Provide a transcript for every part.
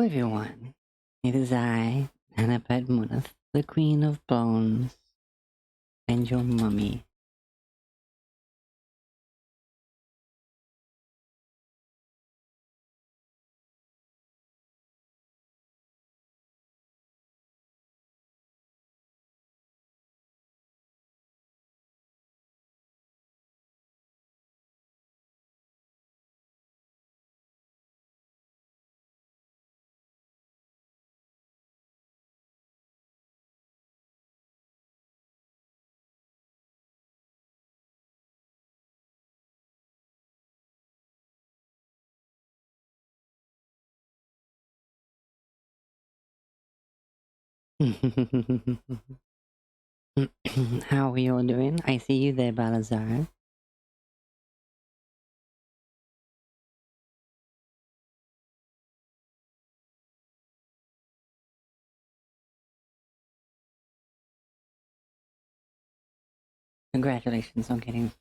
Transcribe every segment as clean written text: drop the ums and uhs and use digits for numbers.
Hello, everyone. It is I, Annabeth Munith, the Queen of Bones, and your mummy. How are you all doing? I see you there, Balazar. Congratulations on getting...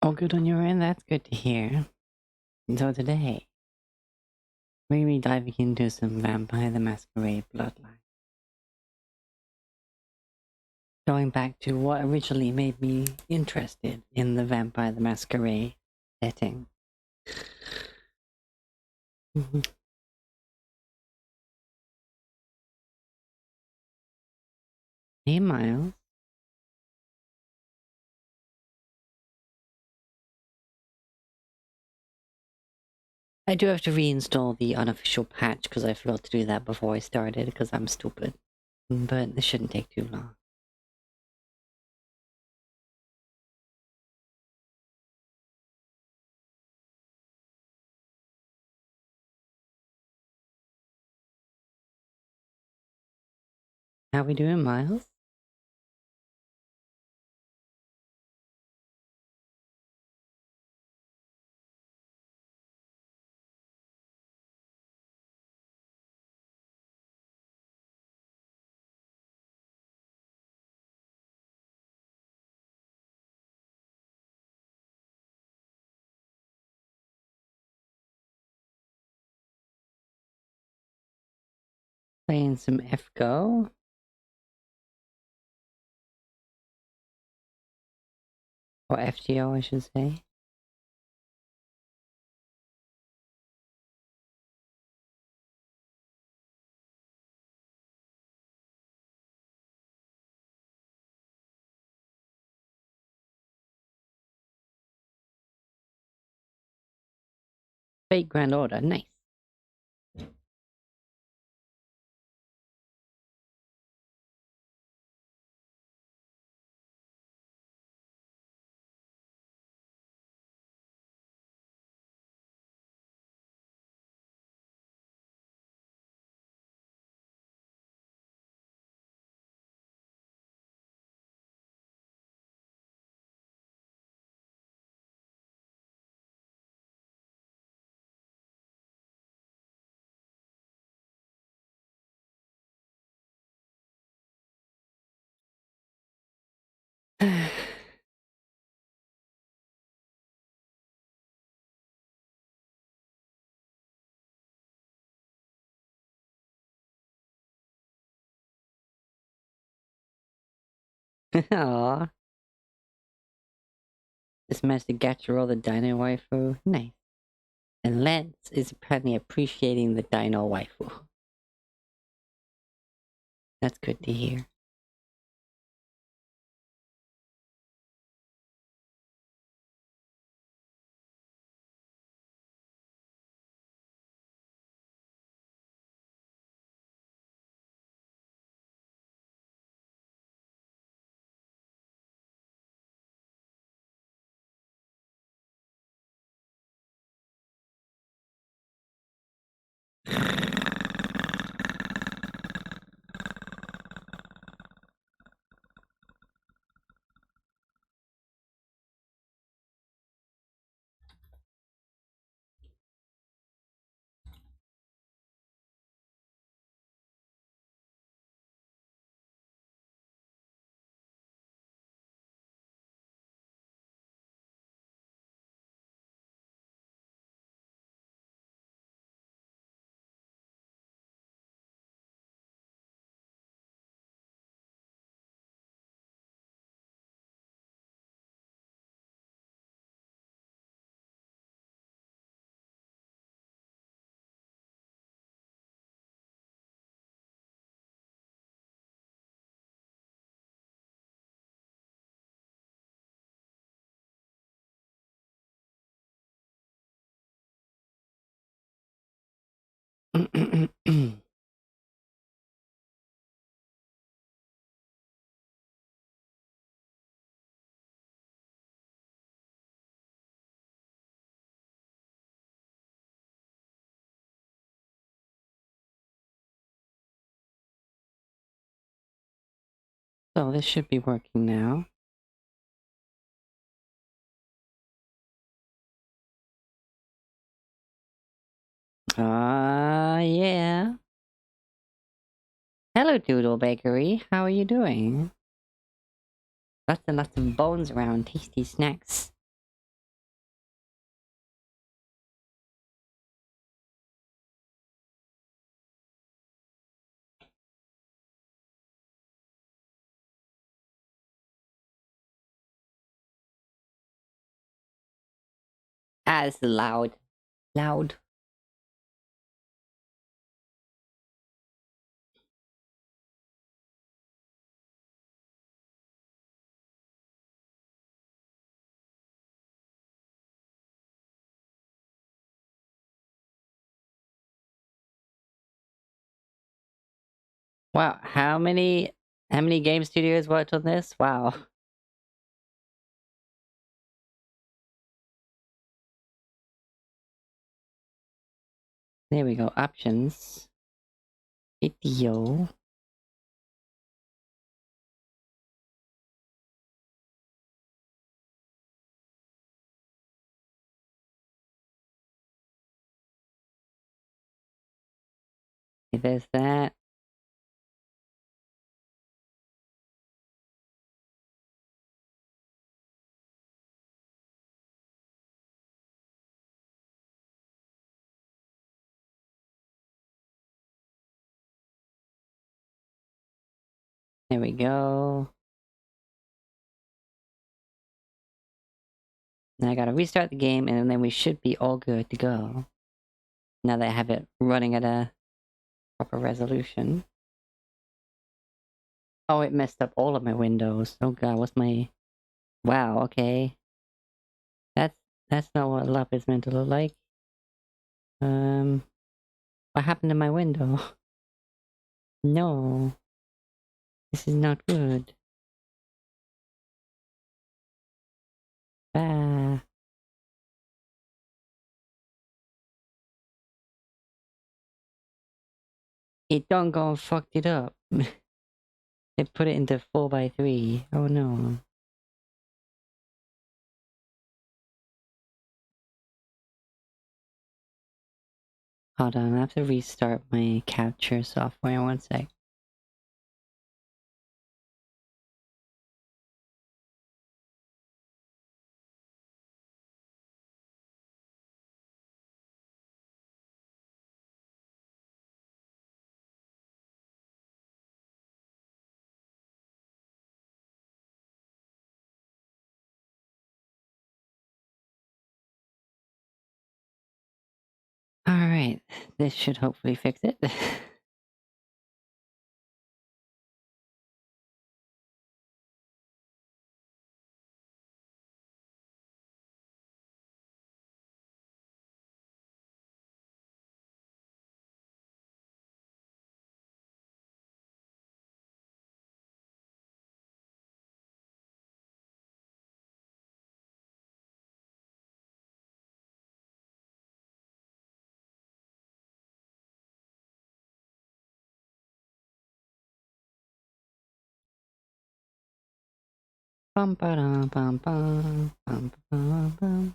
Oh, good on your end? That's good to hear. And so today, we're going to be diving into some Vampire the Masquerade Bloodlines. Going back to what originally made me interested in the Vampire the Masquerade setting. Hey, Miles. I do have to reinstall the unofficial patch because I forgot to do that before I started because I'm stupid. But this shouldn't take too long. How we doing, Miles? Playing some FGO? Or FGO, I should say. Fate Grand Order, nice. Aww. Just managed to get all the dino waifu. Nice. And Lance is apparently appreciating the dino waifu. That's good to hear. So this should be working now. Yeah. Hello, Doodle Bakery. How are you doing? Lots and lots of bones around. Tasty snacks. Ah, it's loud. Loud. Wow, how many game studios worked on this? Wow. There we go. Options. Video. There's that. There we go. Now I gotta restart the game and then we should be all good to go. Now that I have it running at a proper resolution. Oh, it messed up all of my windows. Oh god, what's my... Wow, okay. That's not what love is meant to look like. What happened to my window? No. This is not good. Ah. It done gone fucked it up. It put it into 4x3. Oh no. Hold on, I have to restart my capture software. One sec. Alright, this should hopefully fix it. Bum ba dum bum bum bum bum bum bum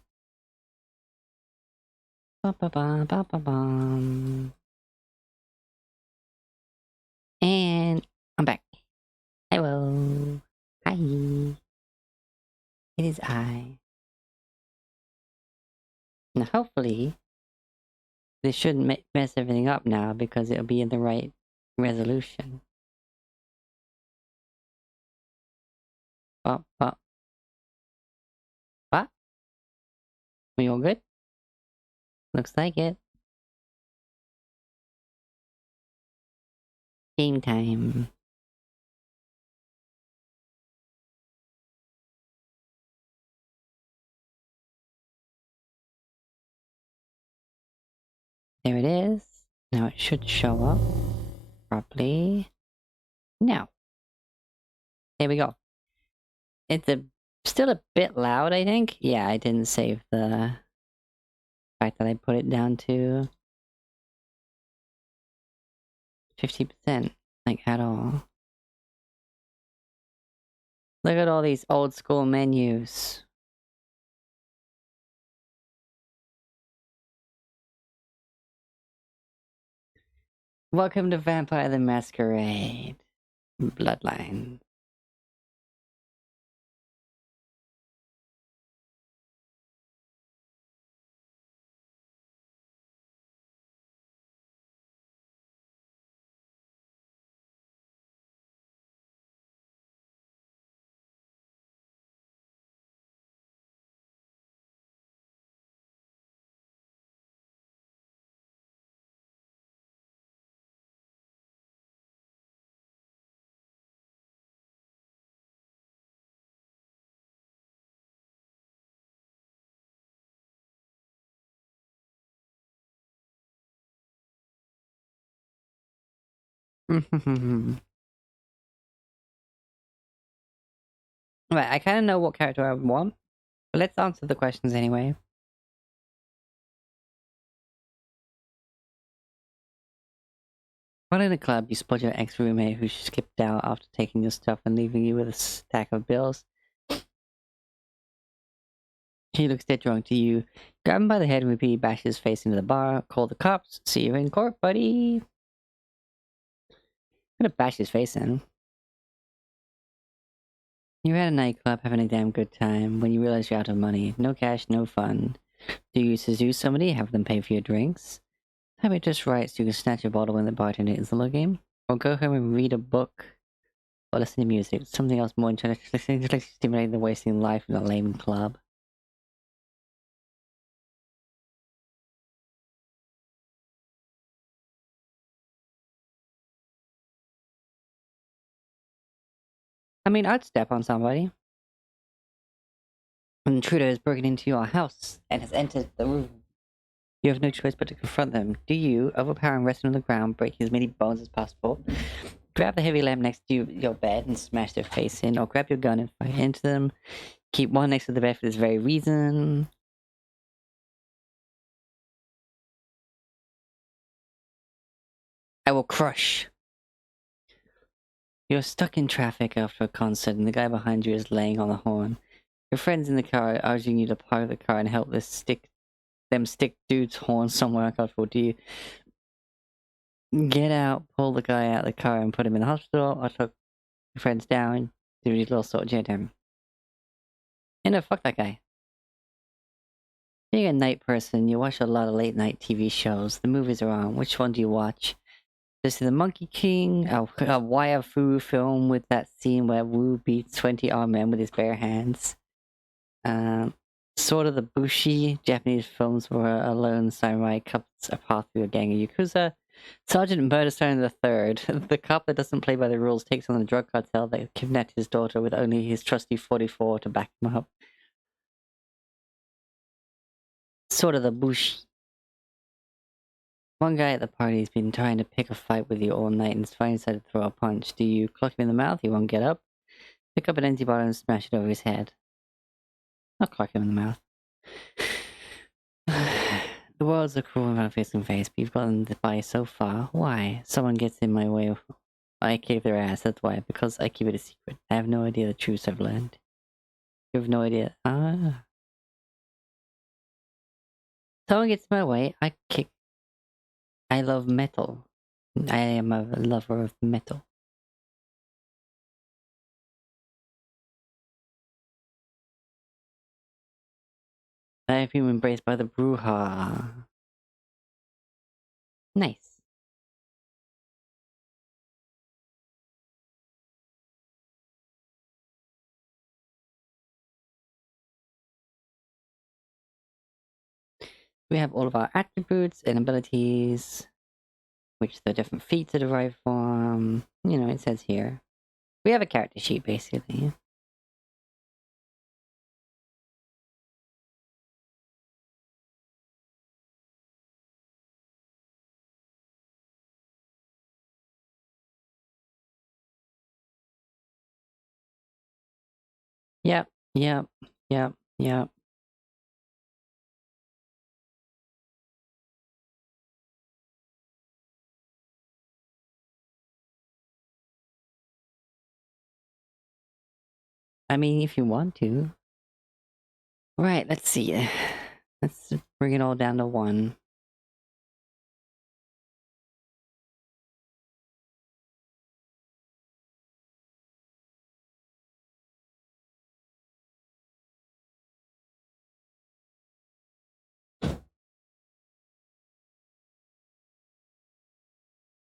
bum bum bum bum bum. And I'm back. Hello. Hi. It is I. Now hopefully this shouldn't mess everything up now because it'll be in the right resolution. What? What? We all good? Looks like it. Game time. There it is. Now it should show up properly. Now. Here we go. It's still a bit loud, I think. Yeah, I didn't save the fact that I put it down to 50%, like at all. Look at all these old school menus. Welcome to Vampire the Masquerade. Bloodlines. Right, I kind of know what character I would want, but let's answer the questions anyway. While in a club, you spot your ex-roommate who skipped out after taking your stuff and leaving you with a stack of bills. He looks dead drunk to you, grab him by the head and repeatedly bash his face into the bar, call the cops, see you in court, buddy. I'm gonna bash his face in. You're at a nightclub having a damn good time when you realize you're out of money. No cash, no fun. Do you seduce somebody, have them pay for your drinks? Time it just right so you can snatch a bottle when the bartender is looking? Or go home and read a book? Or listen to music? Something else more intellectually stimulating than wasting life in a lame club. I mean, I'd step on somebody. An intruder has broken into your house and has entered the room. You have no choice but to confront them. Do you, overpowering, wrestle on the ground, breaking as many bones as possible, grab the heavy lamp next to your bed and smash their face in, or grab your gun and fire into them? Keep one next to the bed for this very reason. I will crush. You're stuck in traffic after a concert and the guy behind you is laying on the horn. Your friends in the car are urging you to park the car and help stick dude's horn somewhere uncomfortable. Do you get out, pull the guy out of the car and put him in the hospital, or tuck your friends down, do these little sort of jet him? You know, fuck that guy. Being a night person, you watch a lot of late night TV shows. The movies are on. Which one do you watch? This is the Monkey King, a Wire Fu film with that scene where Wu beats 20 armed men with his bare hands. Sort of the Bushi Japanese films where a lone samurai cuts a path through a gang of Yakuza. Sergeant Murderstone III, the cop that doesn't play by the rules, takes on the drug cartel that kidnapped his daughter with only his trusty 44 to back him up. Sort of the Bushi. One guy at the party has been trying to pick a fight with you all night and finally decided to throw a punch. Do you clock him in the mouth? He won't get up. Pick up an empty bottle and smash it over his head. I'll clock him in the mouth. The world's a cruel and facing face, but you've gotten by so far. Why? Someone gets in my way. I kick their ass, that's why. Because I keep it a secret. I have no idea the truths I've learned. You have no idea. Someone gets in my way, I kick. I love metal. I am a lover of metal. I have been embraced by the Bruja. Nice. We have all of our attributes and abilities, which the different feats are derived from. You know, it says here. We have a character sheet, basically. Yep, yep, yep, yep. I mean, if you want to. Right, let's see. Let's bring it all down to one.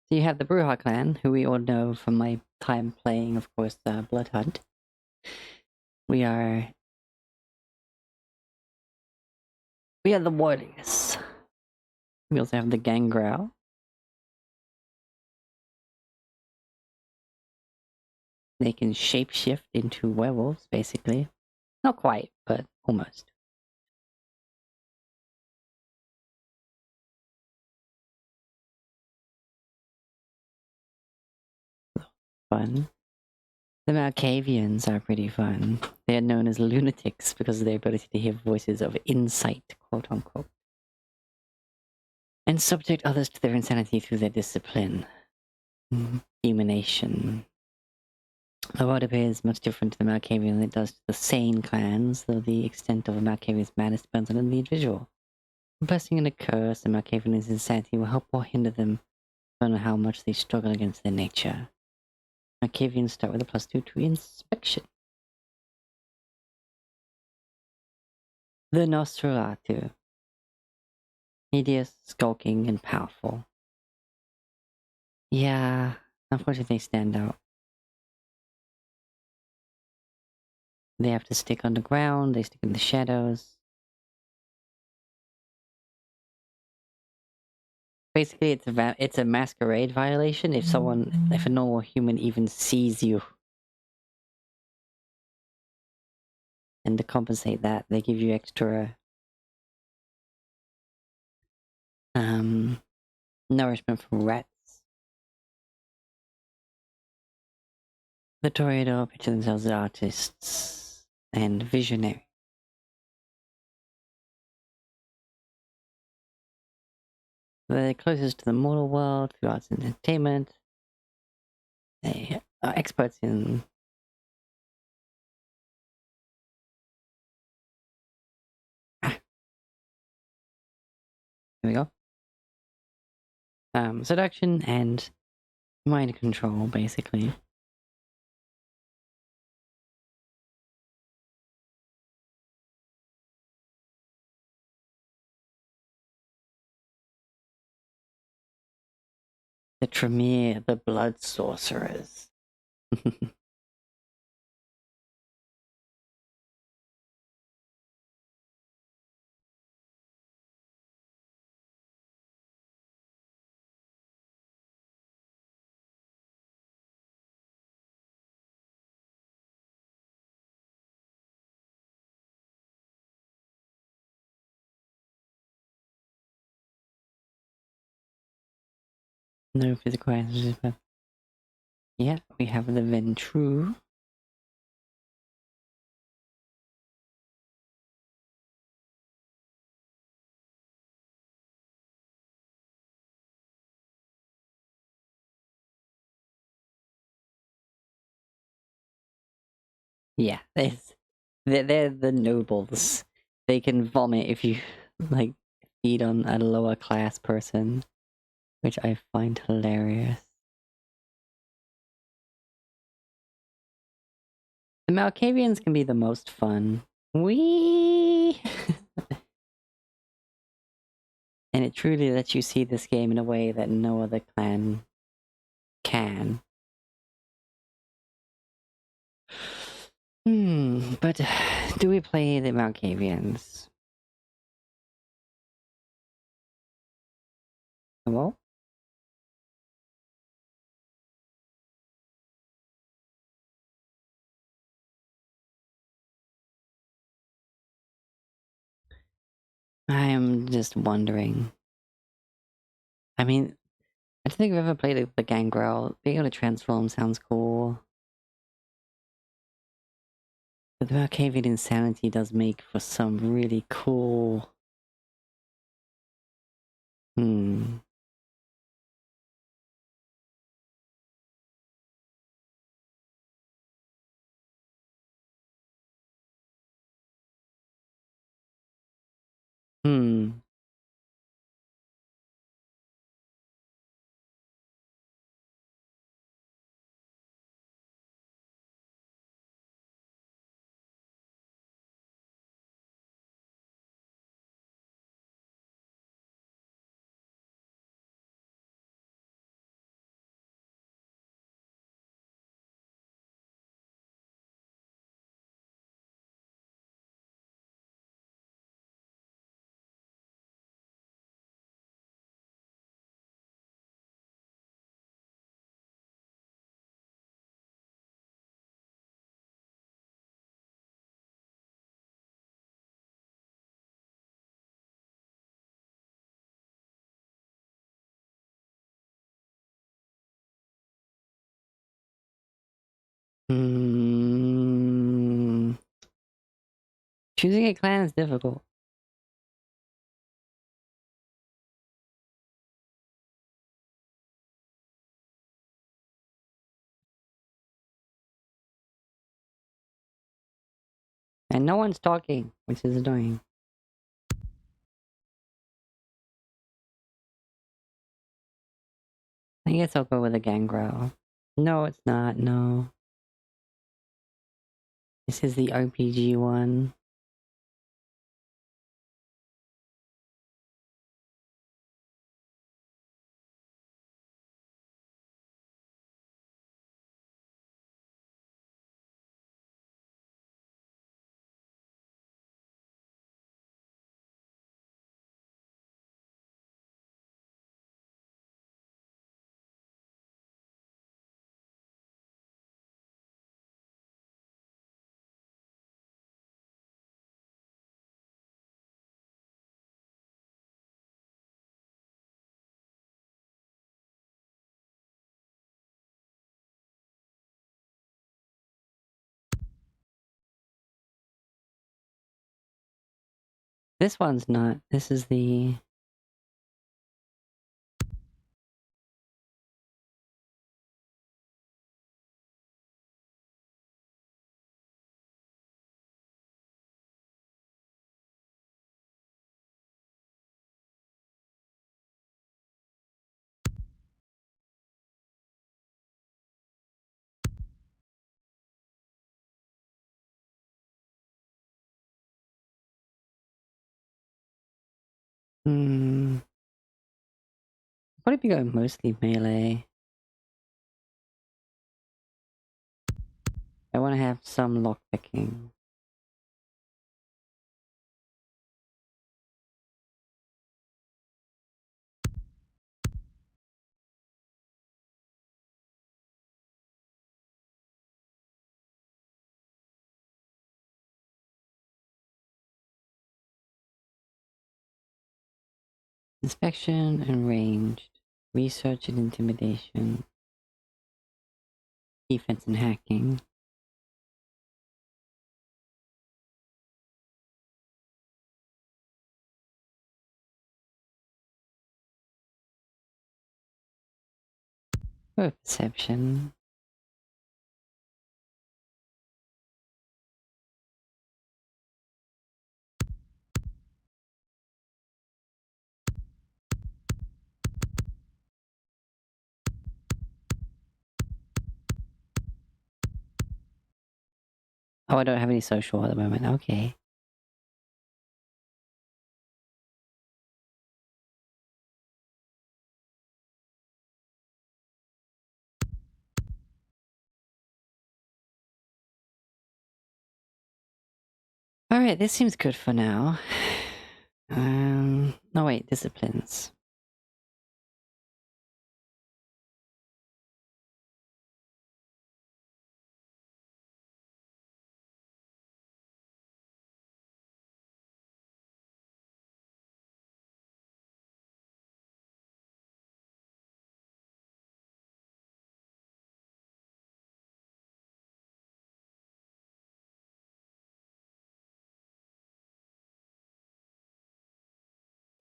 So you have the Bruja clan, who we all know from my time playing, of course, Blood Hunt. We are the warriors. We also have the Gangrel. They can shapeshift into werewolves, basically. Not quite, but almost. Fun. The Malkavians are pretty fun. They are known as lunatics because of their ability to hear voices of insight, quote unquote, and subject others to their insanity through their discipline. Demonation. The world appears much different to the Malkavian than it does to the Sane clans, though the extent of a Malkavian's madness depends on the individual. A blessing and a curse, the Malkavian's insanity will help or hinder them, depending on how much they struggle against their nature. Malkavians start with a +2 to inspection. The Nosferatu. Hideous, skulking, and powerful. Yeah, unfortunately they stand out. They have to stick on the ground, they stick in the shadows. Basically, it's a masquerade violation if a normal human even sees you. And to compensate that, they give you extra nourishment from rats. The Toreador picture themselves as artists and visionary. They're closest to the mortal world through arts and entertainment. They are experts in there we go. Seduction and mind control, basically. The Tremere, the blood sorcerers. No physical answers, but yeah, we have the Ventru. Yeah, they're the nobles. They can vomit if you like feed on a lower class person, which I find hilarious. The Malkavians can be the most fun. Wee! And it truly lets you see this game in a way that no other clan can. But do we play the Malkavians? Well, I am just wondering. I mean, I don't think I've ever played the Gangrel. Being able to transform sounds cool. But the Arcavian insanity does make for some really cool... Hmm. Hmm. Hmm. Choosing a clan is difficult. And no one's talking, which is annoying. I guess I'll go with a Gangrel. No, it's not, no. This is the RPG one. This one's not. This is the... Hmm... What if you go mostly melee? I want to have some lockpicking. Inspection and ranged. Research and intimidation. Defense and hacking. Or perception. Oh, I don't have any social at the moment. Okay. Alright, this seems good for now. No wait, disciplines.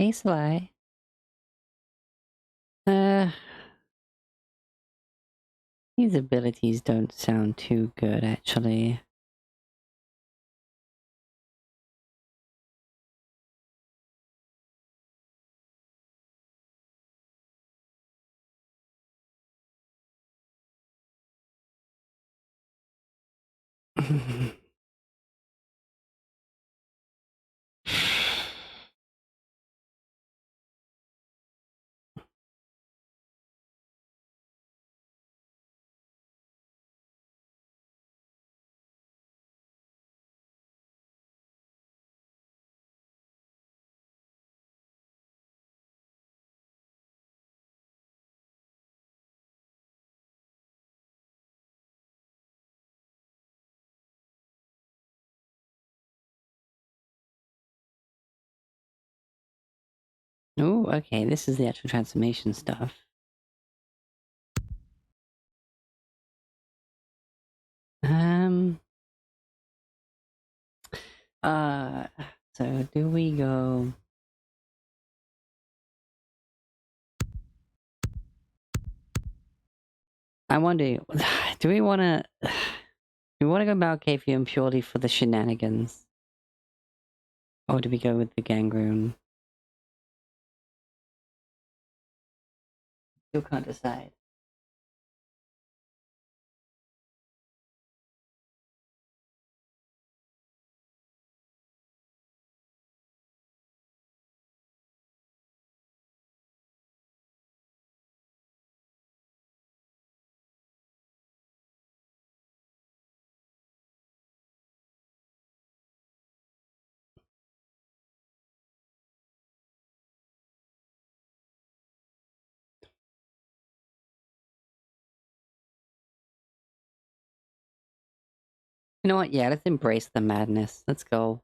Hey, Sly. These abilities don't sound too good, actually. Oh, okay, this is the actual transformation stuff. Um... Uh... So, do we go... I wonder, do we wanna... Do we wanna go Malkavian purely for the shenanigans? Or do we go with the Gangrene? Still can't decide. You know what? Yeah, let's embrace the madness. Let's go.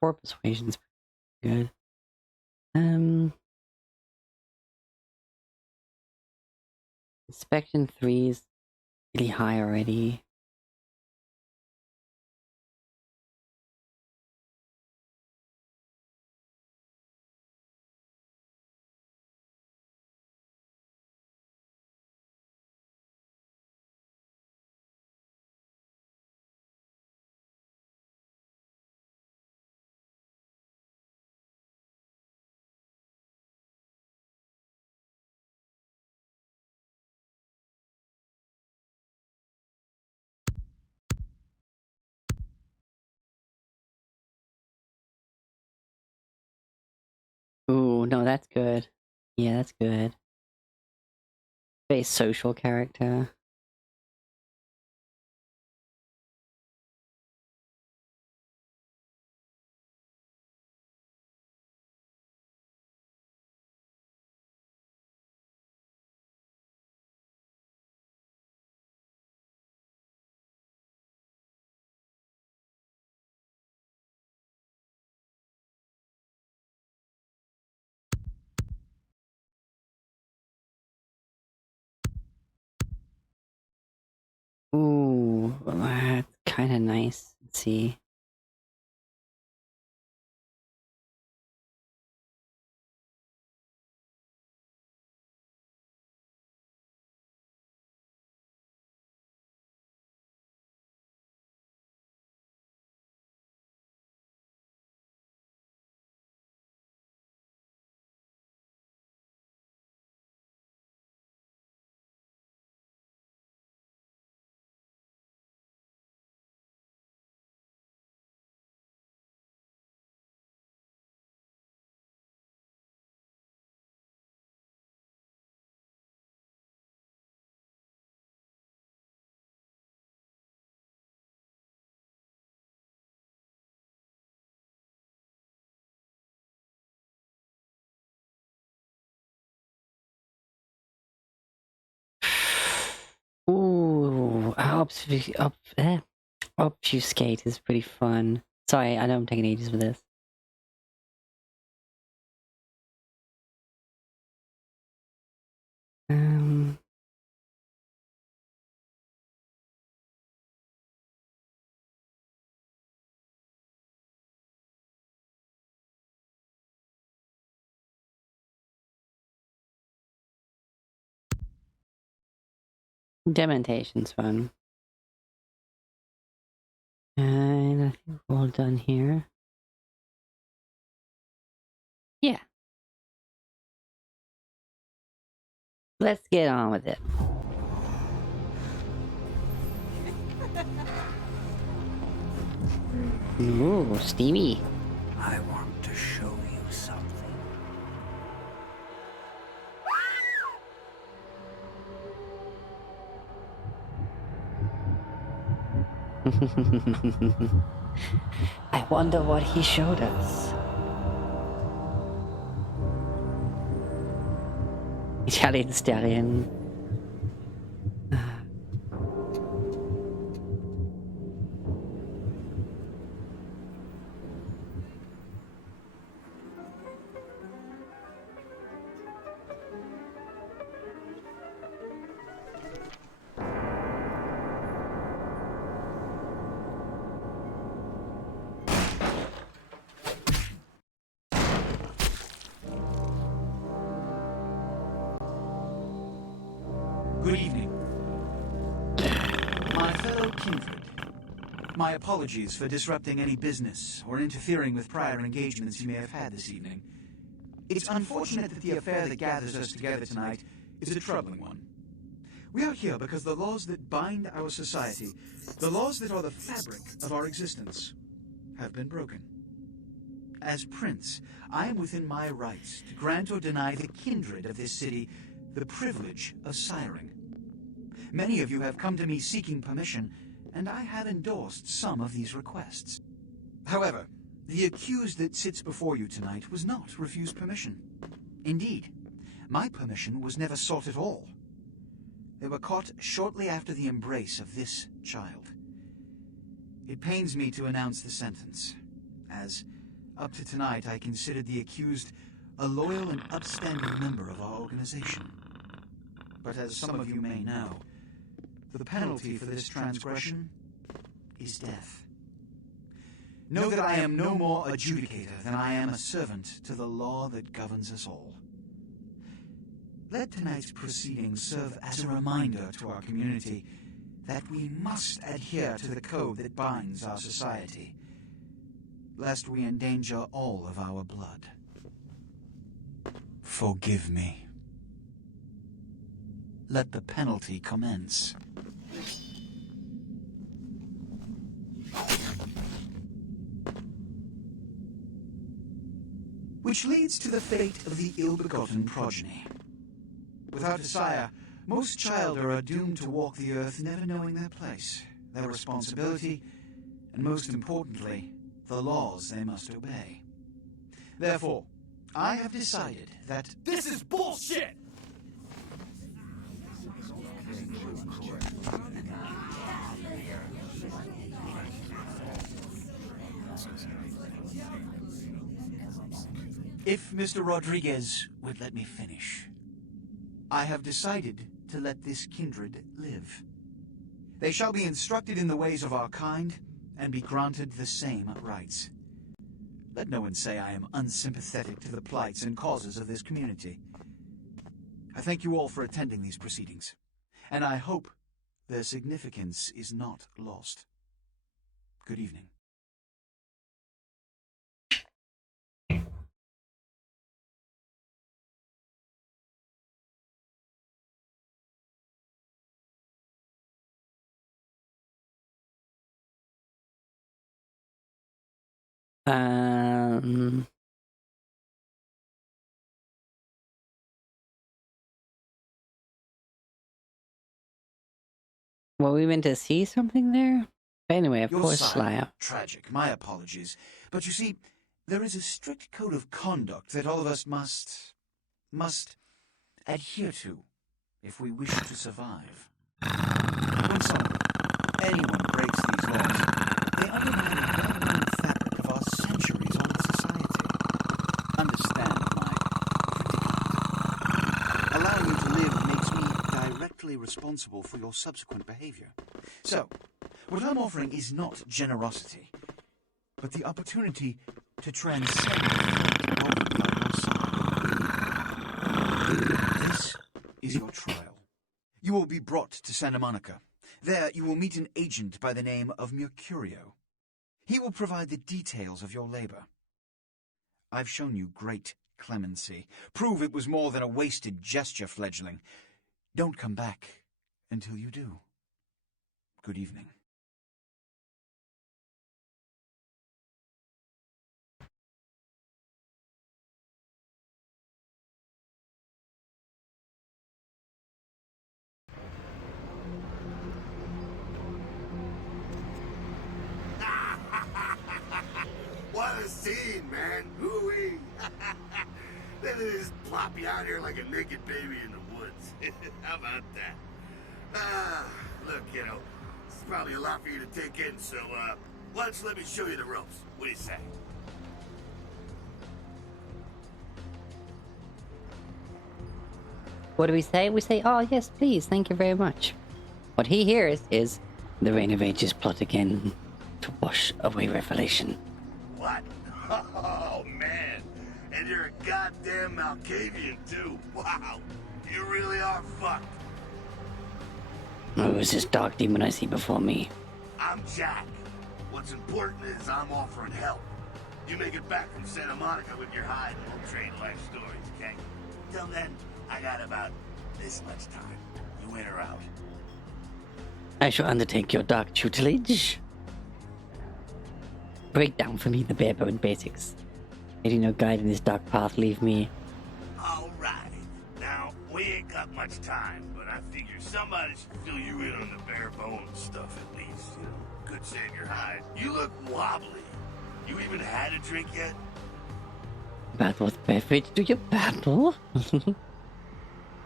Four persuasion's good. Inspection 3 is really high already. Ooh, no, that's good. Yeah, that's good. Very social character. Ooh, that's kind of nice. Let's see. Obfuscate is pretty fun. Sorry, I know I'm taking ages with this. Dementation's fun. And I think we're all done here. Yeah. Let's get on with it. Ooh, steamy. I want to show you something. I wonder what he showed us. Italian stallion. Good evening. My fellow kindred, my apologies for disrupting any business or interfering with prior engagements you may have had this evening. It's unfortunate that the affair that gathers us together tonight is a troubling one. We are here because the laws that bind our society, the laws that are the fabric of our existence, have been broken. As Prince, I am within my rights to grant or deny the kindred of this city the privilege of siring. Many of you have come to me seeking permission, and I have endorsed some of these requests. However, the accused that sits before you tonight was not refused permission. Indeed, my permission was never sought at all. They were caught shortly after the embrace of this child. It pains me to announce the sentence, as up to tonight I considered the accused a loyal and upstanding member of our organization. But as some of you may know, the penalty for this transgression is death. Know that I am no more adjudicator than I am a servant to the law that governs us all. Let tonight's proceedings serve as a reminder to our community that we must adhere to the code that binds our society, lest we endanger all of our blood. Forgive me. Let the penalty commence. Which leads to the fate of the ill-begotten progeny. Without a sire, most children are doomed to walk the earth never knowing their place, their responsibility, and most importantly, the laws they must obey. Therefore, I have decided that This is bullshit! if Mr. Rodriguez would let me finish, I have decided to let this kindred live. They shall be instructed in the ways of our kind and be granted the same rights. Let no one say I am unsympathetic to the plights and causes of this community. I thank you all for attending these proceedings, and I hope their significance is not lost. Good evening. Were we meant to see something there? But anyway, of Your course, silence, Slayer. tragic. My apologies. But you see, there is a strict code of conduct that all of us must adhere to if we wish to survive. When someone, anyone breaks these laws, they undermine the well-known fabric of our centuries-old society. Understand my predicament. Allowing you to live makes me directly responsible for your subsequent behavior. So, what I'm offering is not generosity, but the opportunity to transcend the world by your side. This is your trial. You will be brought to Santa Monica. There you will meet an agent by the name of Mercurio. He will provide the details of your labor. I've shown you great clemency. Prove it was more than a wasted gesture, fledgling. Don't come back until you do. Good evening. What a scene, man. Hoo-wee. Then they just plop you out here like a naked baby in the woods. How about that? Look, kiddo, it's probably a lot for you to take in, so, why don't you let me show you the ropes? What do you say? What do we say? We say, oh yes, please, thank you very much. What he hears is the Reign of Ages plot again to wash away Revelation. What? Oh, man. And you're a goddamn Malkavian, too. Wow. You really are fucked. Oh, who's this dark demon I see before me? I'm Jack. What's important is I'm offering help. You make it back from Santa Monica with your hide and we'll trade life stories, okay? Till then, I got about this much time. You in or out? I shall undertake your dark tutelage. Break down for me the bare-bone basics. Getting no guide in this dark path, leave me. All right. Now, we ain't got much time, but I figure somebody should fill you in on the bare bones stuff at least. You know, could save your hide. You look wobbly. You even had a drink yet? About what beverage do you battle?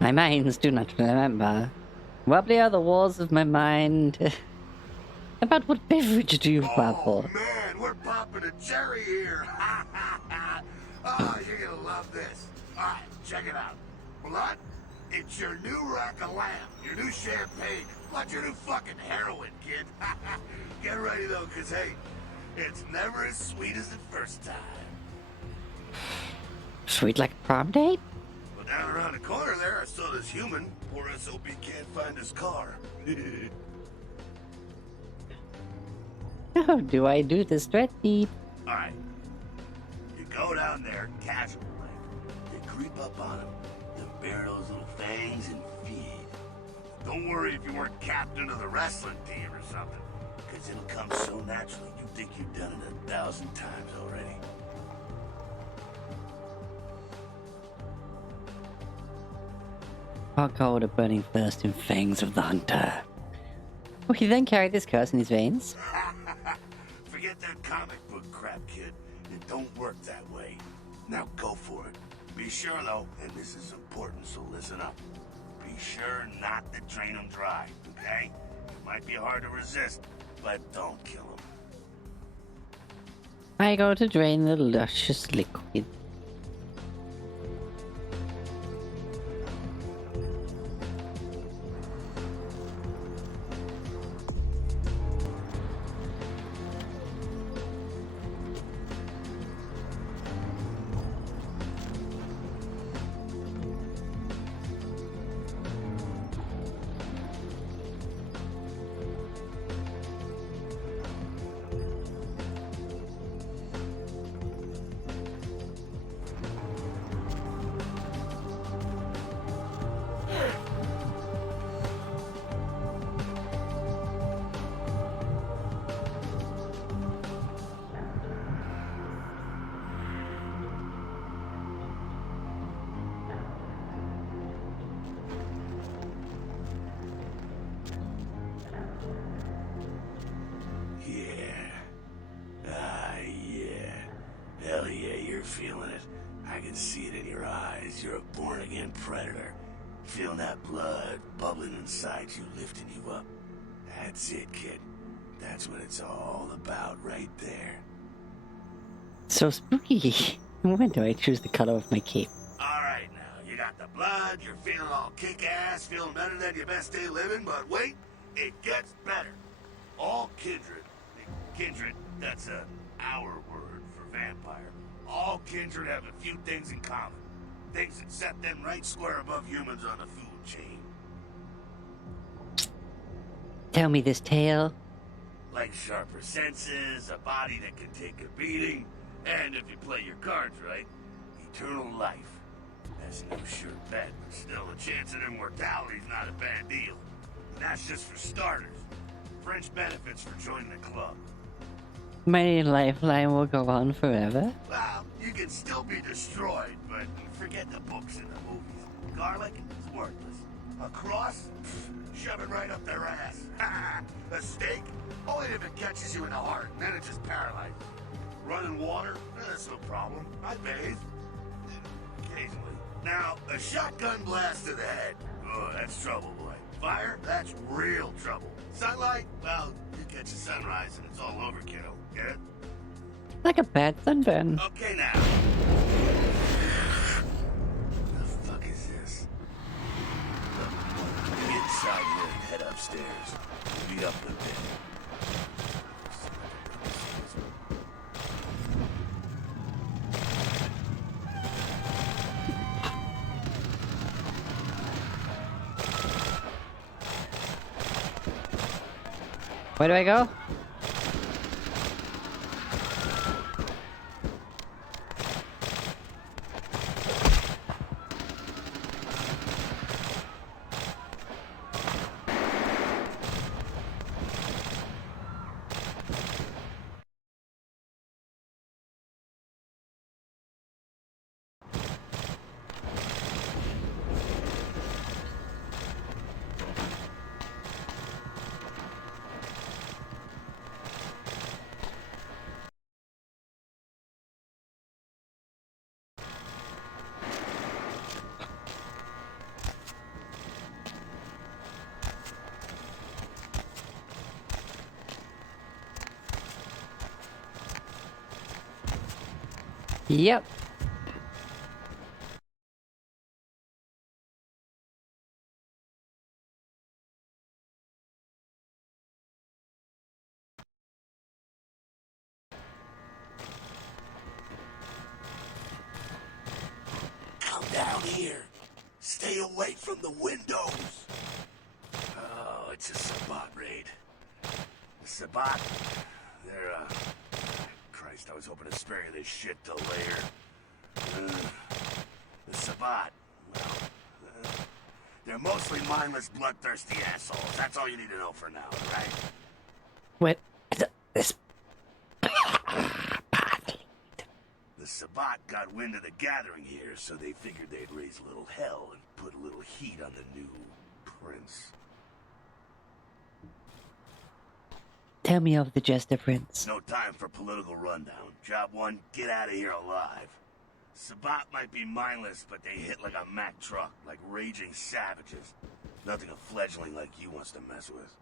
My minds do not remember. Wobbly are the walls of my mind. About what beverage do you babble? Oh man, we're popping a cherry here. Oh, you're gonna love this. Alright, check it out. Blood, it's your new rack of lamb, your new champagne, plus your new fucking heroin, kid. Get ready though, cause hey, it's never as sweet as the first time. Sweet like a prom date? Well, down around the corner there, I saw this human. Poor SOB can't find his car. How do I do this threat deed? Alright. You go down there, casual like. You creep up on him. You bare those little fangs and feed. Don't worry if you weren't captain of the wrestling team or something. Because it'll come so naturally you think you've done it 1,000 times already. Hot cold, a burning thirst in fangs of the hunter. Will he then carry this curse in his veins? Forget that comic book crap, kid. It don't work that way. Now go for it. Be sure, though, and this is important, so listen up. Be sure not to drain them dry, okay? It might be hard to resist, but don't kill them. I go to drain the luscious liquid. Hell yeah, you're feeling it. I can see it in your eyes. You're a born-again predator. Feeling that blood bubbling inside you, lifting you up. That's it, kid. That's what it's all about right there. So spooky. When do I choose the color of my cape? Alright now, you got the blood, you're feeling all kick-ass, feeling better than your best day living, but wait, it gets better. All kindred, that's our word for vampire. All kindred have a few things in common. Things that set them right square above humans on the food chain. Tell me this tale. Like sharper senses, a body that can take a beating, and if you play your cards right, eternal life. That's no sure bet, but still a chance of immortality's not a bad deal. And that's just for starters. French benefits for joining the club. My lifeline will go on forever. Well, you can still be destroyed, but forget the books and the movies. Garlic is worthless. A cross? Pfft, shove it right up their ass. A stake? Only if it catches you in the heart, and then it just paralyzes. Running water? That's no problem. I bathe. Occasionally. Now, a shotgun blast to the head. Oh, that's trouble, boy. Fire? That's real trouble. Sunlight? Well, you catch a sunrise and it's all over, kiddo. Get it? Like a bad sunburn. Okay, now. The fuck is this? Look, inside here and head upstairs. Be up a bit. Where do I go? Yep. Come down here. Stay away from the windows. Oh, it's a Sabbat raid. The Sabbat, they're, Christ, I was hoping to spare you this shit till later. The Sabbat, well, they're mostly mindless, bloodthirsty assholes. That's all you need to know for now, right? What? This. The Sabbat got wind of the gathering here, so they figured they'd raise a little hell and put a little heat on the new prince. Tell me of the Jester Prince. No time for political rundown. Job one, get out of here alive. Sabbat might be mindless, but they hit like a Mack truck, like raging savages. Nothing a fledgling like you wants to mess with.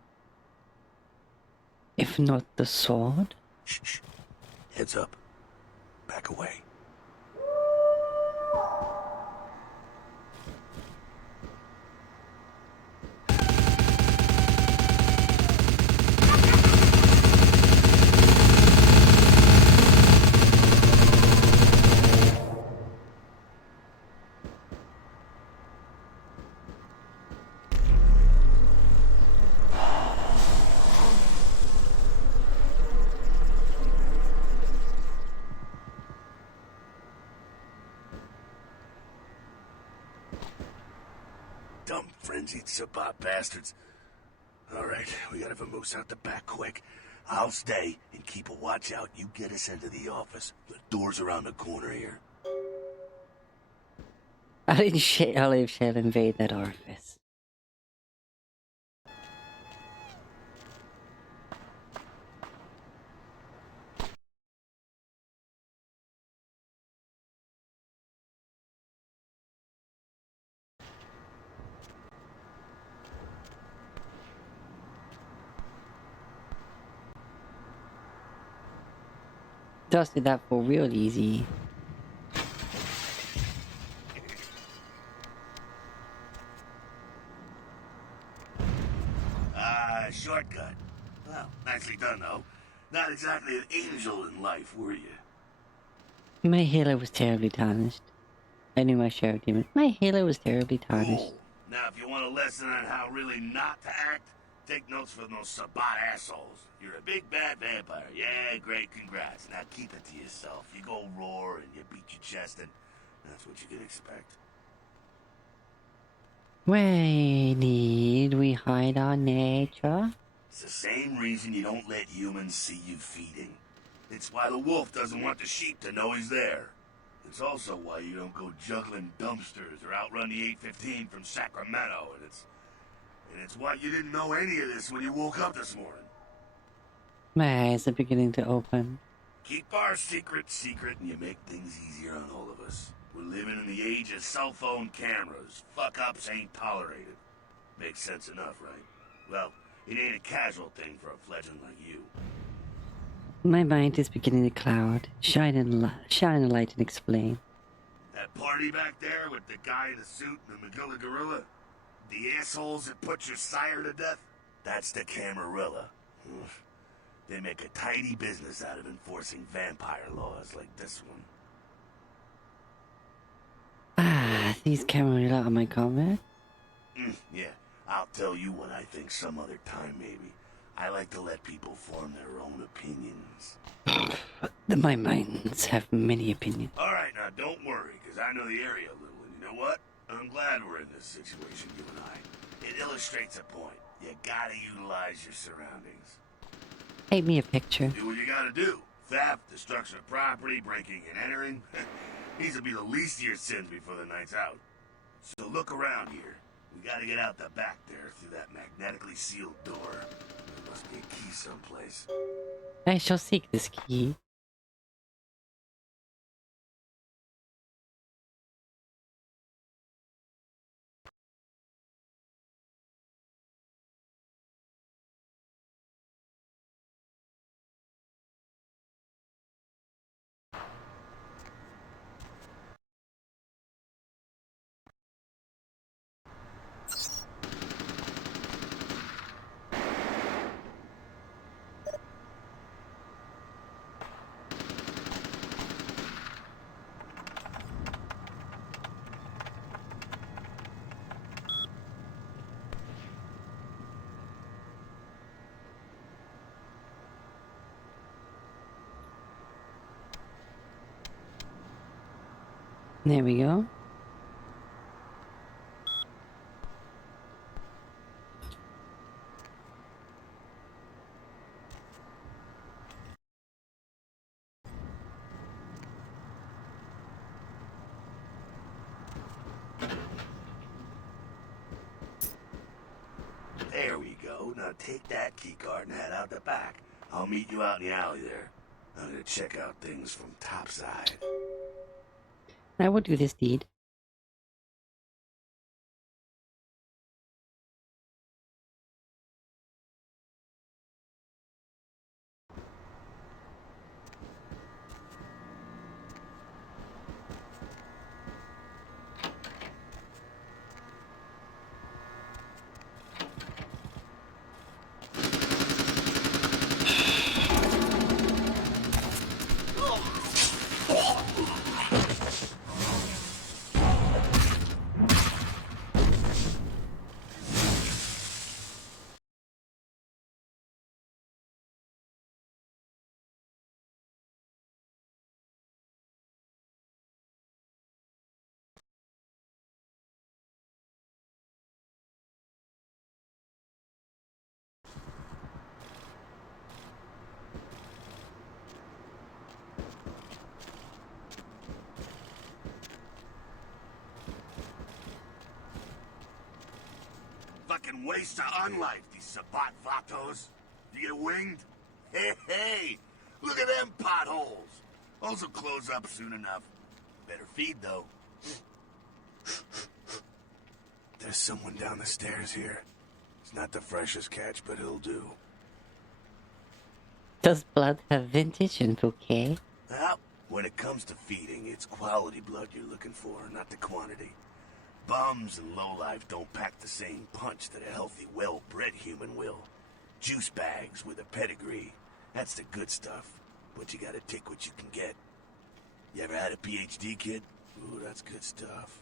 If not the sword? Shh, shh. Heads up. Back away. Dumb, frenzied Sabbat bastards. Alright, we gotta vamoose out the back quick. I'll stay and keep a watch out. You get us into the office. The door's around the corner here. I'll leave shall invade that orifice. Dusted that for real easy. Shortcut. Well, nicely done, though. Not exactly an angel in life, were you? My halo was terribly tarnished. I knew my share of demons. My halo was terribly tarnished. Cool. Now, if you want a lesson on how really not to act, take notes from those Sabat assholes. You're a big bad vampire. Yeah, great, congrats. Now keep it to yourself. You go roar and you beat your chest, and that's what you can expect. Why need we hide our nature? It's the same reason you don't let humans see you feeding. It's why the wolf doesn't want the sheep to know he's there. It's also why you don't go juggling dumpsters or outrun the 815 from Sacramento, and it's why you didn't know any of this when you woke up this morning. My eyes are beginning to open. Keep our secret secret, and you make things easier on all of us. We're living in the age of cell phone cameras. Fuck-ups ain't tolerated. Makes sense enough, right? Well, it ain't a casual thing for a fledgling like you. My mind is beginning to cloud. Shine a light and explain. That party back there with the guy in the suit and the Magilla gorilla? The assholes that put your sire to death? That's the Camarilla. They make a tidy business out of enforcing vampire laws like this one. Ah, these Camarilla are my comrade? Yeah, I'll tell you what I think some other time, maybe. I like to let people form their own opinions. My minds have many opinions. Alright, now don't worry, because I know the area a little, and you know what? I'm glad we're in this situation, you and I. It illustrates a point. You gotta utilize your surroundings. Paint me a picture. Do what you gotta do. Theft, destruction of property, breaking and entering. These will be the least of your sins before the night's out. So look around here. We gotta get out the back there through that magnetically sealed door. There must be a key someplace. I shall seek this key. There we go. There we go. Now take that keycard and head out the back. I'll meet you out in the alley there. I'm gonna check out things from topside. I will do this deed. Fucking waste of unlife, these Sabat Vatos. You get winged? Hey, look at them potholes. Those will close up soon enough. Better feed, though. There's someone down the stairs here. It's not the freshest catch, but it'll do. Does blood have vintage and bouquet? Well, when it comes to feeding, it's quality blood you're looking for, not the quantity. Bums and lowlife don't pack the same punch that a healthy, well-bred human will. Juice bags with a pedigree. That's the good stuff. But you gotta take what you can get. You ever had a PhD, kid? Ooh, that's good stuff.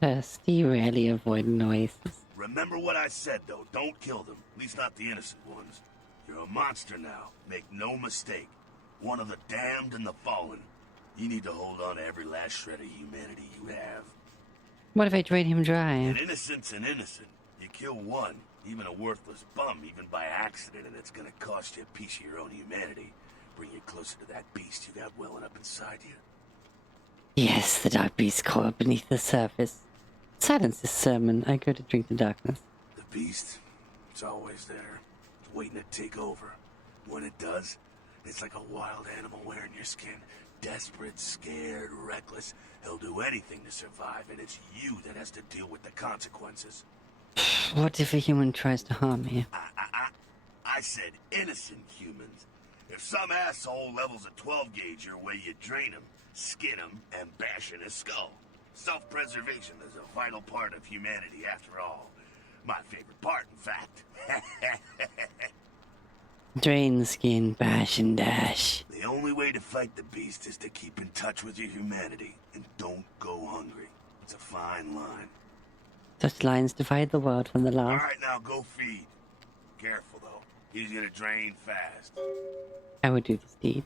Thirsty rarely avoid noises. Remember what I said, though. Don't kill them. At least not the innocent ones. You're a monster now. Make no mistake. One of the damned and the fallen. You need to hold on to every last shred of humanity you have. What if I drain him dry? An innocent's an innocent. You kill one, even a worthless bum, even by accident, and it's gonna cost you a piece of your own humanity. Bring you closer to that beast you got welling up inside you. Yes, the dark beast coiled beneath the surface. Silence this sermon. I go to drink the darkness. The beast, it's always there. It's waiting to take over. When it does, it's like a wild animal wearing your skin. Desperate, scared, reckless. He'll do anything to survive, and it's you that has to deal with the consequences. What if a human tries to harm me? I said innocent humans. If some asshole levels a 12 gauge your way, you drain him, skin him, and bash in his skull. Self-preservation is a vital part of humanity, after all. My favorite part, in fact. Drain, skin, bash, and dash. The only way to fight the beast is to keep in touch with your humanity, and don't go hungry. It's a fine line. Such lines divide the world from the last. Alright, now go feed. Careful, though. He's gonna drain fast. I would do this deed.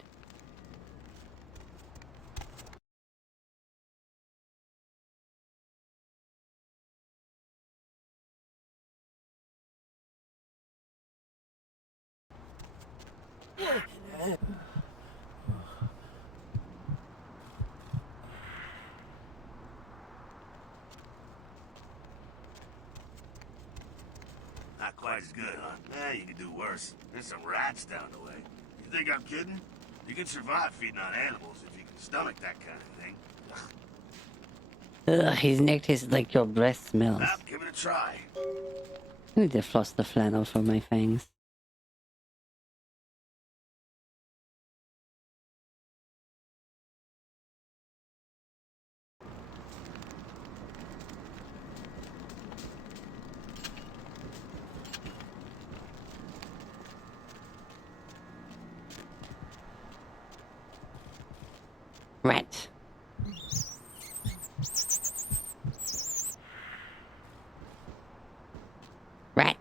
Not quite as good, huh? Eh, you could do worse. There's some rats down the way. You think I'm kidding? You can survive feeding on animals if you can stomach that kind of thing. Ugh, his neck tastes like your breath smells. Well, give it a try. I need to floss the flannel from my fangs. Rat. Rat.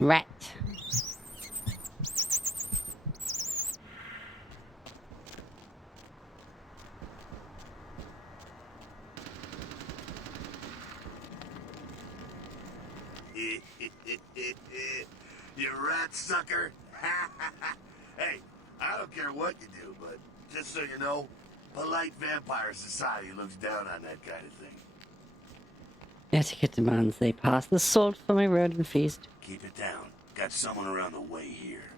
Rat. You rat sucker. Hey, I don't care what you do, but just so you know, polite vampire society looks down on that kind of thing. Etiquette demands they pass the salt for my rodent feast. Keep it down. Got someone around the way here.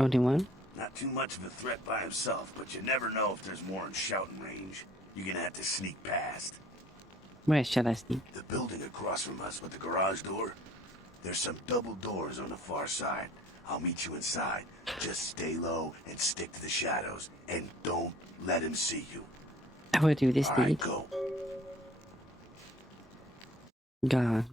Only one? Not too much of a threat by himself, but you never know if there's more in shouting range. You're gonna have to sneak past. Where shall I sneak? The building across from us with the garage door. There's some double doors on the far side. I'll meet you inside. Just stay low and stick to the shadows. And don't let him see you. I will do this All right, deed. go. God.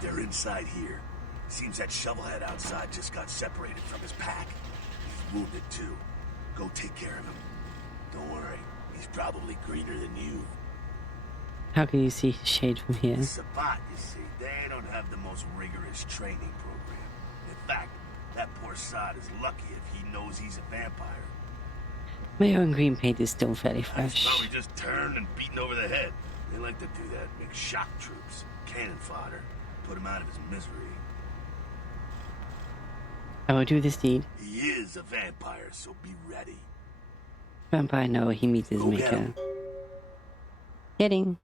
They're inside here. Seems that shovelhead outside just got separated from his pack. He's wounded too. Go take care of him. Don't worry, he's probably greener than you. How can you see his shade from here? The Sabbat, you see, they don't have the most rigorous training program. In fact, that poor sod is lucky if he knows he's a vampire. My own green paint is still fairly He's fresh. probably just turned and beaten over the head. They like to do that, make shock troops, cannon fodder, put him out of his misery. I will do this deed. He is a vampire, so be ready. Vampire know he meets his Go get maker. him. Getting.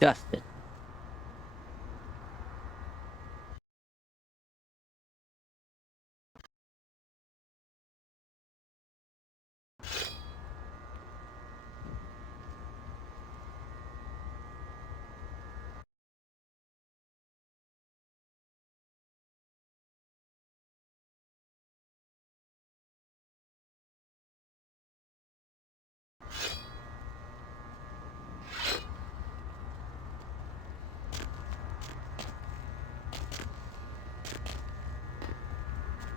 Dusted.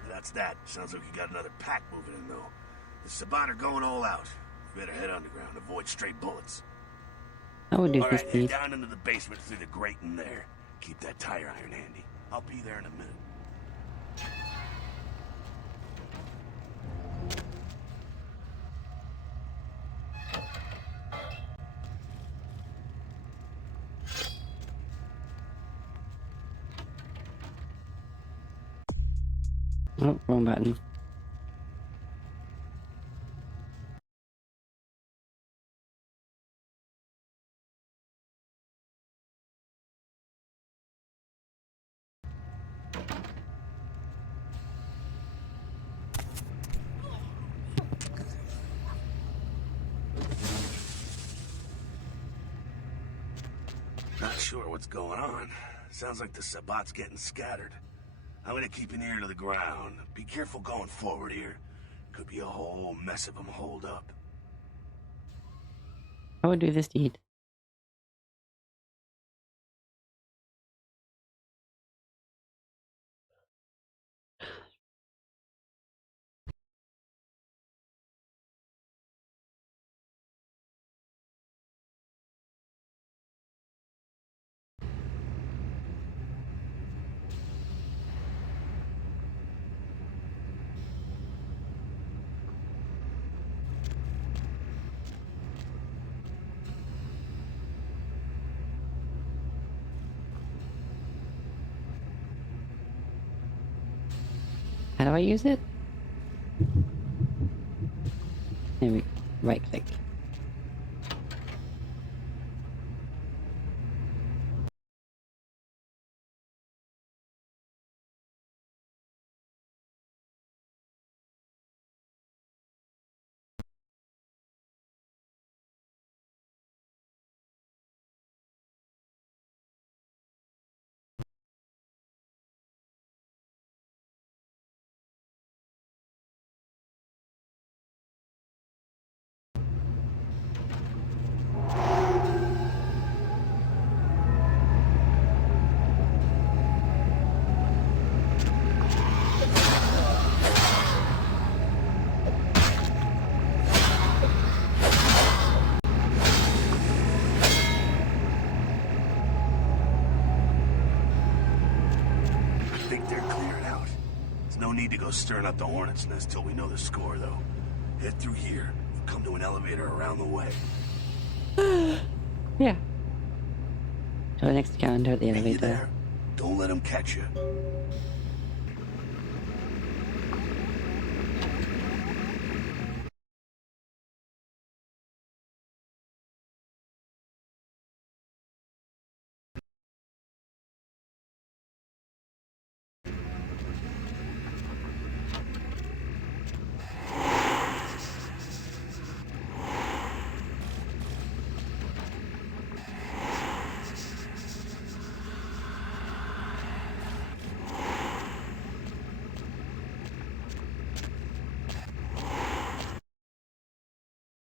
That's that. Sounds like you got another pack moving in, though. The Sabbat are going all out. You better head underground, avoid stray bullets. I will do All this right, head deed. down into the basement through the grate in there. Keep that tire iron handy. I'll be there in a minute. Oh, wrong button. Not sure what's going on. Sounds like the Sabbat's getting scattered. I'm gonna keep an ear to the ground. Be careful going forward here. Could be a whole mess of them holed up. I will do this deed. How do I use it? There we right click. I think they're clearing out. There's no need to go stirring up the hornet's nest till we know the score, though. Head through here and come to an elevator around the way. Yeah. To the next calendar at the You elevator. there? Don't let them catch you.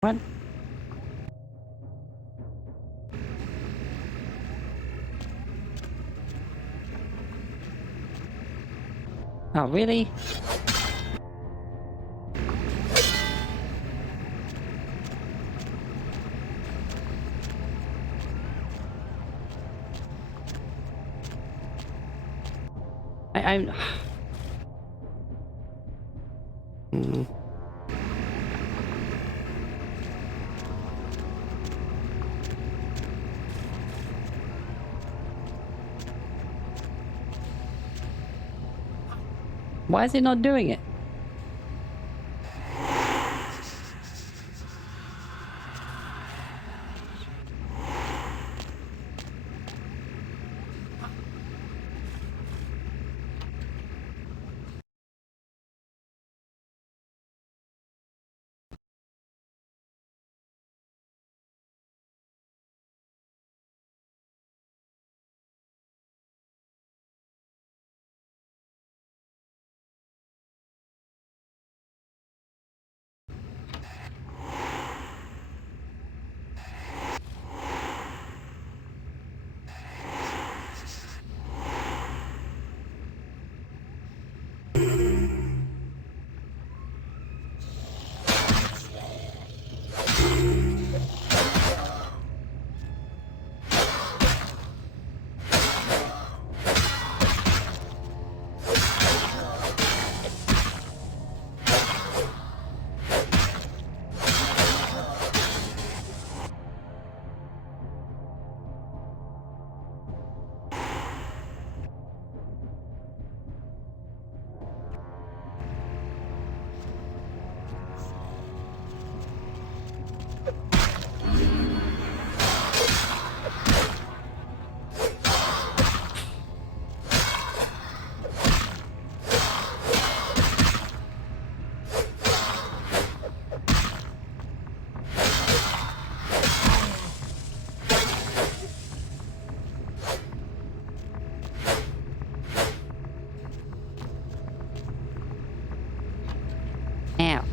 What? Oh, really? I'm... Hmm. Why is it not doing it? Ow.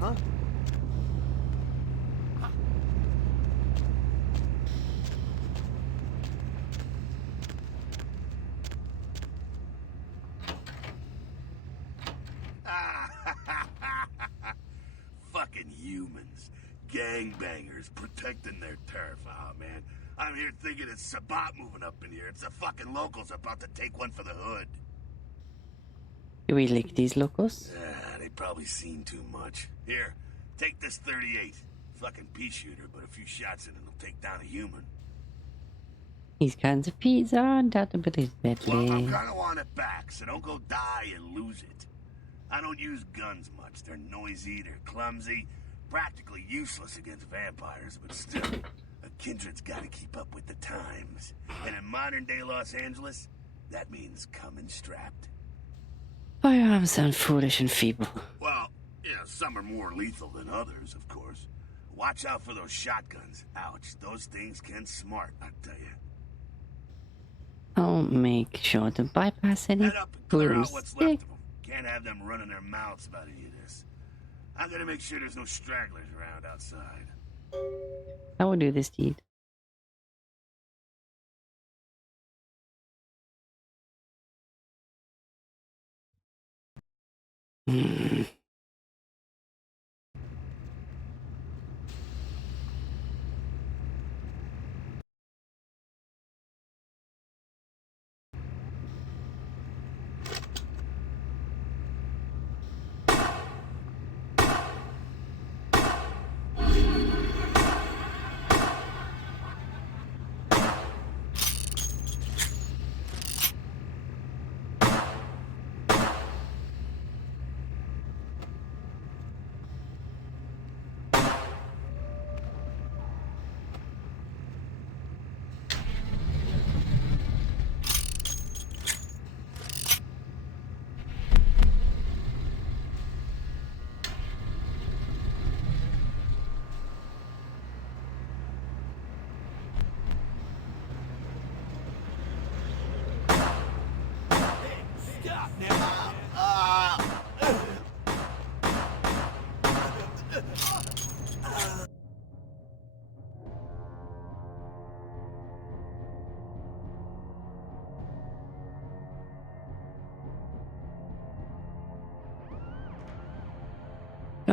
Huh? Fucking humans. Gangbangers protecting their turf. Oh, man. I'm here thinking it's Sabat moving up in here. It's the fucking locals about to take one for the hood. Do we lick these locals? They probably seen too much. Here, take this 38. Fucking pea shooter, but a few shots in it will take down a human. These kinds of pizza are undoubtedly Well, deadly. I'm gonna want it back, so don't go die and lose it. I don't use guns much. They're noisy, they're clumsy, practically useless against vampires, but still, a kindred's gotta keep up with the times. And in modern-day Los Angeles, that means coming strapped. Firearms sound foolish and feeble. Well, yeah, some are more lethal than others, of course. Watch out for those shotguns. Ouch, those things can smart, I tell you. I'll make sure to bypass any Head up and clear out what's left stick. of them. Can't have them running their mouths about any of this. I'm gonna make sure there's no stragglers around outside. I will do this deed. Hmm.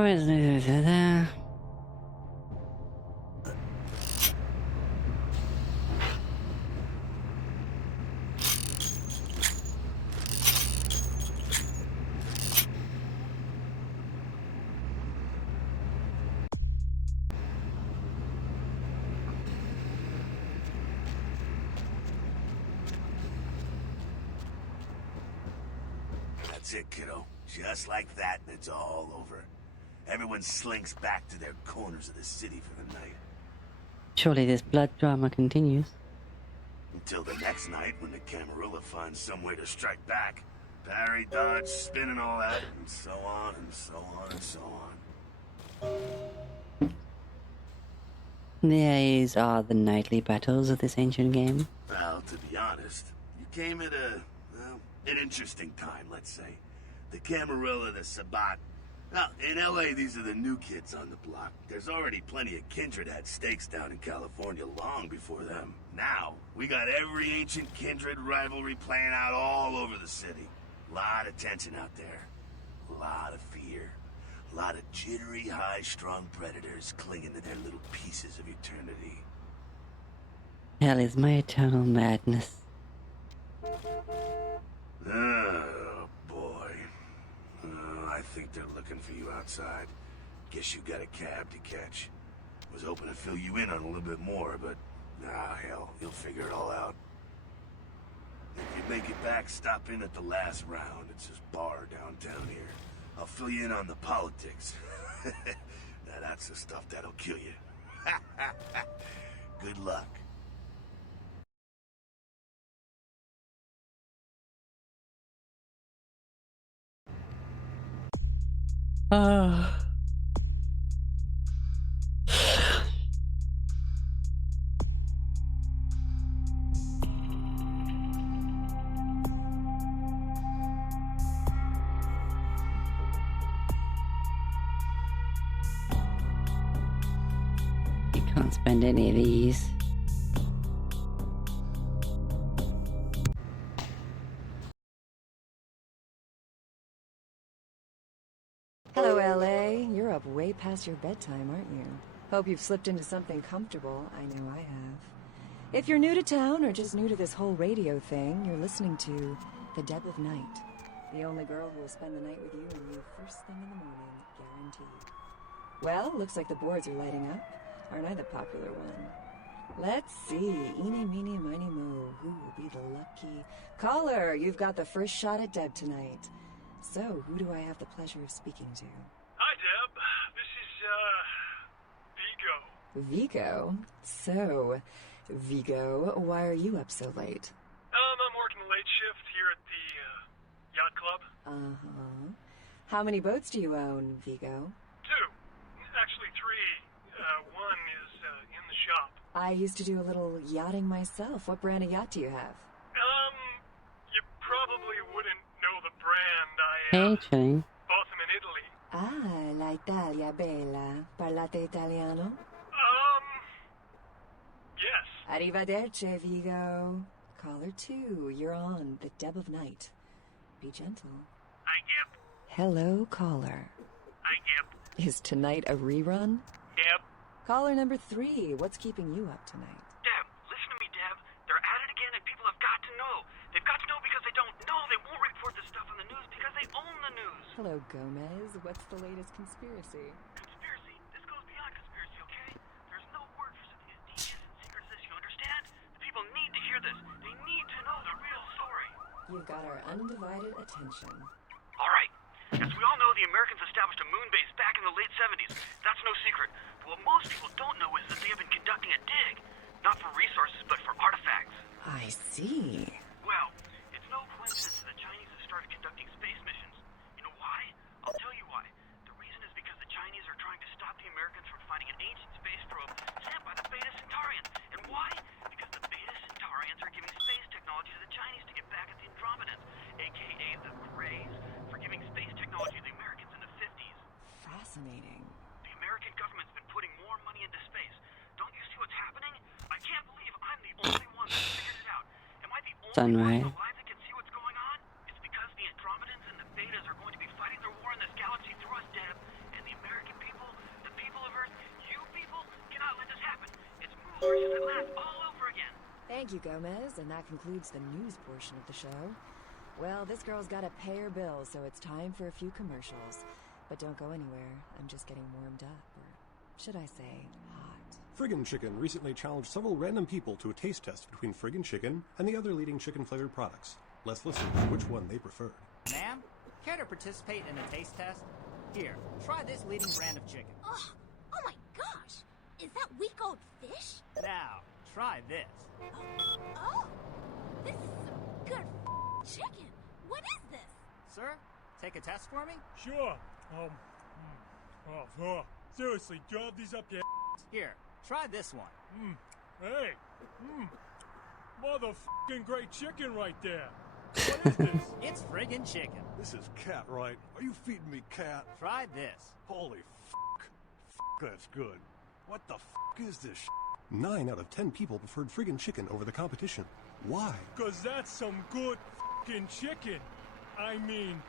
Where is it? That's it, kiddo. Just like that, and it's all over. Everyone slinks back to their corners of the city for the night. Surely this blood drama continues. Until the next night, when the Camarilla finds some way to strike back. Parry, dodge, spin and all that, and so on, and so on, and so on. These are the nightly battles of this ancient game. Well, to be honest, you came at an interesting time, let's say. The Camarilla, the Sabat. Now, in LA, these are the new kids on the block. There's already plenty of kindred had stakes down in California long before them. Now, we got every ancient kindred rivalry playing out all over the city. Lot of tension out there. A lot of fear. A lot of jittery, high-strung predators clinging to their little pieces of eternity. Hell is my eternal madness. Oh, boy. I think they're looking for you outside. Guess you got a cab to catch. Was hoping to fill you in on a little bit more, but... hell, you'll figure it all out. If you make it back, stop in at the last round. It's this bar downtown here. I'll fill you in on the politics. Now that's the stuff that'll kill you. Good luck. Ah. You can't spend any of these. Hello, LA. You're up way past your bedtime, aren't you? Hope you've slipped into something comfortable. I know I have. If you're new to town or just new to this whole radio thing, you're listening to The Deb of Night. The only girl who will spend the night with you and you first thing in the morning, guaranteed. Well, looks like the boards are lighting up. Aren't I the popular one? Let's see. Eeny, meeny, miny, mo. Who will be the lucky caller? You've got the first shot at Deb tonight. So, who do I have the pleasure of speaking to? Hi, Deb. This is, Vigo. Vigo? So, Vigo, why are you up so late? I'm working the late shift here at the, yacht club. Uh-huh. How many boats do you own, Vigo? 2. Actually, 3. One is, in the shop. I used to do a little yachting myself. What brand of yacht do you have? You probably wouldn't know the brand. Hey, Chain. Bought them in Italy. Ah, la Italia bella. Parlate italiano? Yes. Arrivederci, Vigo. Caller 2, you're on The Deb of Night. Be gentle. I yep. Hello, caller. I yep. Is tonight a rerun? Deb. Caller number 3, what's keeping you up tonight? Deb, listen to me, Deb. They're at it again and people have got to know. They've got to know because they don't know. They won't report this stuff on the news because they own the news. Hello, Gomez. What's the latest conspiracy? Conspiracy? This goes beyond conspiracy, okay? There's no word for something as devious and secret as this, you understand? The people need to hear this. They need to know the real story. You've got our undivided attention. All right. As we all know, the Americans established a moon base back in the late 70s. That's no secret. But what most people don't know is that they have been conducting a dig. Not for resources, but for artifacts. I see. Well, it's no coincidence that the Chinese have started conducting space missions. You know why? I'll tell you why. The reason is because the Chinese are trying to stop the Americans from finding an ancient space probe sent by the Beta Centaurians. And why? Because the Beta Centaurians are giving space technology to the Chinese to get back at the Andromedans, aka the Greys, for giving space technology to the Americans in the 50s. Fascinating. The American government's been putting more money into space. Don't you see what's happening? I can't believe I'm the only one that figured it out. Am I the only Sunray. one alive that can see what's going on? It's because the Andromedans and the Betas are going to be fighting their war in this galaxy through us, Deb, and the Americans origin at last, all over again. Thank you, Gomez, and that concludes the news portion of the show. Well, this girl's gotta pay her bills, so it's time for a few commercials. But don't go anywhere, I'm just getting warmed up, or should I say, hot. Friggin' Chicken recently challenged several random people to a taste test between Friggin' Chicken and the other leading chicken-flavored products. Let's listen to which one they preferred. Ma'am, care to participate in a taste test? Here, try this leading brand of chicken. Oh my gosh! Is that week-old fish? Now, try this. Oh, this is some good chicken. What is this? Sir, take a test for me? Sure. Seriously, do you have these up your Here, try this one. Hey. Motherfucking great chicken right there. What is this? It's friggin' chicken. This is cat, right? Are you feeding me cat? Try this. Holy fuck. Fuck, that's good. What the fuck is this 9 out of 10 people preferred Friggin' Chicken over the competition. Why? Cause that's some good fucking chicken. I mean,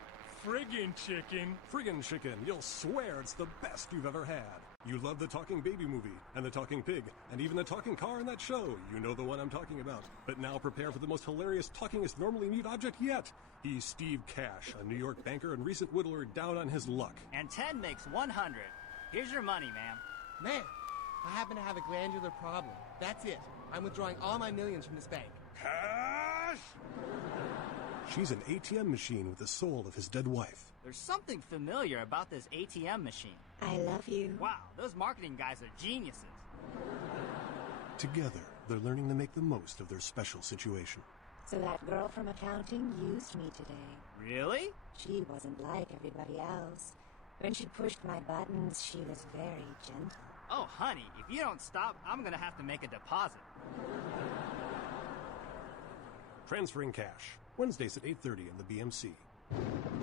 friggin' chicken. Friggin' Chicken, you'll swear it's the best you've ever had. You love the talking baby movie, and the talking pig, and even the talking car in that show. You know the one I'm talking about. But now prepare for the most hilarious talkingest normally mute object yet. He's Steve Cash, a New York banker and recent whittler down on his luck. And 10 makes 100. Here's your money, ma'am. Man, I happen to have a glandular problem. That's it. I'm withdrawing all my millions from this bank. Cash? She's an ATM machine with the soul of his dead wife. There's something familiar about this ATM machine. I love you. Wow, those marketing guys are geniuses. Together, they're learning to make the most of their special situation. So that girl from accounting used me today. Really? She wasn't like everybody else. When she pushed my buttons, she was very gentle. Oh, honey, if you don't stop, I'm gonna have to make a deposit. Transferring cash. Wednesdays at 8:30 in the BMC.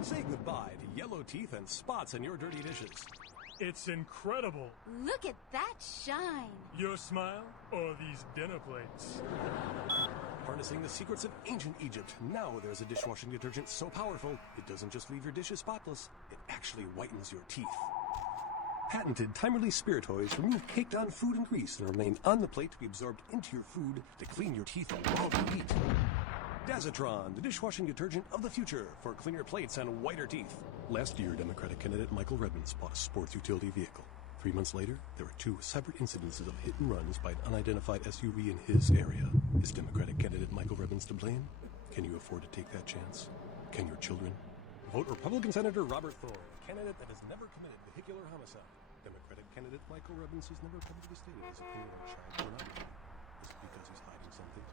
Say goodbye to yellow teeth and spots in your dirty dishes. It's incredible. Look at that shine. Your smile or these dinner plates? Harnessing the secrets of ancient Egypt, now there's a dishwashing detergent so powerful, it doesn't just leave your dishes spotless, it actually whitens your teeth. Patented time-release spiritoids remove caked-on food and grease and remain on the plate to be absorbed into your food to clean your teeth while you eat. Dazatron, the dishwashing detergent of the future for cleaner plates and whiter teeth. Last year, Democratic candidate Michael Redmond bought a sports utility vehicle. 3 months later, there were 2 separate incidences of hit and runs by an unidentified SUV in his area. Is Democratic candidate Michael Redmond to blame? Can you afford to take that chance? Can your children? Vote Republican Senator Robert Thorne, a candidate that has never committed vehicular homicide. Democratic candidate Michael Redmond has never publicly stated his opinion on child pornography. Is it because he's hiding something?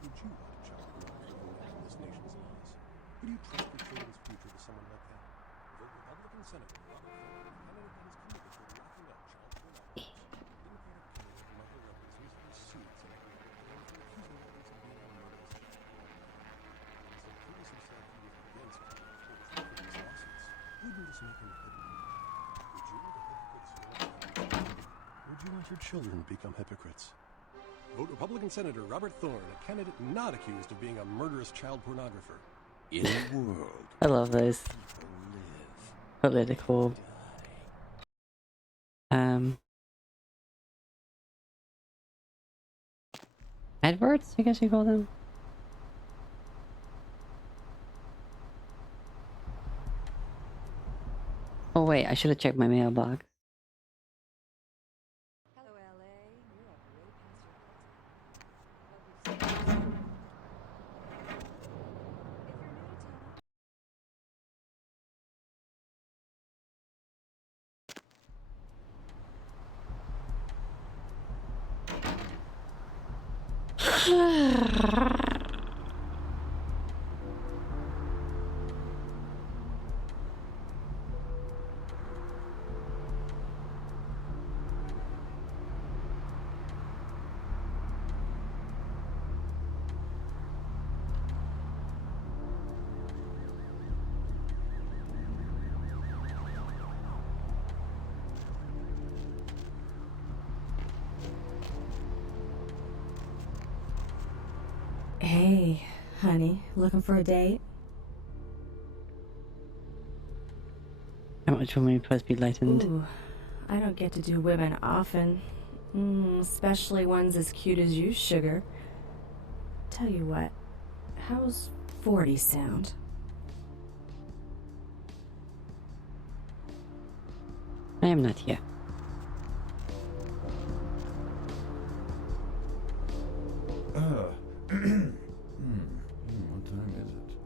Would you hide child pornography in this nation's laws? Would you trust your children's future to someone like that? Vote Republican Senator Robert Thorne, a candidate that is committed to locking up child pornography. Democratic candidate Michael Redmond recently sued Senator Thorne for accusing Redmond of being a murderous child pornographer. He previously said he was against Thorne for these lawsuits. Wouldn't this make him a hypocrite? Would you want hypocrites? Would you want your children to become hypocrites? Vote Republican Senator Robert Thorne, a candidate not accused of being a murderous child pornographer. In a world, I love those political adverts, I guess you call them. Oh wait, I should have checked my mailbox. Hello, LA. You're up way past your bedtime. Hope you've slept in. If you're new to town. Hey, honey, looking for a date? How much women supposed to be lightened? Ooh, I don't get to do women often. Especially ones as cute as you, sugar. Tell you what, how's 40 sound? I am not here. What time is it?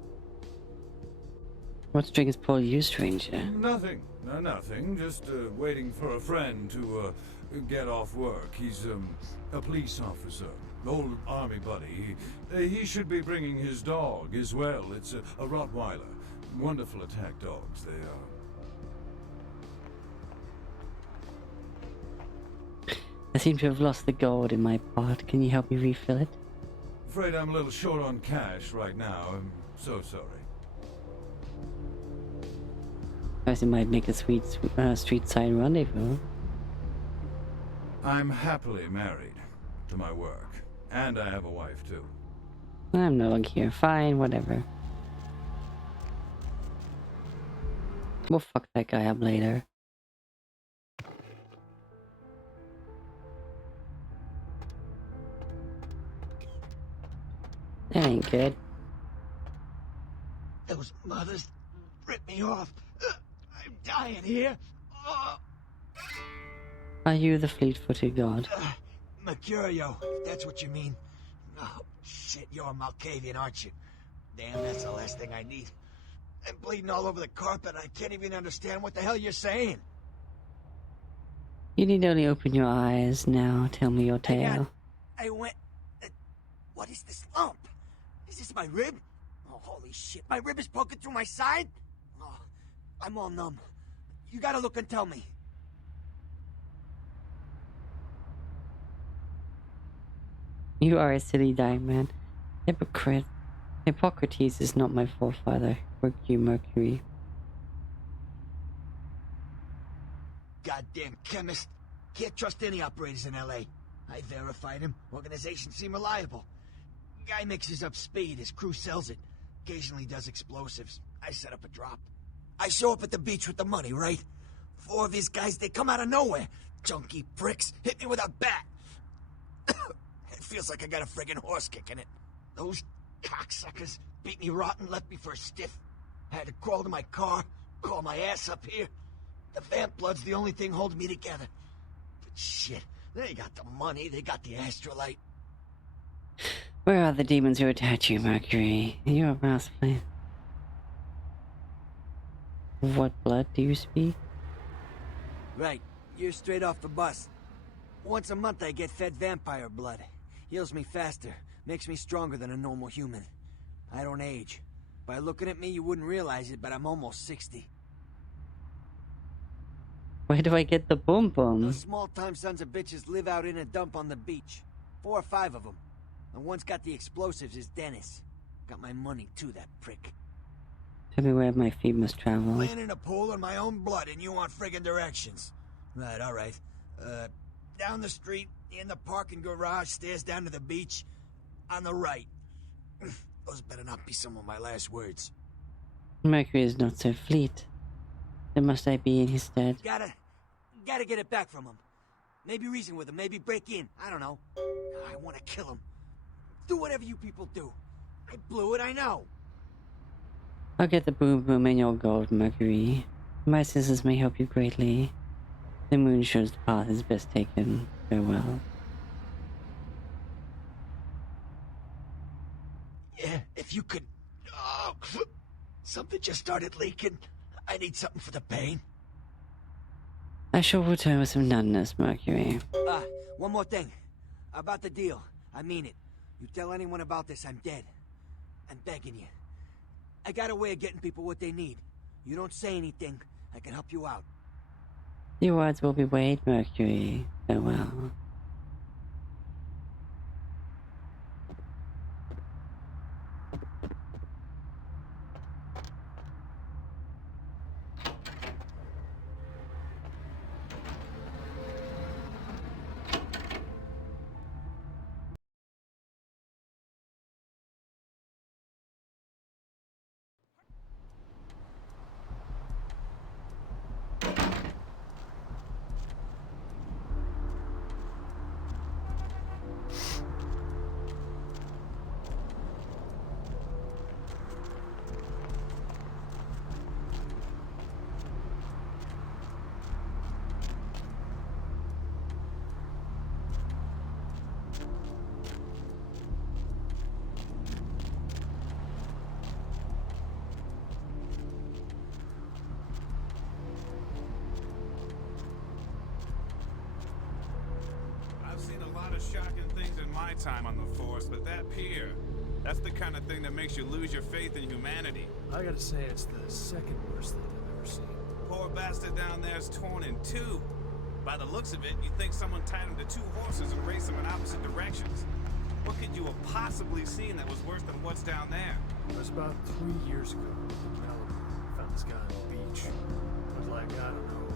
What drink is Paul you, stranger? Nothing. Nothing. Just waiting for a friend to get off work. He's a police officer. Old army buddy. He should be bringing his dog as well. It's a Rottweiler. Wonderful attack dogs, they are. I seem to have lost the gold in my pot. Can you help me refill it? Afraid I'm a little short on cash right now. I'm so sorry. Perhaps it might make a sweet street side rendezvous. I'm happily married to my work. And I have a wife, too. I'm no longer here. Fine, whatever. We'll fuck that guy up later. That ain't good. Those mothers ripped me off. I'm dying here. Are you the fleet-footed god? Mercurio, if that's what you mean. Oh, shit, you're a Malkavian, aren't you? Damn, that's the last thing I need. I'm bleeding all over the carpet. I can't even understand what the hell you're saying. You need only open your eyes now. Tell me your tale. I went... what is this lump? Is this my rib? Oh, holy shit, my rib is poking through my side? Oh, I'm all numb. You gotta look and tell me. You are a silly dying man. Hypocrite. Hippocrates is not my forefather. Mercury. Goddamn chemist. Can't trust any operators in LA. I verified him. Organizations seem reliable. Guy mixes up speed. His crew sells it. Occasionally does explosives. I set up a drop. I show up at the beach with the money, right? 4 of his guys, they come out of nowhere. Junky pricks. Hit me with a bat. It feels like I got a friggin' horse kicking it. Those cocksuckers beat me rotten, left me for a stiff. I had to crawl to my car, call my ass up here. The vamp blood's the only thing holding me together. But shit, they got the money, they got the astrolite. Where are the demons who attach you, Mercury? You're rascally. What blood do you speak? Right, you're straight off the bus. Once a month I get fed vampire blood. Heals me faster, makes me stronger than a normal human. I don't age. By looking at me, you wouldn't realize it, but I'm almost 60. Where do I get the boom boom? Those small-time sons of bitches live out in a dump on the beach. 4 or 5 of them. The one's got the explosives is Dennis. Got my money too, that prick. Tell me where my feet must travel. Laying in a pool in my own blood and you want friggin' directions. Right, alright. Down the street, in the parking garage, stairs down to the beach. On the right. Those better not be some of my last words. Mercury is not so fleet. Then must I be in his stead? Gotta get it back from him. Maybe reason with him, maybe break in. I don't know. I want to kill him. Do whatever you people do. I blew it, I know. I'll get the boom boom and your gold, Mercury. My scissors may help you greatly. The moon shows the path is best taken. Farewell. Yeah, if you could... Oh, something just started leaking. I need something for the pain. I shall return with some numbness, Mercury. One more thing. About the deal. I mean it. You tell anyone about this, I'm dead. I'm begging you. I got a way of getting people what they need. You don't say anything, I can help you out. Your words will be weighed, Mercury. Farewell. more shocking things in my time on the force, but that pier, that's the kind of thing that makes you lose your faith in humanity. I gotta say, it's the second worst thing I've ever seen. Poor bastard down there's torn in two. By the looks of it, you'd think someone tied him to two horses and raced them in opposite directions. What could you have possibly seen that was worse than what's down there? It was about 3 years ago. In Malibu, found this guy on the beach. Looked like, I don't know,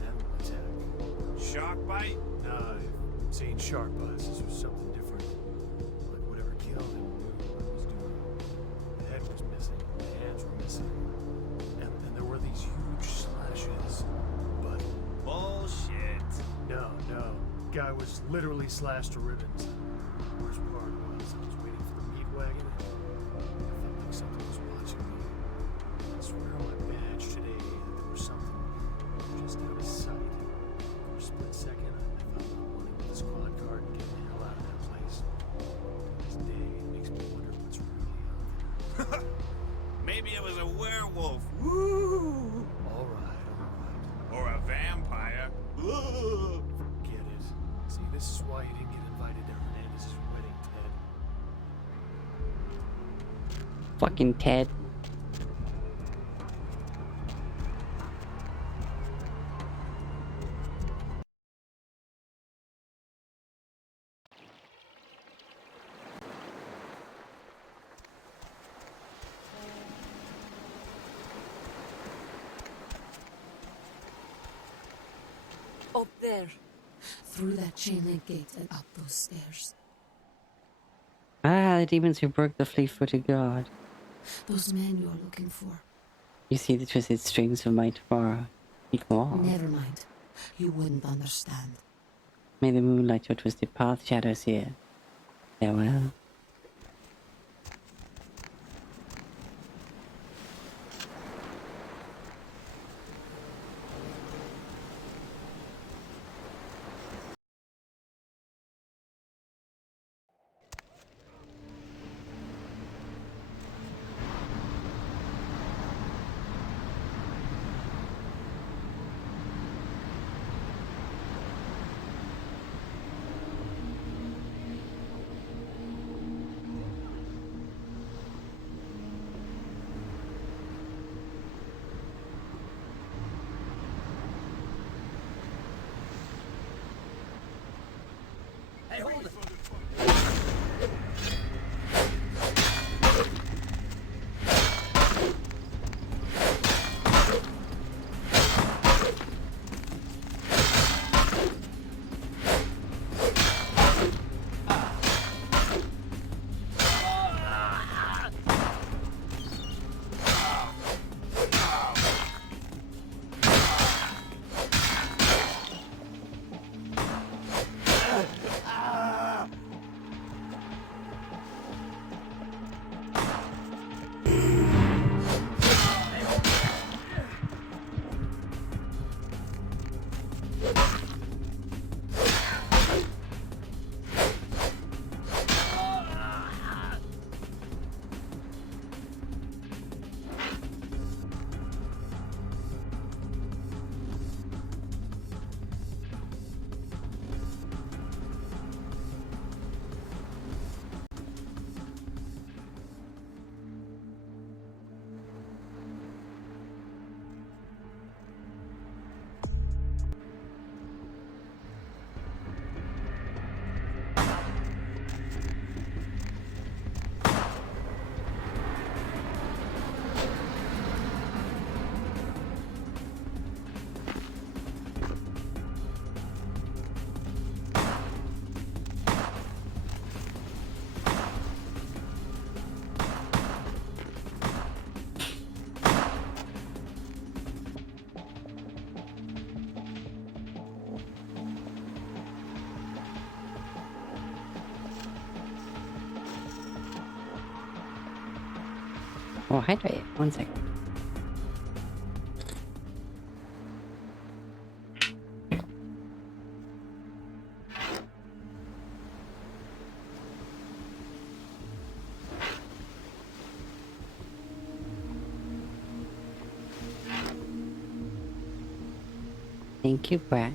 an animal attack. Shark bite? Nah, I've seen shark bites. This was something different. Like whatever killed him knew what it was doing. The head was missing, the hands were missing. And there were these huge slashes. But... Bullshit. No. Guy was literally slashed to ribbons. The worst part was I was waiting for the meat wagon. I felt like something was watching me. I swear on my badge today that there was something just out of sight. For a split second, I thought about running with the squad car and getting the hell out of that place. This day, it makes me wonder what's really out there. Maybe it was a werewolf. Woo! All right. Or a vampire. Ugh. Forget it. See, this is why you didn't get invited to Hernandez's wedding, Ted. Fucking Ted. Up there. Through that chain link gate and up those stairs. Ah, the demons who broke the fleet-footed guard. Those men you're looking for. You see the twisted strings of my tomorrow. Equal. Never mind. You wouldn't understand. May the moon light your twisted path, shadows here. Farewell. Hey, hold it. Oh, hydrate. 1 second. Thank you, Brad.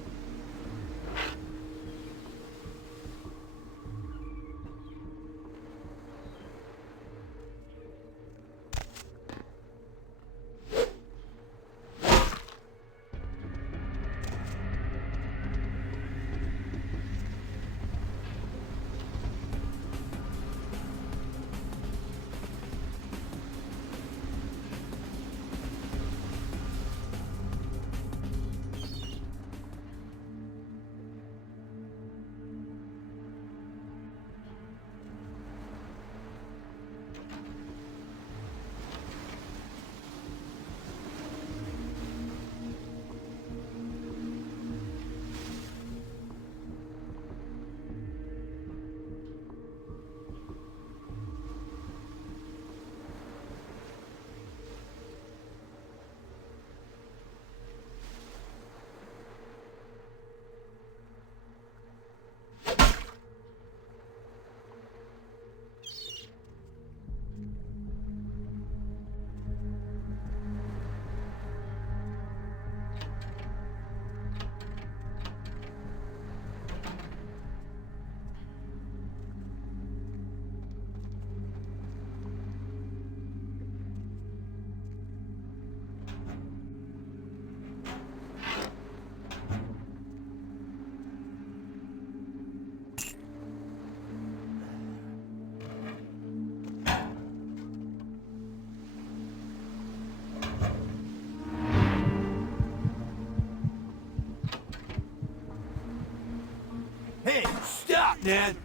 Dad.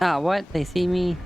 Ah, what? They see me?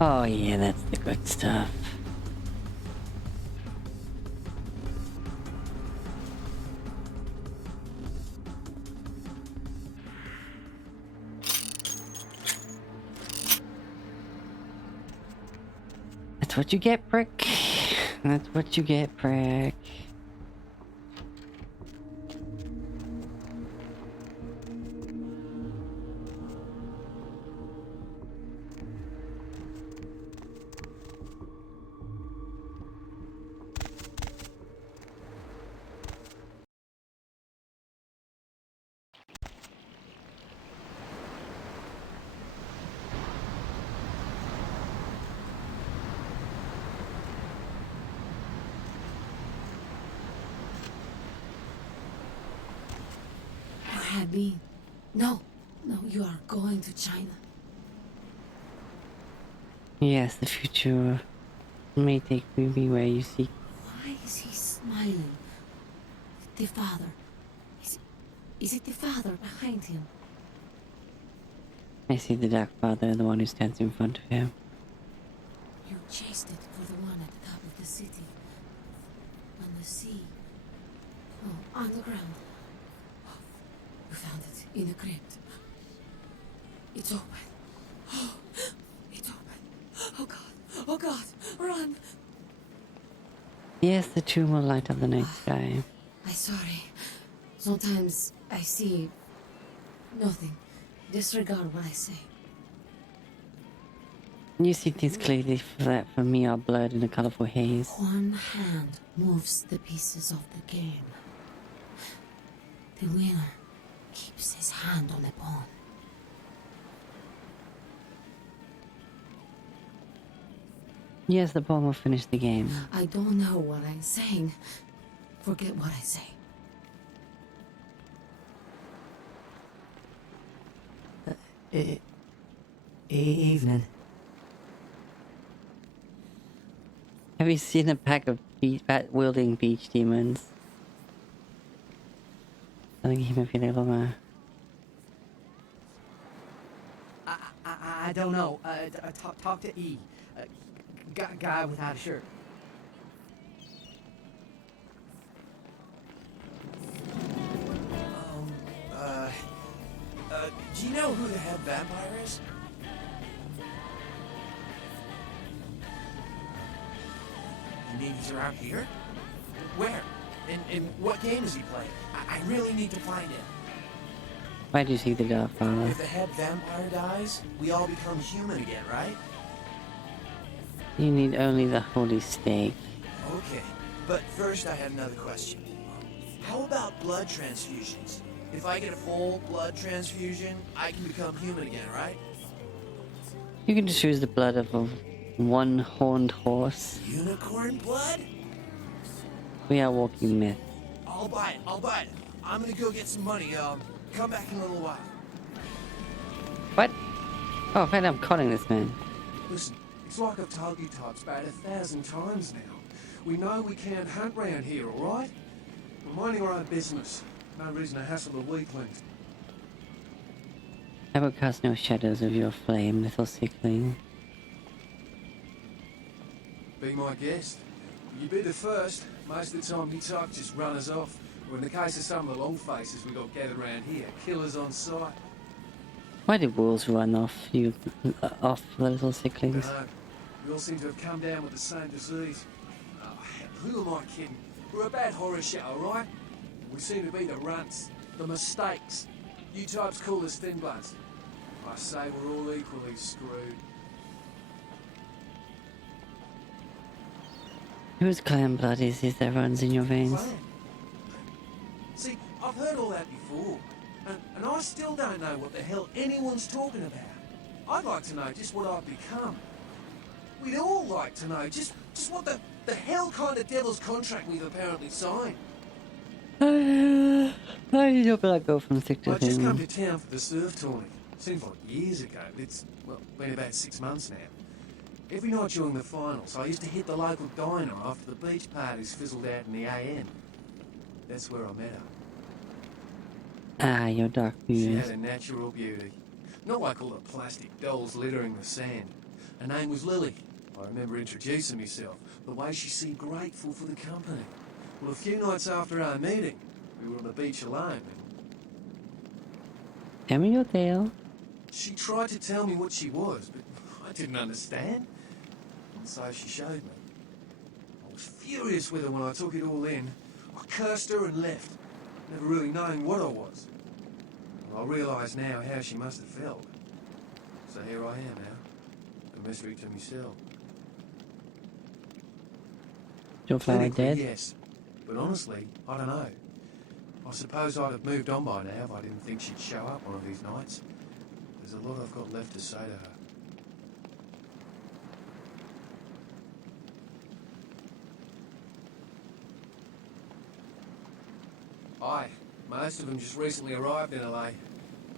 Oh yeah, that's the good stuff. That's what you get, prick. That's what you get, prick. You had me. No, no, you are going to China. Yes, the future may take me where you seek. Why is he smiling? The father. Is it the father behind him? I see the Dark Father, the one who stands in front of him. You chased it for the one at the top of the city. On the sea. Oh, on the ground. Oh, you found it in a crypt. It's open. Oh, it's open. Oh God. Oh God. Run. Yes, the tomb will light up the night sky. I'm sorry. Sometimes I see nothing. Disregard what I say. You see things clearly that for me are blurred in a colorful haze. One hand moves the pieces of the game. The winner keeps his hand on the pawn. Yes, the pawn will finish the game. I don't know what I'm saying. Forget what I say. Evening. Have you seen a pack of bat-wielding beach demons? I think he might be a little more. I don't know. Talk to E. Guy without a shirt. Do you know who the head vampire is? You mean he's around here? Where? In what game is he playing? I really need to find him. Why do you see the Dark Father? If the head vampire dies, we all become human again, right? You need only the holy stake. Okay, but first I have another question. How about blood transfusions? If I get a full blood transfusion, I can become human again, right? You can just choose the blood of one-horned horse. Unicorn blood? We are walking myth. I'll buy it. I'll buy it. I'm gonna go get some money. Come back in a little while. What? Oh, right, I'm calling this man. Listen, it's like I've told you types about 1,000 times now. We know we can't hunt round here, alright? We're minding our own business. No reason to hassle the weaklings. I will cast no shadows of your flame, little sickling. Be my guest. You be the first. Most of the time, you type just run us off. Or in the case of some of the long faces we got gathered around here, killers on sight. Why did wolves run off, you little sicklings? Dunno. We all seem to have come down with the same disease. Oh, who am I kidding? We're a bad horror show, alright? We seem to be the runts, the mistakes. You types call us thin bloods. I say we're all equally screwed. Whose clan blood is this that runs in your veins? Clan? See, I've heard all that before. And I still don't know what the hell anyone's talking about. I'd like to know just what I've become. We'd all like to know just what the hell kind of devil's contract we've apparently signed. I don't feel like go from thick to I just thin. come to town for the surf tourney. Seems like years ago, but it's, well, been about 6 months now. Every night during the finals, I used to hit the local diner after the beach parties fizzled out in the AM. That's where I met her. Ah, your dark She muse. had a natural beauty. Not like all the plastic dolls littering the sand. Her name was Lily. I remember introducing myself, the way she seemed grateful for the company. Well, a few nights after our meeting, we were on the beach alone, and Tell me your tale. she tried to tell me what she was, but I didn't understand. And so she showed me. I was furious with her when I took it all in. I cursed her and left, never really knowing what I was. And I realise now how she must have felt. So here I am now, a mystery to myself. Your flower Clinically, dead? yes, but honestly, I don't know. I suppose I'd have moved on by now if I didn't think she'd show up one of these nights. There's a lot I've got left to say to her. Aye, most of them just recently arrived in LA.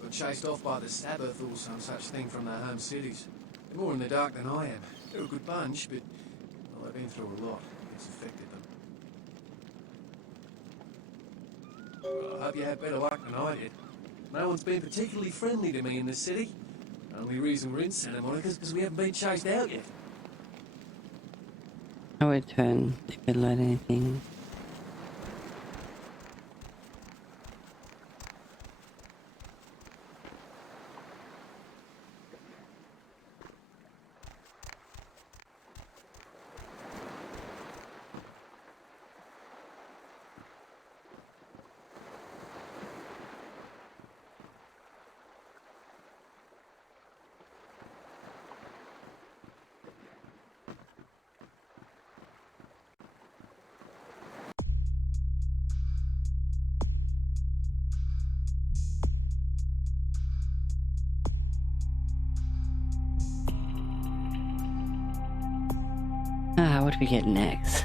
Got chased off by the Sabbath or some such thing from their home cities. They're more in the dark than I am. They're a good bunch, but well, they've been through a lot. It's affected them. Well, I hope you had better luck than I did. No one's been particularly friendly to me in this city. Only reason we're in Santa Monica is because we haven't been chased out yet. I would turn if it learn anything. Ah, what do we get next?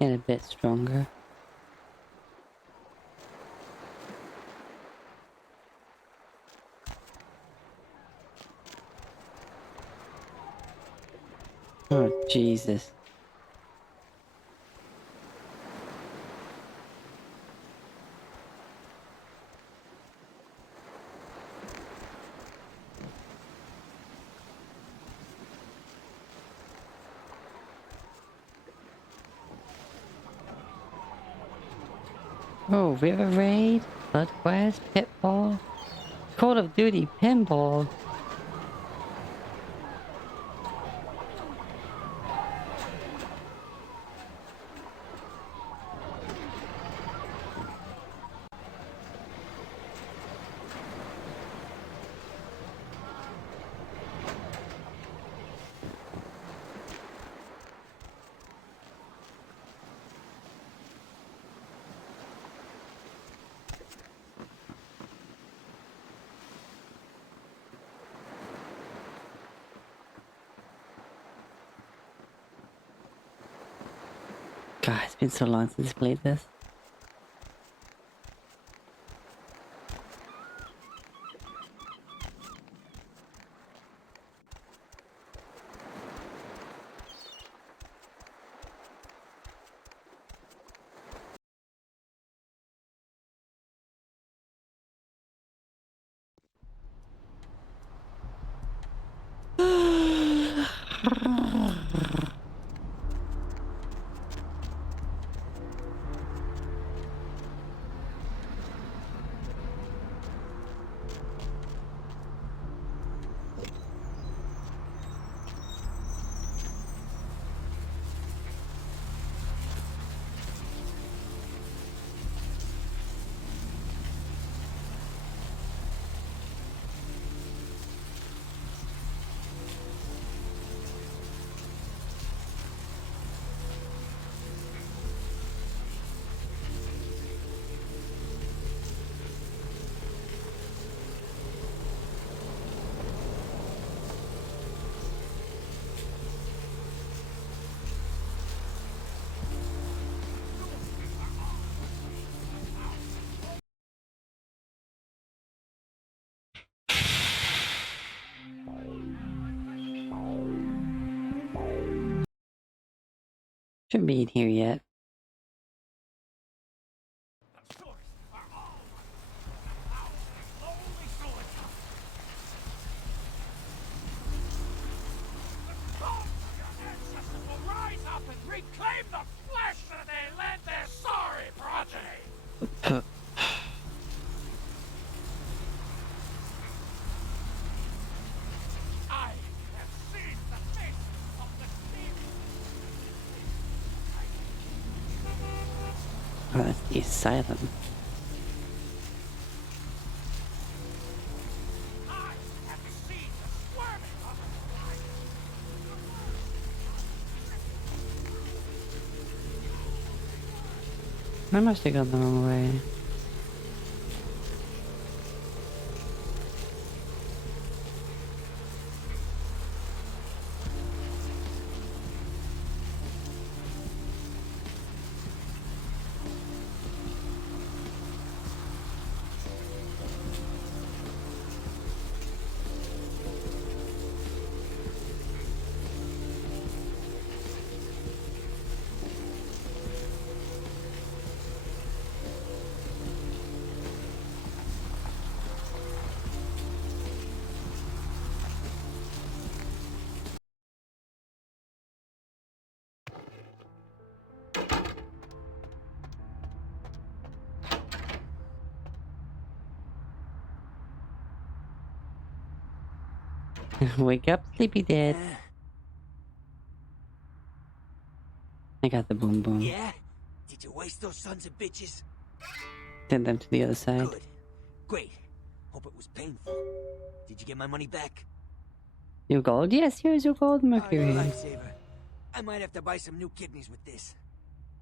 Get a bit stronger. Oh, Jesus. Oh, River Raid, Blood Quest, Pitfall, Call of Duty Pinball. God, it's been so long since I played this. Shouldn't be in here yet. Rise up and reclaim the flesh that they lent their sorry progeny! I have seen the face of the Oh, that's the asylum. I must have gone the wrong way. Wake up, sleepy dad. I got the boom boom. Yeah? Did you waste those sons of bitches? Send them to the other side. Good. Great. Hope it was painful. Did you get my money back? Your gold? Yes, here's your gold, Mercury. Lifesaver. I might have to buy some new kidneys with this.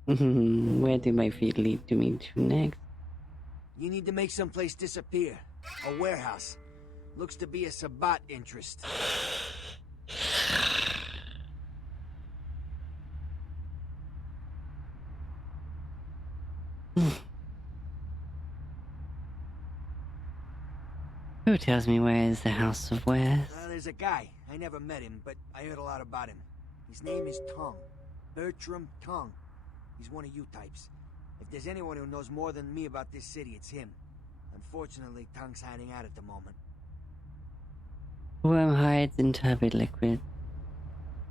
Where do my feet lead to me to next? You need to make someplace disappear. A warehouse. Looks to be a Sabat interest. Who tells me where is the House of Wares? There's a guy. I never met him, but I heard a lot about him. His name is Tung. Bertram Tung. He's one of you types. If there's anyone who knows more than me about this city, it's him. Unfortunately, Tung's hiding out at the moment. Worm hides in turbid liquid.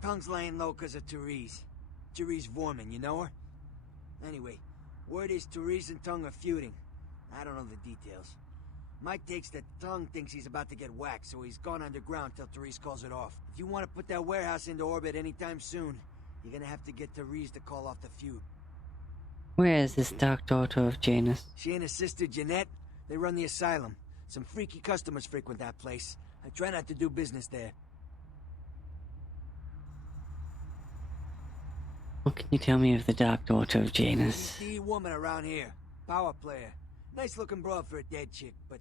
Tung's laying low because of Therese. Therese Vorman, you know her? Anyway, word is Therese and Tung are feuding. I don't know the details. My take's that Tung thinks he's about to get whacked, so he's gone underground till Therese calls it off. If you want to put that warehouse into orbit anytime soon, you're gonna have to get Therese to call off the feud. Where is this dark daughter of Janus? She and her sister Jeanette, they run the asylum. Some freaky customers frequent that place. I try not to do business there. What can you tell me of the dark daughter of Janus? The woman around here. Power player. Nice looking broad for a dead chick, but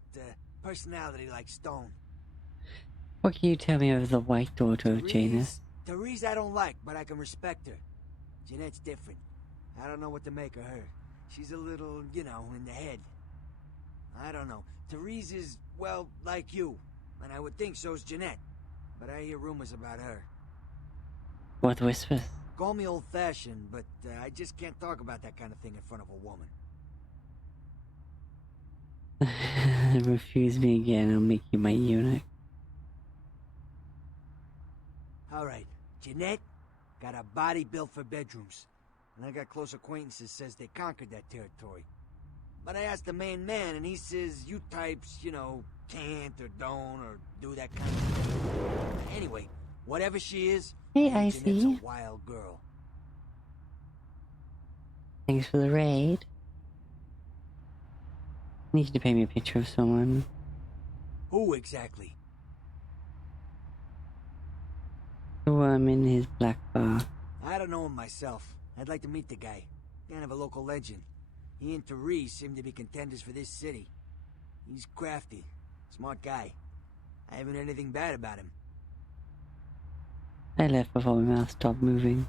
personality like stone. What can you tell me of the white daughter of Janus? Therese I don't like, but I can respect her. Jeanette's different. I don't know what to make of her. She's a little, you know, in the head. I don't know. Therese is, well, like you. And I would think so's Jeanette. But I hear rumors about her. What whispers? Call me old-fashioned, but I just can't talk about that kind of thing in front of a woman. Refuse me again, I'll make you my eunuch. Alright, Jeanette got a body built for bedrooms. And I got close acquaintances says they conquered that territory. But I asked the main man and he says you types, you know, can't or don't or do that kind of thing. Anyway, whatever she is, hey, I I think Jeanette's see. a wild girl. Thanks for the raid. I need you to paint me a picture of someone. Who exactly? The worm in his black bar. I don't know him myself. I'd like to meet the guy. Kind of a local legend. He and Therese seem to be contenders for this city. He's crafty. Smart guy. I haven't heard anything bad about him. I left before my mouth stopped moving.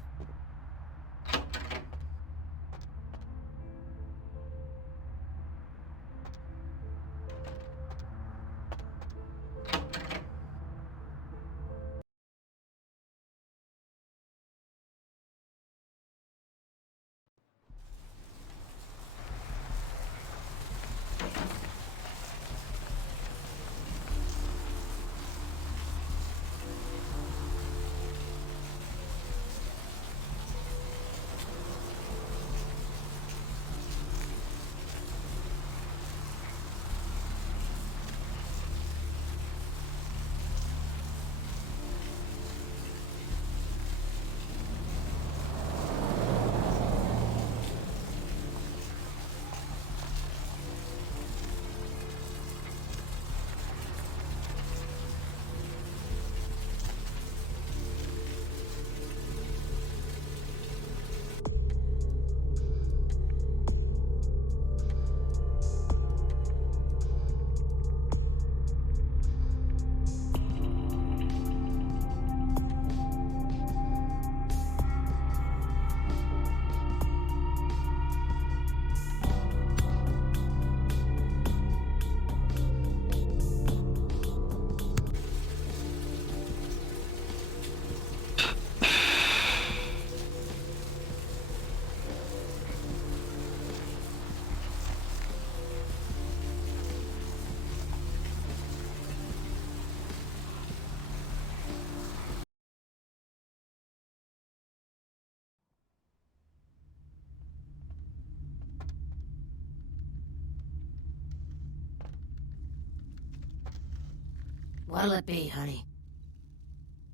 What'll it be, honey?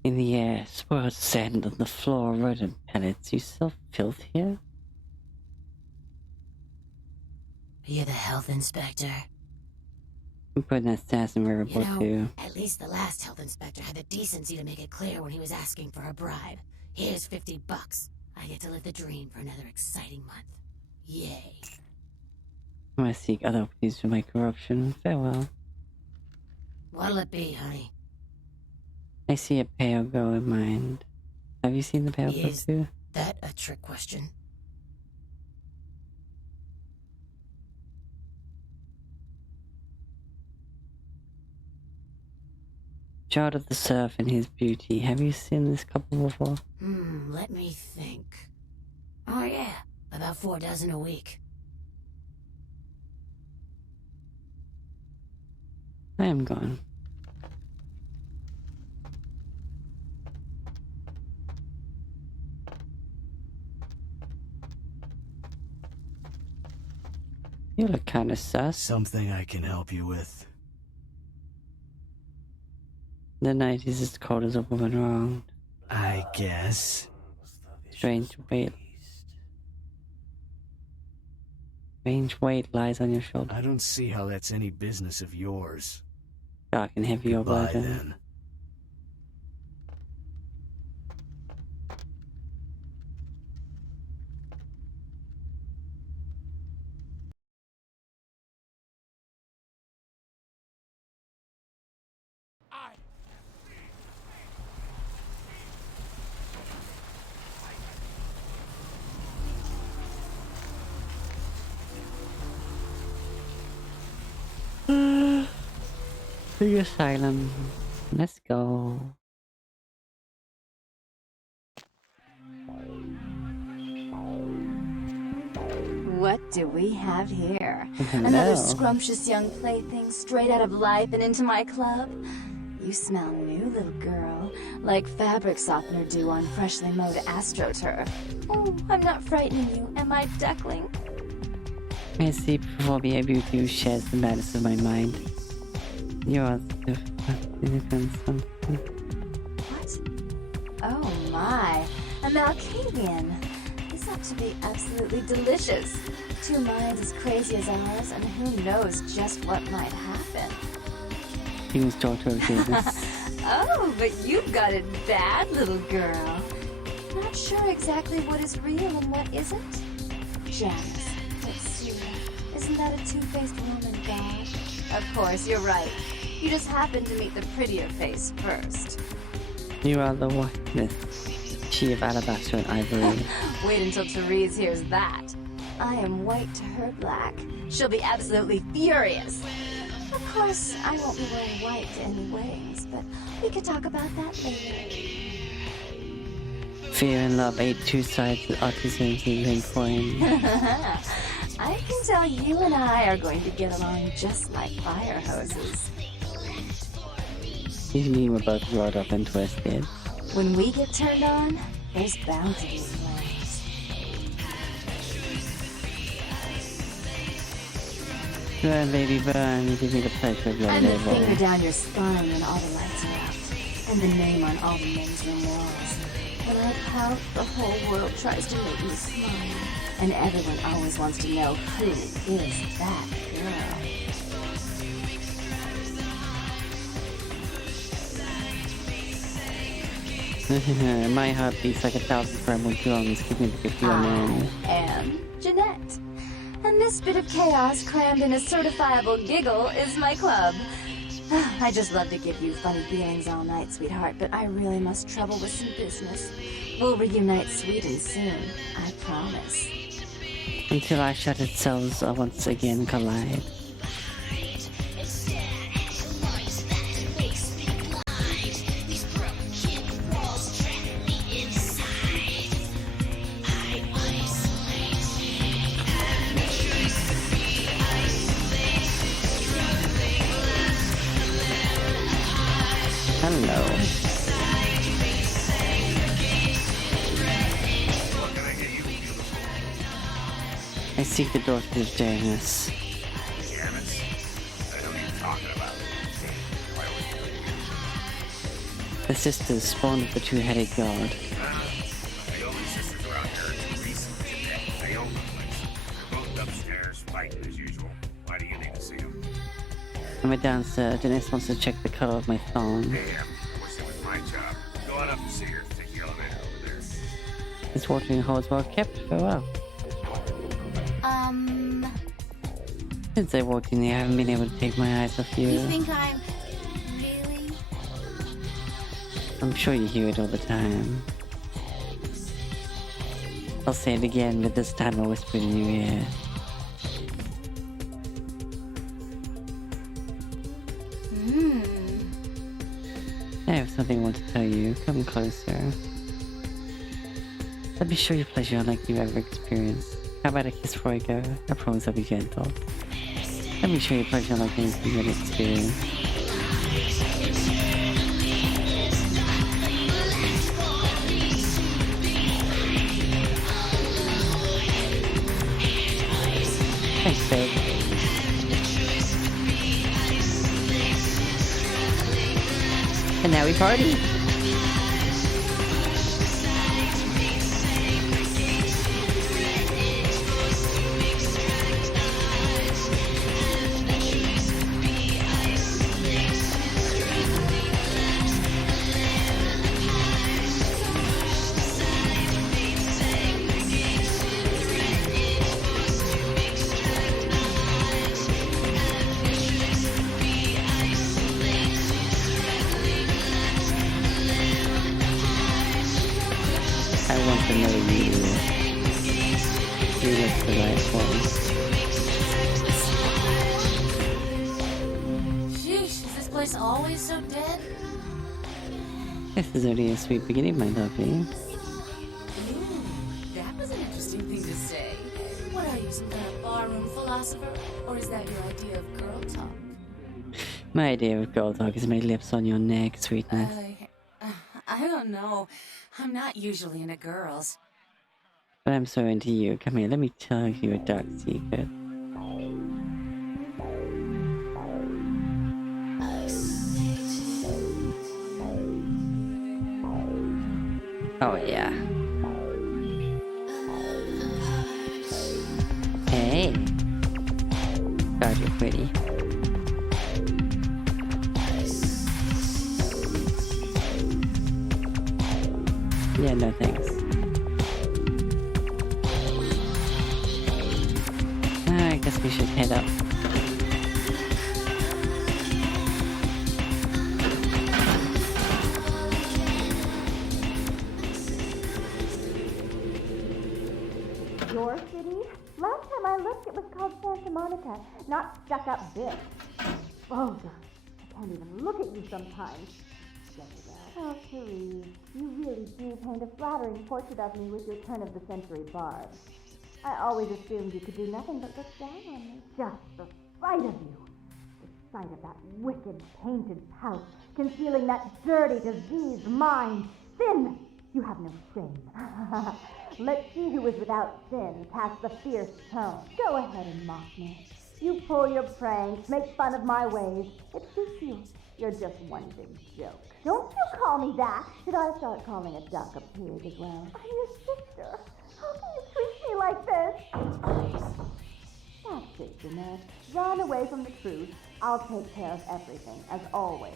In the air, swirled sand on the floor, rodent pellets. You sell filth here? Are you the health inspector? I'm putting that sass in my report too. At least the last health inspector had the decency to make it clear when he was asking for a bribe. Here's $50. I get to live the dream for another exciting month. Yay. I must seek other opportunities for my corruption. Farewell. What'll it be, honey? I see a pale girl in mind. Have you seen the pale girl Is too? that a trick question? Child of the surf and his beauty. Have you seen this couple before? Let me think. Oh yeah, about 4 dozen a week. I am gone. You look kinda sus. Something I can help you with. The night is as cold as a woman wronged. I guess. Strange weight. Strange weight lies on your shoulder. I don't see how that's any business of yours. Dark and heavy your Goodbye, burden. then. The asylum. Let's go. What do we have here? Hello. Another scrumptious young plaything straight out of life and into my club? You smell new, little girl, like fabric softener dew on freshly mowed astroturf. Oh, I'm not frightening you, am I, duckling? My sleep before being able to shares the madness of my mind. You are What? Oh my, a Malkavian. This ought to be absolutely delicious. Two minds as crazy as ours, and who knows just what might happen. King's daughter of business. Oh, but you've got it bad, little girl. Not sure exactly what is real and what isn't? Janice, let's see. Isn't that a two-faced woman, God? Of course, you're right. You just happened to meet the prettier face first. You are the whiteness. She of alabaster and ivory. Wait until Therese hears that. I am white to her black. She'll be absolutely furious. Of course, I won't be wearing white to any weddings, but we could talk about that later. Fear and love ain't two sides of autism same coin. I can tell you and I are going to get along just like fire hoses. You mean we're both rolled up and twisted. When we get turned on, there's bound to be flames. Burn, baby, burn. You give me the pleasure of your And the labor. finger down your spine when all the lights are out. And the name on all the men's room walls. When I pout, the whole world tries to make me smile. And everyone always wants to know who is that girl. My heart beats like 1,000 primal drums. Give me the gift of your name. I am Jeanette. And this bit of chaos crammed in a certifiable giggle is my club. I just love to give you funny feelings all night, sweetheart, but I really must trouble with some business. We'll reunite sweet and soon, I promise. Until our shattered selves are once again collide. Hello. I seek the daughter of Janus. Janice? I know what you're talking about. Why would you? The sisters spawned of the two-headed god. My only sisters around here are Therese and Jeanette. They own the place. They're both upstairs, fighting as usual. Why do you need to see them? When we're downstairs, Janus wants to check the color of my thong. Damn, I wish it was my job. Go on up and see her. Take the elevator over there. This watering hole is well kept. Farewell. Since I walked in here, I haven't been able to take my eyes off you. You think I'm really? I'm sure you hear it all the time. I'll say it again, but this time I'll whisper in your ear. I have something I want to tell you. Come closer. Let me show you pleasure unlike you've ever experienced. How about a kiss before I go? I promise I'll be gentle. Let me show you pleasure unlike anything you've ever experienced. Thanks, babe. And now we party! I want to know you. You look the right one. Sheesh, is this place voice always so dead? This is only a sweet beginning, my lovely. Ooh, that was an interesting thing to say. What are you, some kind of barroom philosopher? Or is that your idea of girl talk? My idea of girl talk is my lips on your neck, sweetness. I don't know. I'm not usually into girls. But I'm so into you. Come here, let me tell you a dark secret. Oh yeah. Hey. God, you're pretty. Yeah, no thanks. I guess we should head up. Your city? Last time I looked, it was called Santa Monica, not stuck-up bitch. Oh, God, I can't even look at you sometimes. Oh, Therese, you really do paint a flattering portrait of me with your turn-of-the-century barb. I always assumed you could do nothing but look down on me. Just the sight of you. The sight of that wicked, painted pout, concealing that dirty, diseased mind. Sin! You have no shame. Let's see who is without sin, cast the fierce tone. Go ahead and mock me. You pull your pranks, make fun of my ways. It suits you. You're just one big joke. Don't you call me that. Should I start calling a duck a pig as well? I'm your sister. How can you treat me like this? That's it, Jeanette. Run away from the truth. I'll take care of everything, as always.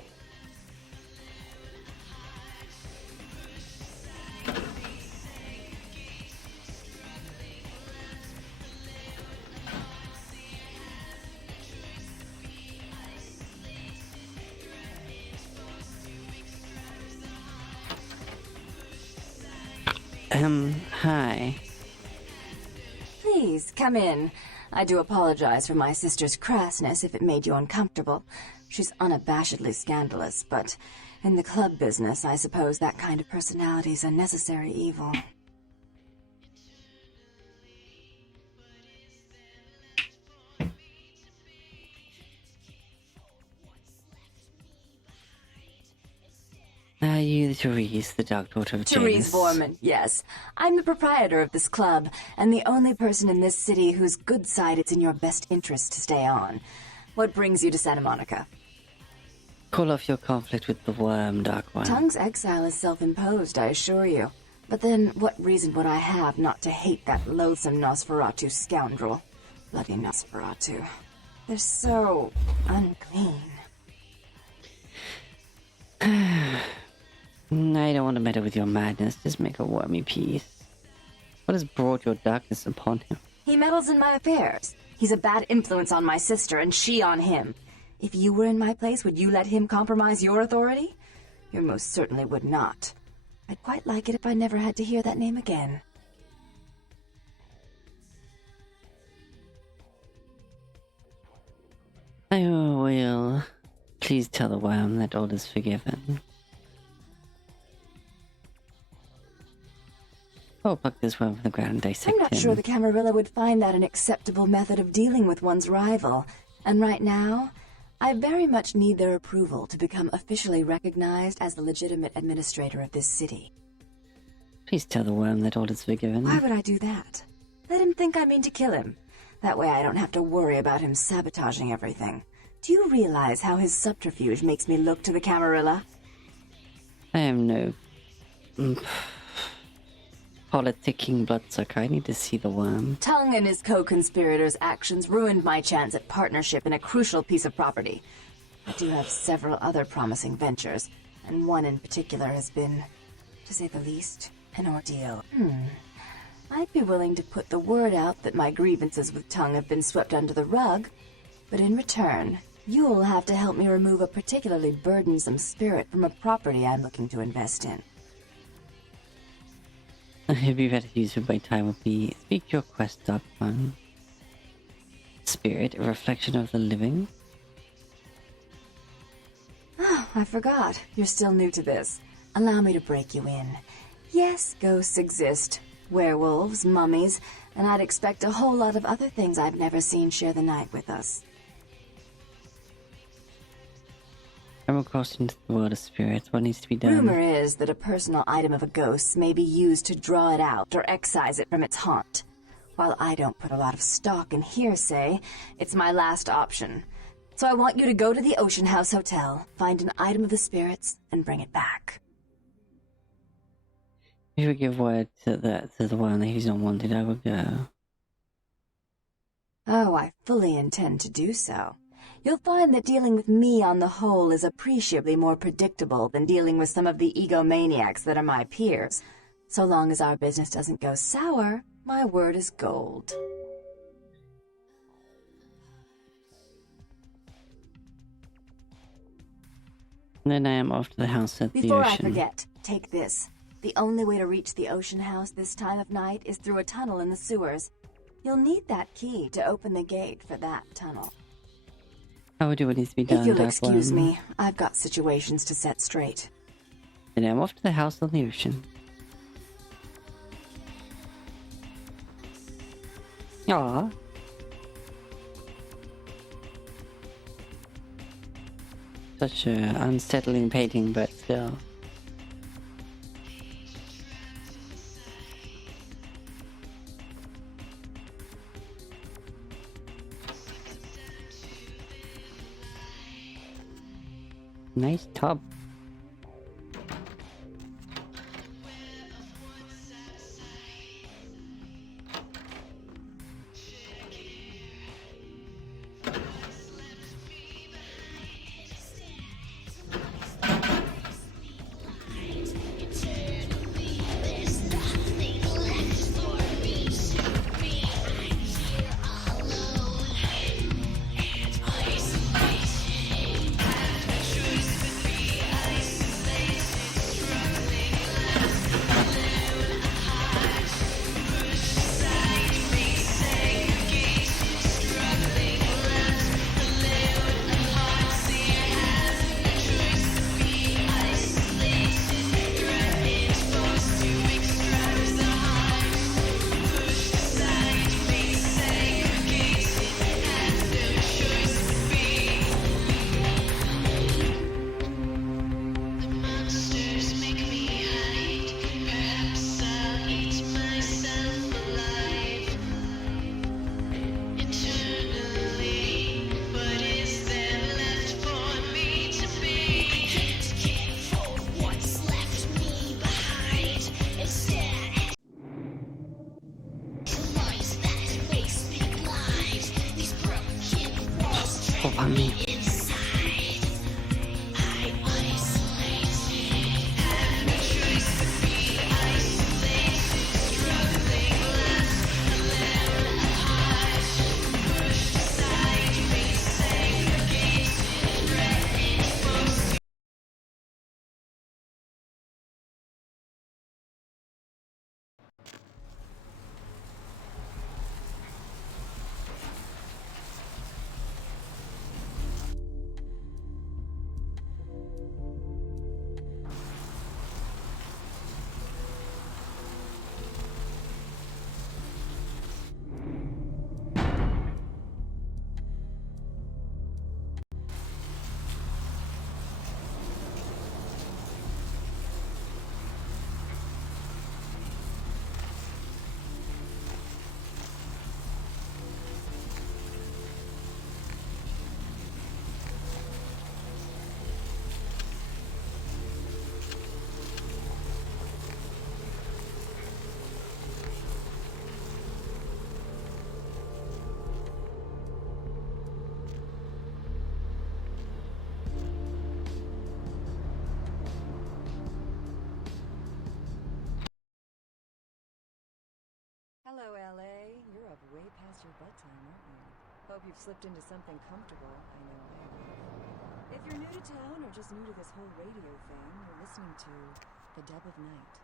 Hi. Please, come in. I do apologize for my sister's crassness if it made you uncomfortable. She's unabashedly scandalous, but in the club business, I suppose that kind of personality is a necessary evil. Are you Therese, the dark daughter of Therese Janus? Vorman, yes. I'm the proprietor of this club, and the only person in this city whose good side it's in your best interest to stay on. What brings you to Santa Monica? Call off your conflict with the worm, Dark One. Tongue's exile is self-imposed, I assure you. But then, what reason would I have not to hate that loathsome Nosferatu scoundrel? Bloody Nosferatu. They're so unclean. I don't want to meddle with your madness. Just make a wormy peace. What has brought your darkness upon him? He meddles in my affairs. He's a bad influence on my sister, and she on him. If you were in my place, would you let him compromise your authority? You most certainly would not. I'd quite like it if I never had to hear that name again. I will. Please tell the worm that all is forgiven. Oh, pluck this worm from the ground and dissect I'm not him. sure the Camarilla would find that an acceptable method of dealing with one's rival. And right now, I very much need their approval to become officially recognized as the legitimate administrator of this city. Please tell the worm that all is forgiven. Why would I do that? Let him think I mean to kill him. That way I don't have to worry about him sabotaging everything. Do you realize how his subterfuge makes me look to the Camarilla? I am no politicking bloodsucker. I need to see the worm. Tongue and his co-conspirators' actions ruined my chance at partnership in a crucial piece of property. I do have several other promising ventures, and one in particular has been, to say the least, an ordeal. I'd be willing to put the word out that my grievances with Tongue have been swept under the rug, but in return, you'll have to help me remove a particularly burdensome spirit from a property I'm looking to invest in. It'd be better use of my time would be speak your quest, Dark One. Spirit, a reflection of the living. I forgot. You're still new to this. Allow me to break you in. Yes, ghosts exist. Werewolves, mummies, and I'd expect a whole lot of other things I've never seen share the night with us. I'm across into the world of spirits. What needs to be done? Rumor is that a personal item of a ghost's may be used to draw it out or excise it from its haunt. While I don't put a lot of stock in hearsay, it's my last option. So I want you to go to the Ocean House Hotel, find an item of the spirits, and bring it back. If you give word to the one that he's not wanted, I will go. Oh, I fully intend to do so. You'll find that dealing with me on the whole is appreciably more predictable than dealing with some of the egomaniacs that are my peers. So long as our business doesn't go sour, my word is gold. Then I am off to the house at the ocean. Before I forget, take this. The only way to reach the Ocean House this time of night is through a tunnel in the sewers. You'll need that key to open the gate for that tunnel. I will do what needs to be done. If you'll Dark excuse One. me, I've got situations to set straight. Then I'm off to the house on the ocean. Aww. Such a unsettling painting, but still. Nice tub. On me. Hello, LA. You're up way past your bedtime, aren't you? Hope you've slipped into something comfortable. I know I have. If you're new to town or just new to this whole radio thing, you're listening to The Dub of Night.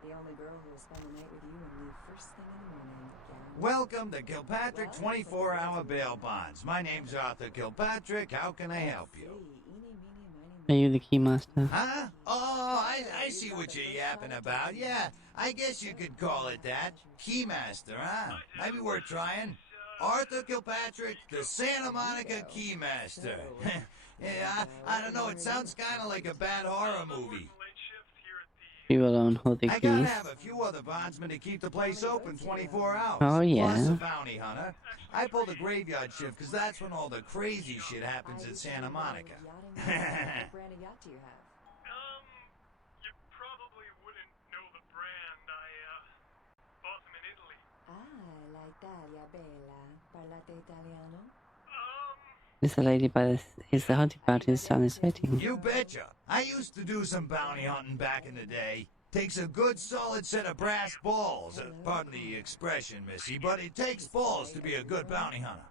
The only girl who will spend the night with you and leave first thing in the morning. Welcome to Kilpatrick 24-hour bail bonds. My name's Arthur Kilpatrick. How can I help you? Eeny, meeny, miny, Are you the keymaster? Huh? Oh, I see what you're yapping about. Yeah, I guess you could call it that. Keymaster, huh? Maybe worth trying. Arthur Kilpatrick, the Santa Monica Keymaster. Yeah, I don't know, it sounds kind of like a bad horror movie. You alone hold the I gotta keys. have a few other bondsmen to keep the place open 24 hours. Oh, Plus a yeah. bounty hunter. I pull the graveyard shift because that's when all the crazy shit happens at Santa Monica. What brand of yacht do you have? You probably wouldn't know the brand. I bought them in Italy. Ah, la Italia bella. Parlate italiano? Is the lady by the... Is the hunting party the sun is setting? You betcha. I used to do some bounty hunting back in the day. Takes a good solid set of brass balls. Pardon the expression, missy, but it takes balls to be a good bounty hunter.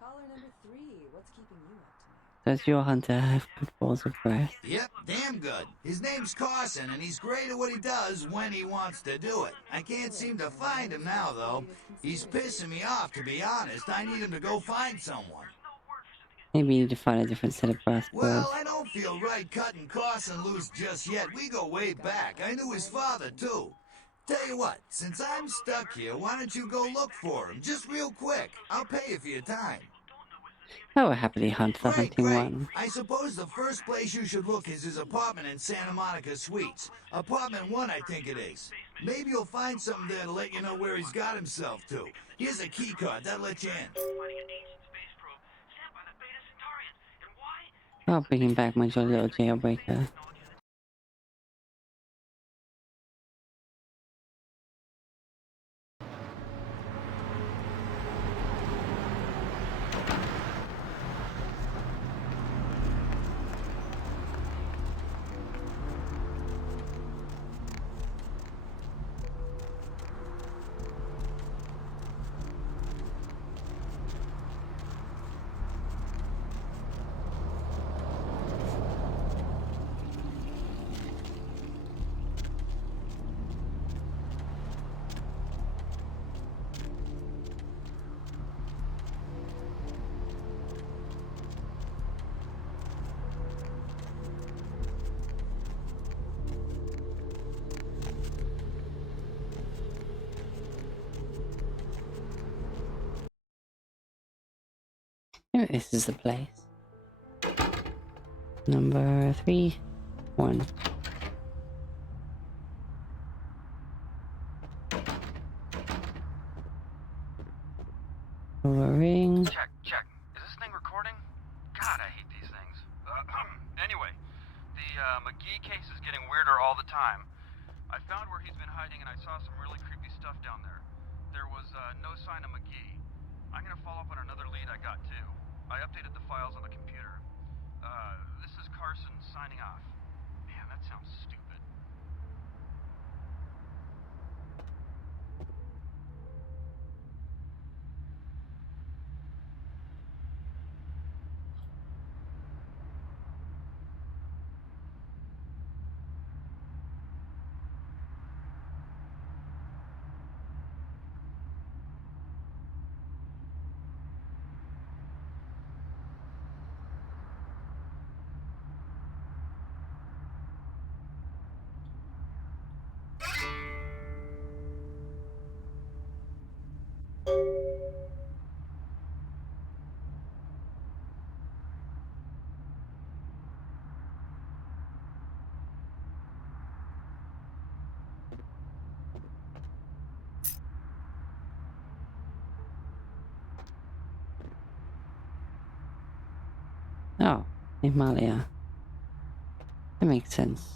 Caller number 3, what's keeping you up tonight? Does your hunter have good balls of breath? Yep, damn good. His name's Carson, and he's great at what he does when he wants to do it. I can't seem to find him now, though. He's pissing me off, to be honest. I need him to go find someone. Maybe you need to find a different set of brass balls. Well, I don't feel right cutting Carson loose just yet. We go way back. I knew his father, too. Tell you what, since I'm stuck here, why don't you go look for him? Just real quick. I'll pay you for your time. I will happily hunt the hunting one. I suppose the first place you should look is his apartment in Santa Monica Suites. Apartment 1, I think it is. Maybe you'll find something there to let you know where he's got himself to. Here's a key card. That'll let you in. I'll bring him back, my jolly little jailbreaker. This is the place. Number 3, 1. Ring. Check. Is this thing recording? God, I hate these things. Anyway, the McGee case is getting weirder all the time. I found where he's been hiding and I saw some really creepy stuff down there. There was no sign of McGee. I'm gonna follow up on another lead I got too. I updated the files on the computer. This is Carson signing off. Man, that sounds stupid. Oh, Himalaya. That makes sense.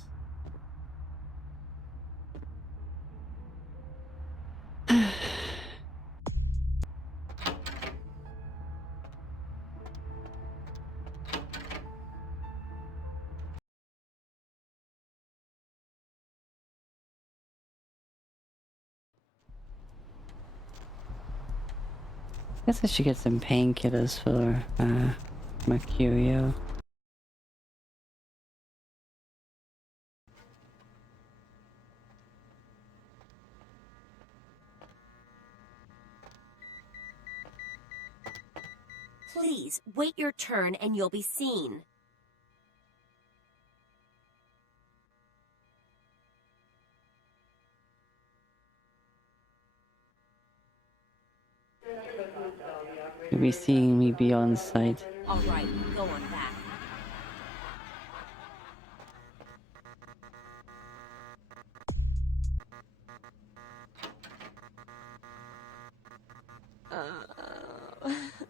Guess I should get some painkillers for Mercurio. Please, wait your turn and you'll be seen. You'll be seeing me beyond sight. All right, go on back.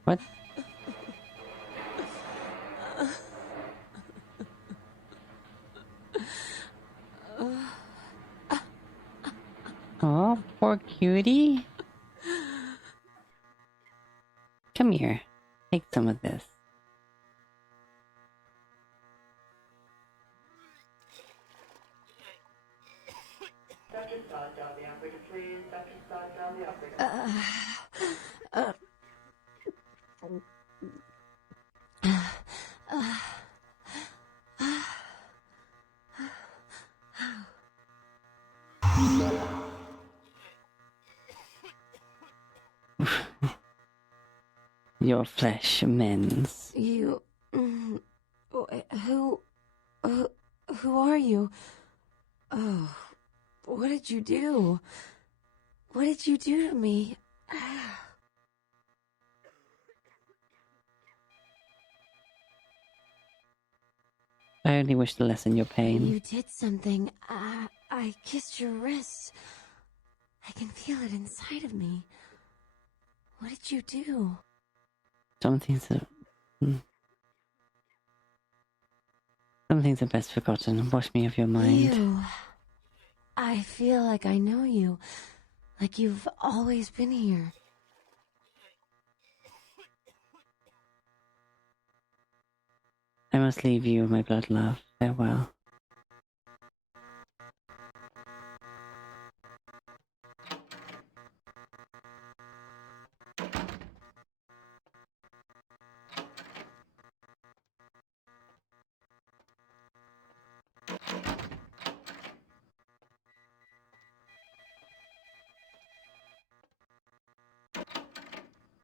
What? Oh, poor cutie. Come here. Take some of this. Your flesh mends. You... Who... Who are you? Oh, what did you do? What did you do to me? I only wish to lessen your pain. You did something. I kissed your wrist. I can feel it inside of me. What did you do? Some things are... Some things are best forgotten. Wash me of your mind. You. I feel like I know you. Like you've always been here. I must leave you, my blood love. Farewell.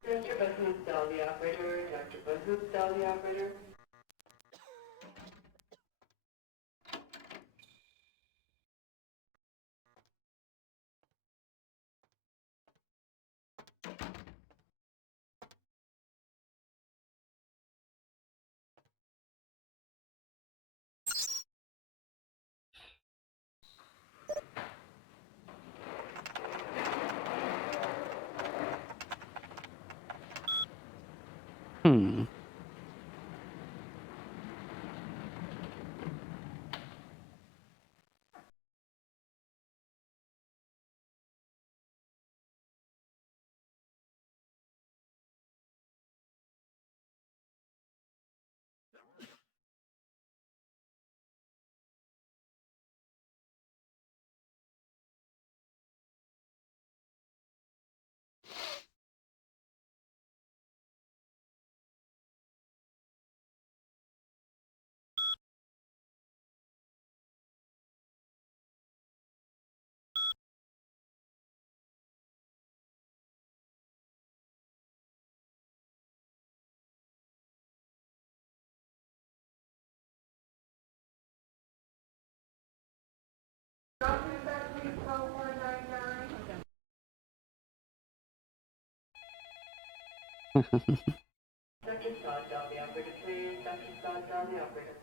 Dr. Bahoop, dial the operator. Dr. Bahoop, dial the operator. Dr. Scott, dial the operator, please. Dr. Scott, dial the operator.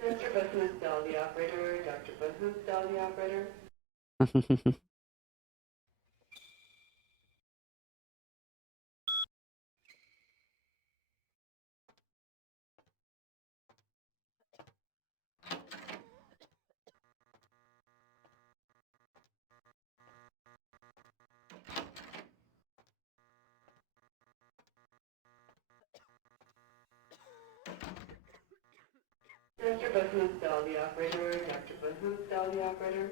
Dr. Bahoop, dial the operator. Dr. Bahoop, dial the operator. Dr. Bahoop, dial the operator. Dr. Bahoop, dial the operator.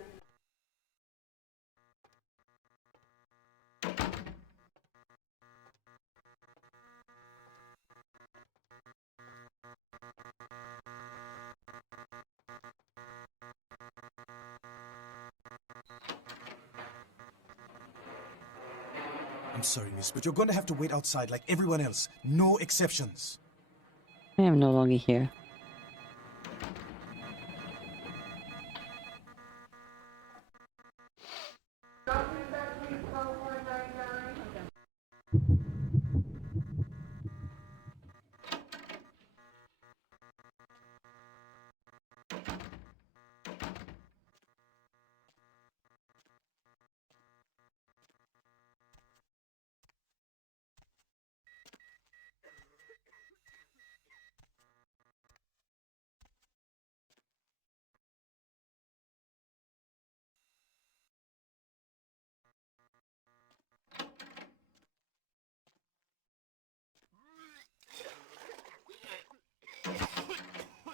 I'm sorry, miss, but you're going to have to wait outside like everyone else. No exceptions. I am no longer here.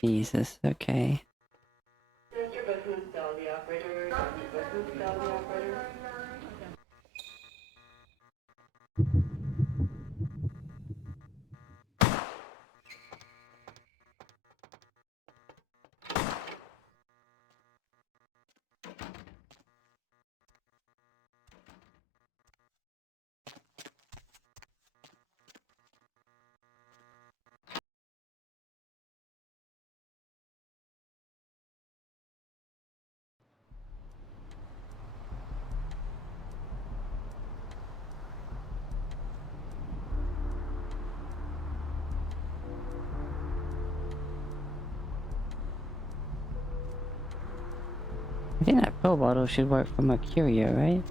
Jesus, okay. Mr. Bahoon, tell the operator. Dr. Bahoon, tell the operator. I think that pill bottle should work for Mercurio, right?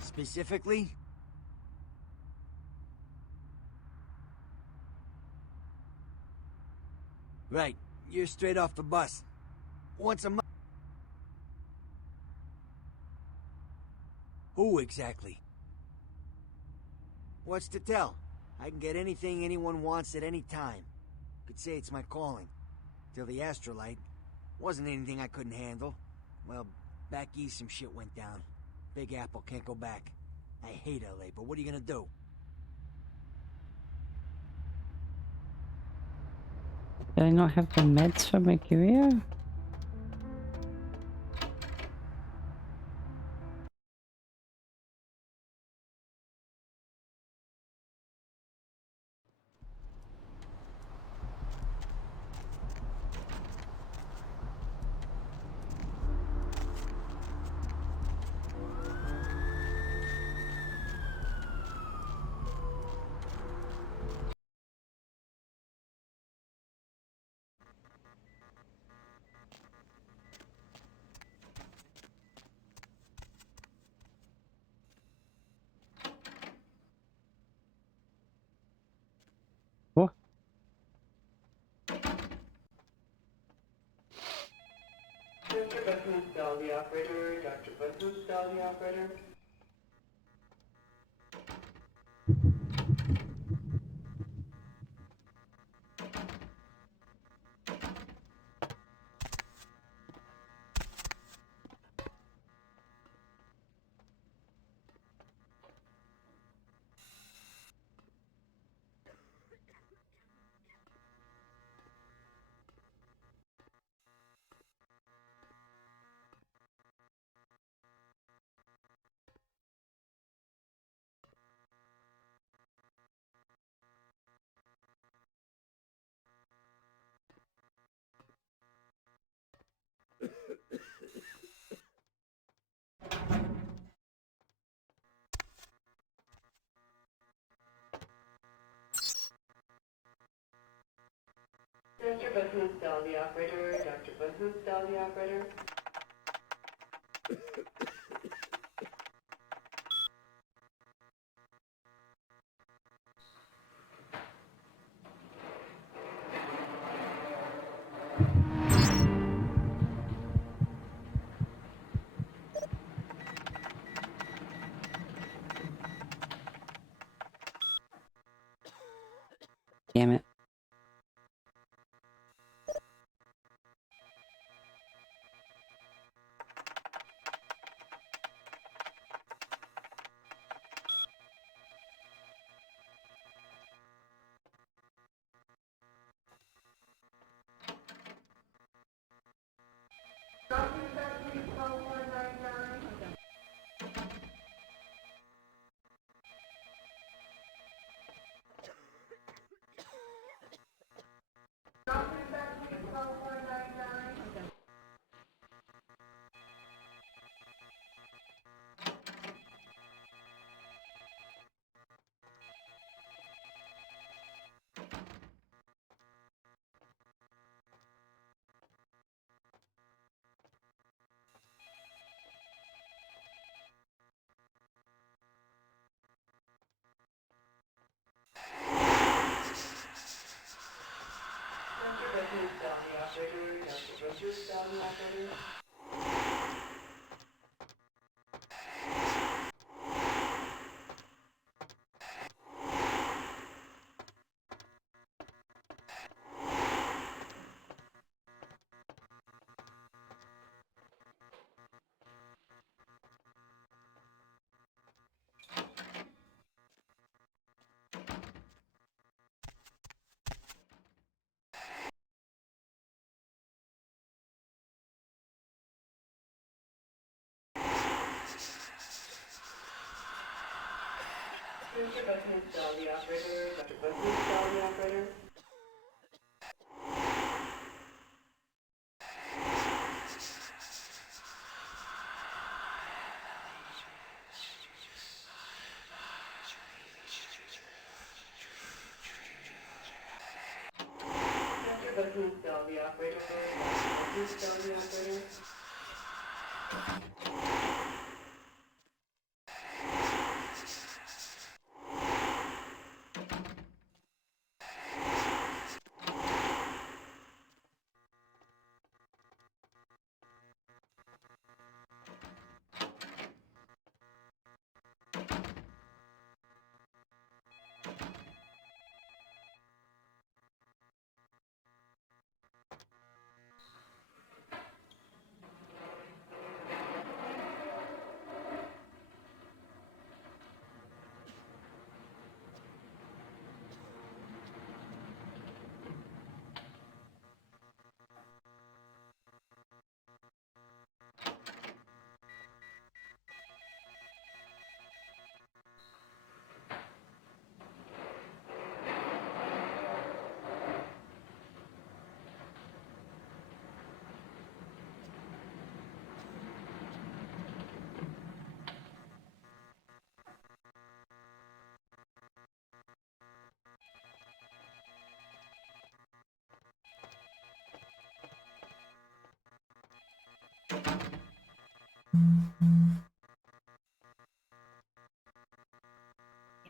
Specifically? Right. You're straight off the bus. Once a month. Who exactly? What's to tell? I can get anything anyone wants at any time. Could say it's my calling. Till the astrolite. Wasn't anything I couldn't handle. Well, back east some shit went down. Big Apple can't go back. I hate LA, but what are you gonna do? Do I not have the meds for Mercurio? What? Mr. Bahoon, tell the operator. Dr. Bahoon, tell the operator. Mr. Bahoon, tell the operator. Dr. Bahoon, tell the operator. Damn it. Dr. Button's the operator. Dr. Button's the operator. Dr. Button's the operator. Dr. Button's the operator.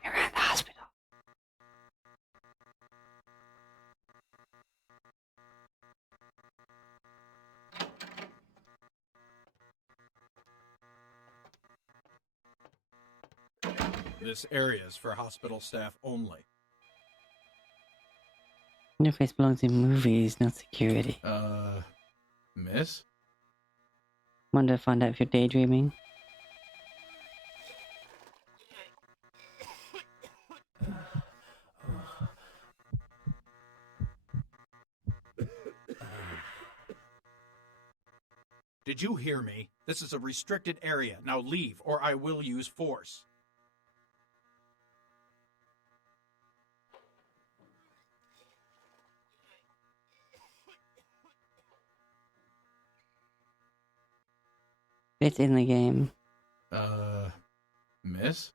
You're at the hospital. This area is for hospital staff only. Interface belongs in movies, not security. Miss? Wanted to find out if you're daydreaming. Did you hear me? This is a restricted area. Now leave, or I will use force. It's in the game. Miss?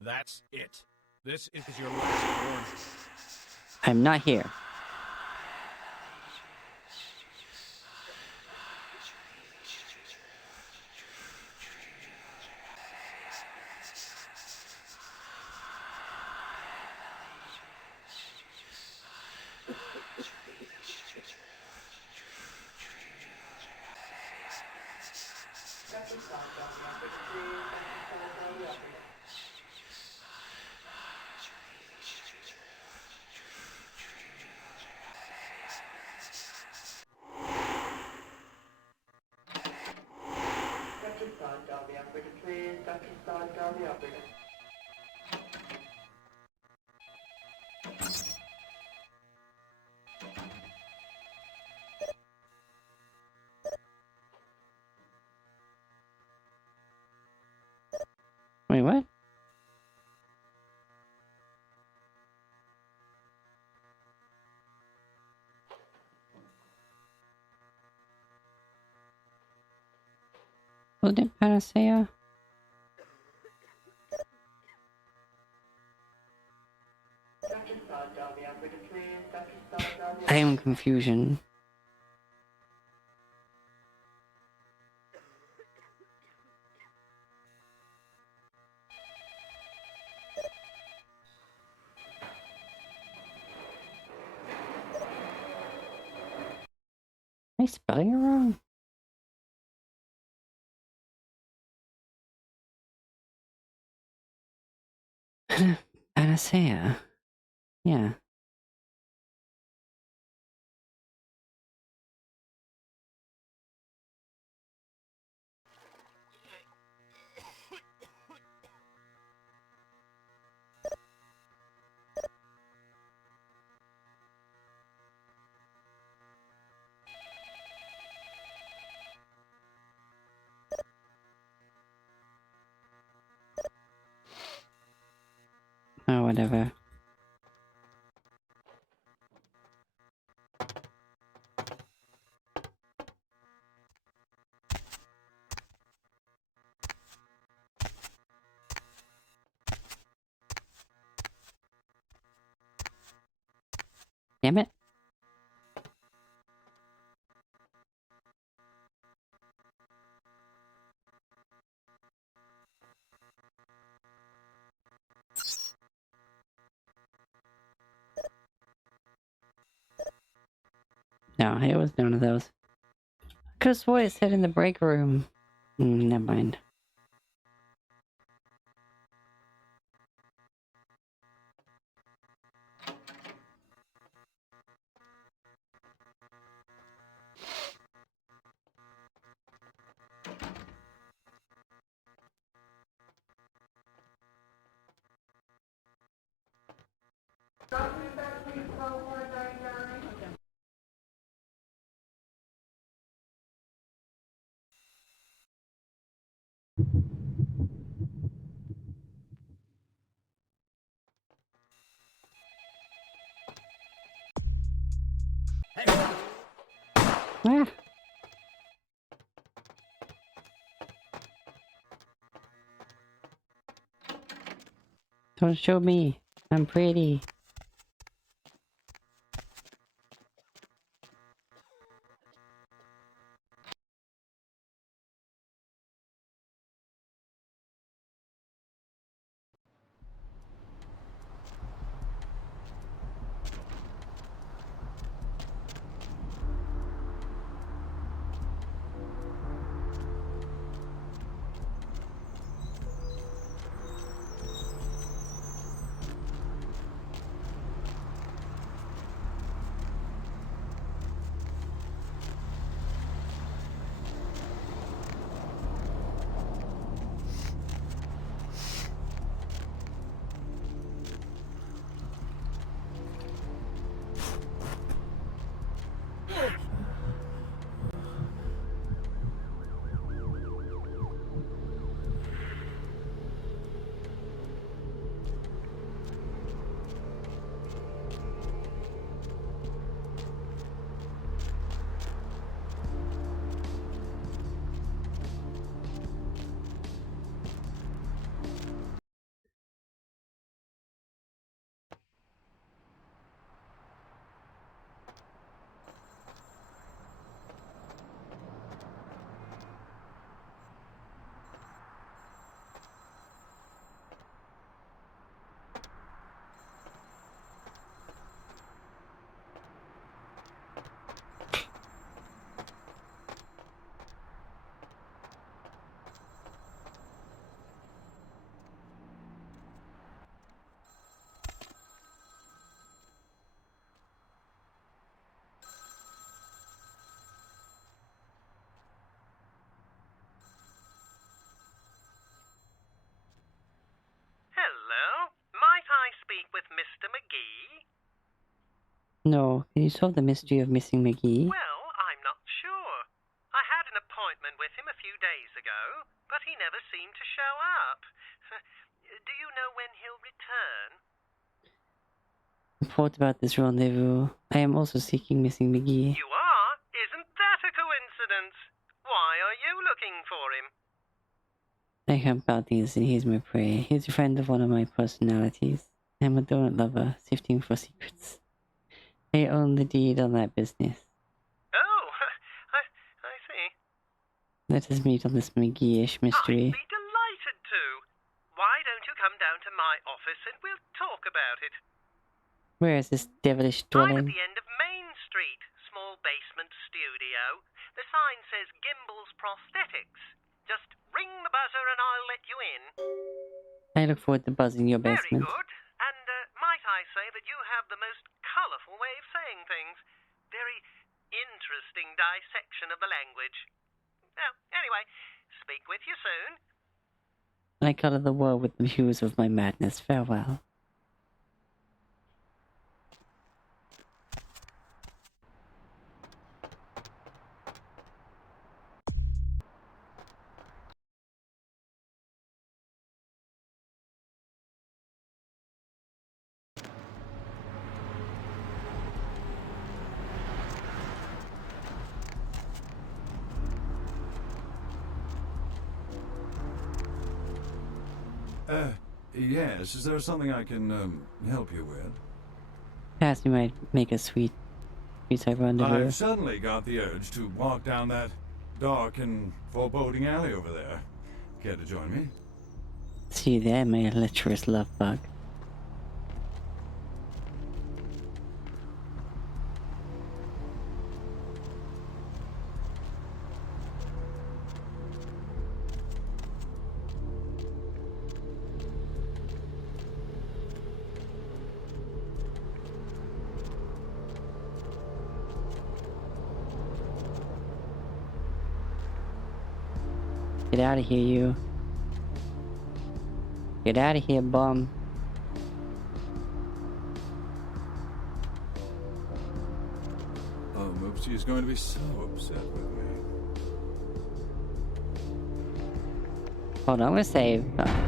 That's it. This is your last warning. I'm not here. Wait, what? What did Panacea? I am confusion. Am I spelling it wrong? Panacea. Yeah. whatever. Damn it. No, it was none of those. I could have swore it said in the break room. Never mind. Ah. Don't show me. I'm pretty. Hello? Might I speak with Mr. McGee? No, can you solve the mystery of missing McGee? Well, I'm not sure. I had an appointment with him a few days ago, but he never seemed to show up. Do you know when he'll return? Report about this rendezvous. I am also seeking missing McGee. You are? Isn't that a coincidence? Why are you looking for him? I heard about these and he's my prey. He's a friend of one of my personalities. I'm a donut lover, sifting for secrets. I own the deed on that business. Oh, I see. Let us meet on this McGee-ish mystery. I'd be delighted to. Why don't you come down to my office and we'll talk about it? Where is this devilish I'm at dwelling? the end of Main Street, small basement studio. The sign says Gimbel's Prosthetics. Just ring the buzzer and I'll let you in. I look forward to buzzing your Very basement. good. And might I say that you have the most colourful way of saying things. Very interesting dissection of the language. Well, anyway, speak with you soon. I colour the world with the hues of my madness. Farewell. Yes, is there something I can, help you with? Perhaps you might make a sweet rendezvous. I've suddenly got the urge to walk down that dark and foreboding alley over there. Care to join me? See you there, my lecherous love bug. Get out of here, you. Get out of here, bum. Oh, Moopsy is going to be so upset with me. Hold on, I'm gonna save. Oh.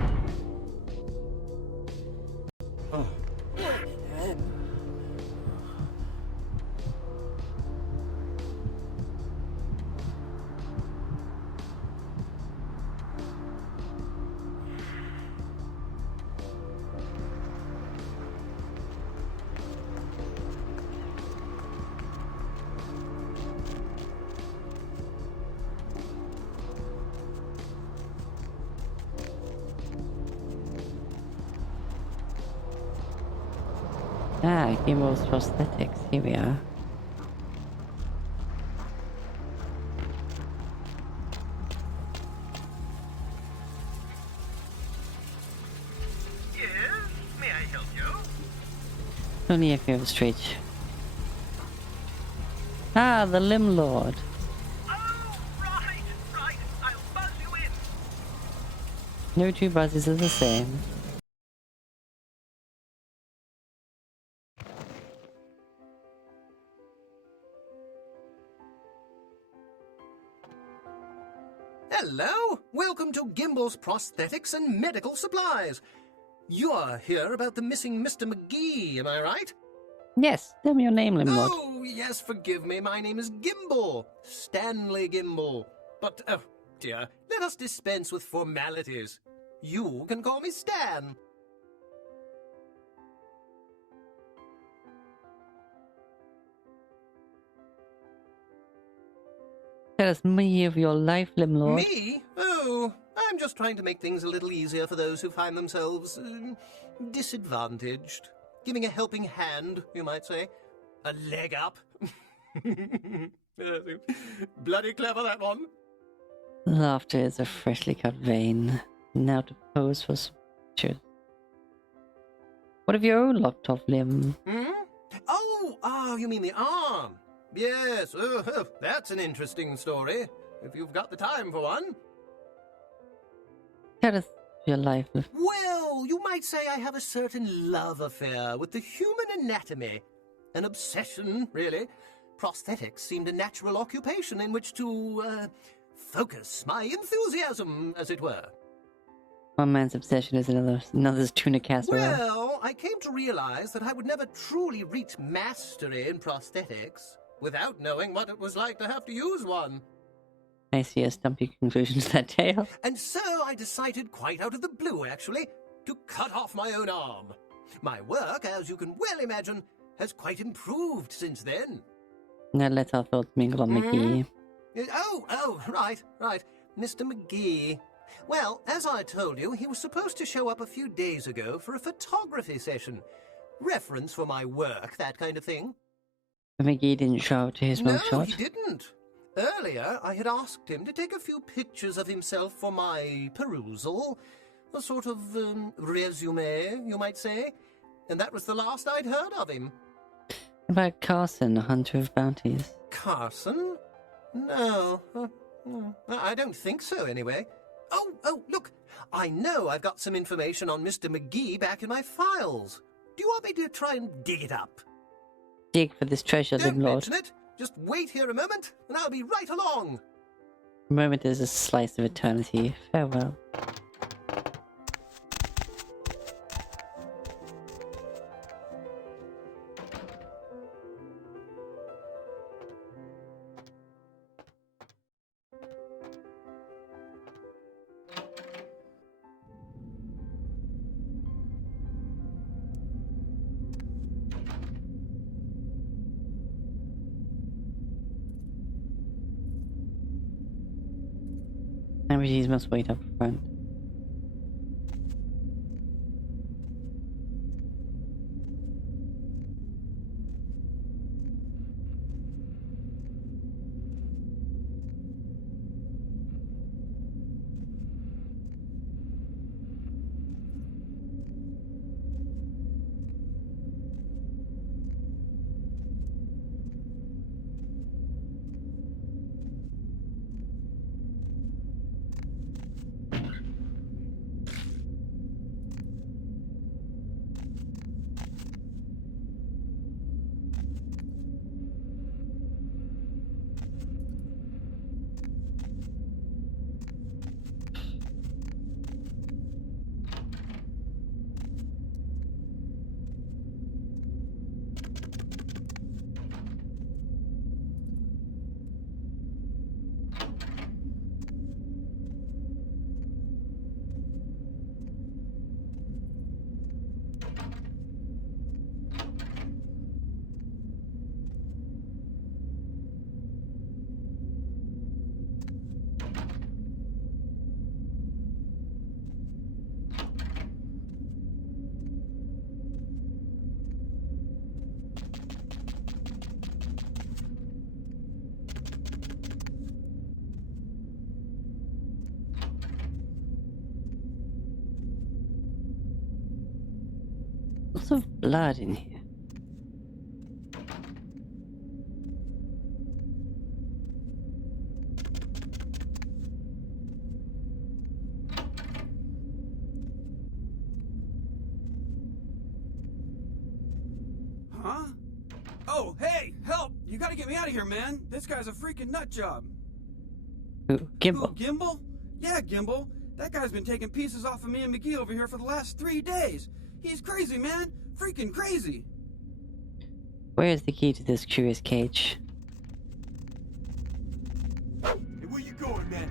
Ah, Gimble's prosthetics. Here we are. Yes? May I help you? Only if you have a stretch. Ah, the Limb Lord. Oh, right. I'll buzz you in. No two buzzes are the same. Hello! Welcome to Gimble's Prosthetics and Medical Supplies. You're here about the missing Mr. McGee, am I right? Yes, tell me your name, Limb Lord. Oh, yes, forgive me. My name is Gimble. Stanley Gimble. But, oh, dear, let us dispense with formalities. You can call me Stan. Tell us me of your life, Limb Lord. Me? Oh, I'm just trying to make things a little easier for those who find themselves disadvantaged. Giving a helping hand, you might say. A leg up. Bloody clever, that one. Laughter is a freshly cut vein. Now to pose for some pictures. What of your own lopped off limb? Hmm? Oh, you mean the arm? Yes, that's an interesting story, if you've got the time for one. Tell us your life. Well, you might say I have a certain love affair with the human anatomy. An obsession, really. Prosthetics seemed a natural occupation in which to, focus my enthusiasm, as it were. One man's obsession is another's tuna casserole. Well, I came to realize that I would never truly reach mastery in prosthetics without knowing what it was like to have to use one. I see a stumpy conclusion to that tale. And so I decided, quite out of the blue actually, to cut off my own arm. My work, as you can well imagine, has quite improved since then. Now let our thoughts mingle on McGee. Oh, right. Mr. McGee. Well, as I told you, he was supposed to show up a few days ago for a photography session. Reference for my work, that kind of thing. But McGee didn't show up to his mugshot. No, he didn't. Earlier, I had asked him to take a few pictures of himself for my perusal. A sort of, resume, you might say. And that was the last I'd heard of him. About Carson, a hunter of bounties. Carson? No. I don't think so, anyway. Oh, look. I know I've got some information on Mr. McGee back in my files. Do you want me to try and dig it up? Dig for this treasure, Don't Limb Lord. mention it. Just wait here a moment, and I'll be right along. A moment is a slice of eternity. Farewell. Amputees must wait up front. Lots of blood in here. Huh? Oh, hey, help! You gotta get me out of here, man. This guy's a freaking nut job. Gimbal. Who, Gimbal? Yeah, Gimbal. That guy's been taking pieces off of me and McGee over here for the last 3 days. He's crazy, man. Freaking crazy. Where is the key to this curious cage? Hey, where you going, man?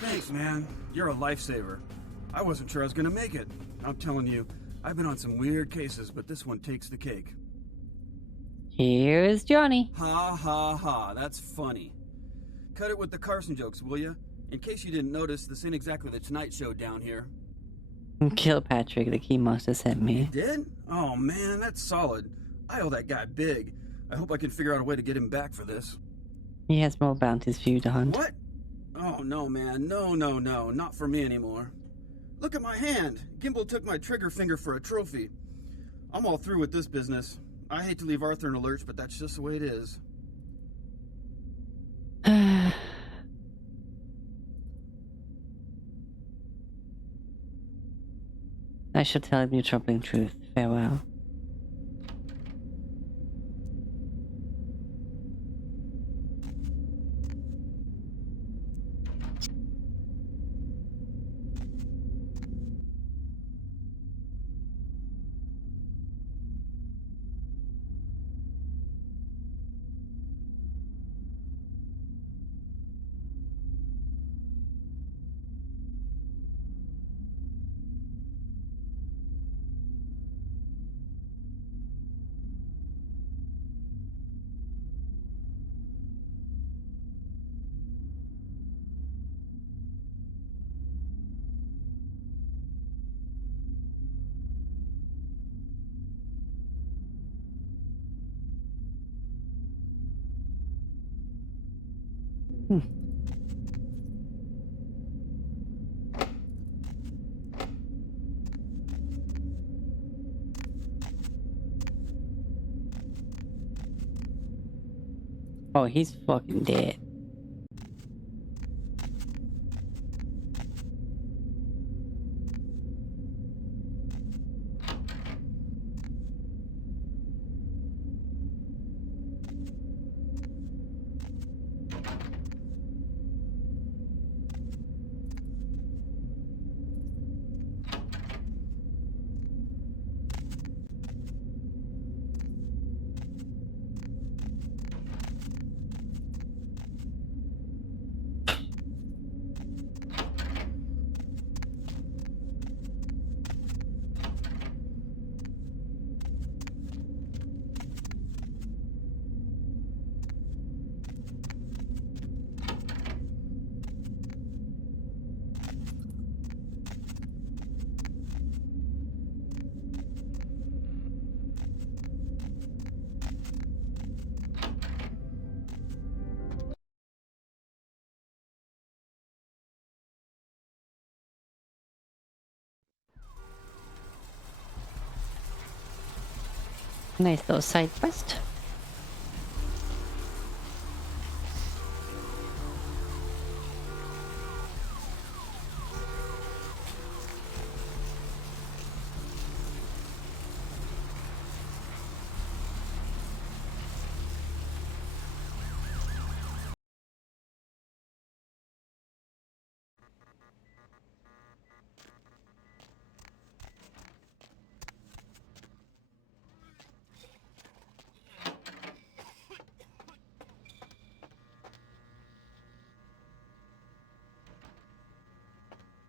Thanks, man. You're a lifesaver. I wasn't sure I was gonna make it. I'm telling you, I've been on some weird cases, but this one takes the cake. Here's Johnny. Ha ha ha, that's funny. Cut it with the Carson jokes, will ya? In case you didn't notice, this ain't exactly the Tonight Show down here. Kilpatrick, the key master, sent me. Did? Oh man, that's solid. I owe that guy big. I hope I can figure out a way to get him back for this. He has more bounties for you to hunt. What? Oh no, man. No, not for me anymore. Look at my hand. Gimbal took my trigger finger for a trophy. I'm all through with this business. I hate to leave Arthur in a lurch, but that's just the way it is. I shall tell him your troubling truth. Farewell. Oh, he's fucking dead. Nice little side quest.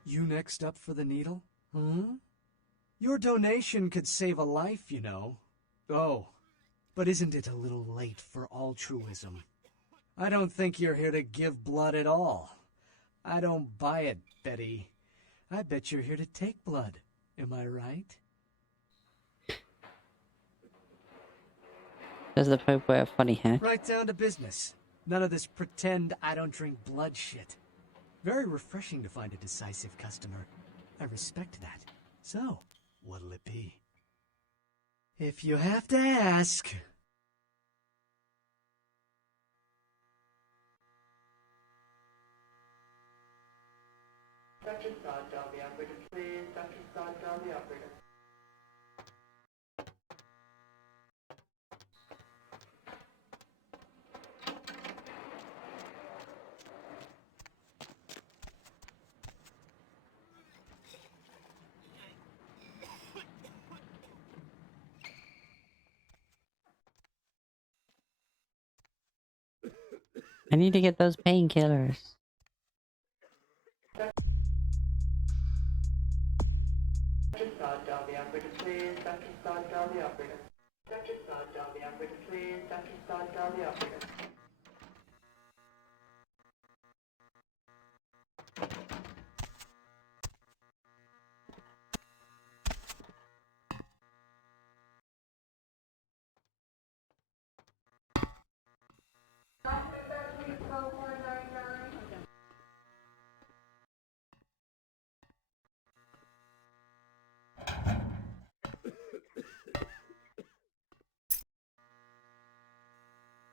You next up for the needle? Hmm? Your donation could save a life, you know. Oh, but isn't it a little late for altruism? I don't think you're here to give blood at all. I don't buy it, Betty. I bet you're here to take blood. Am I right? Does the Pope wear a funny hat? Right down to business. None of this pretend I don't drink blood shit. Very refreshing to find a decisive customer. I respect that. So, what'll it be? If you have to ask. Dr. Sod, dial the operator, please. Dr. Sod, dial the operator. I need to get those painkillers. Dr. Sod, dial the operator, please. Dr. Sod, dial the operator. Dr. Sod, dial the operator, please. Dr. Sod, dial the operator.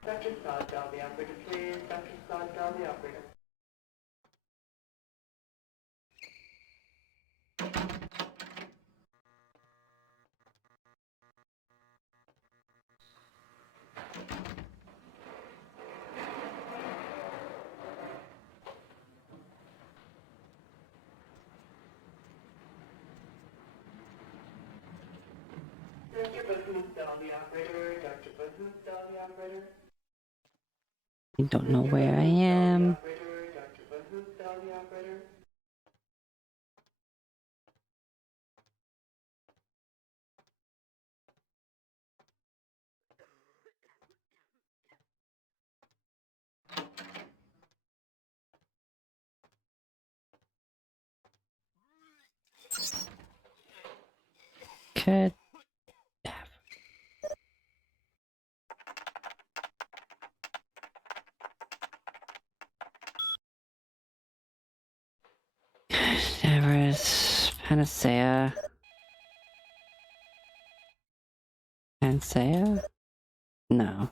Dr. Sod, dial the operator, please. Dr. Sod, dial the operator. Dr. Bahoop, dial the operator. Dr. Bahoop, dial the operator. I don't know where I am. Dr. Bahoop, dial the operator. Could Everest, Panacea. Panacea? No.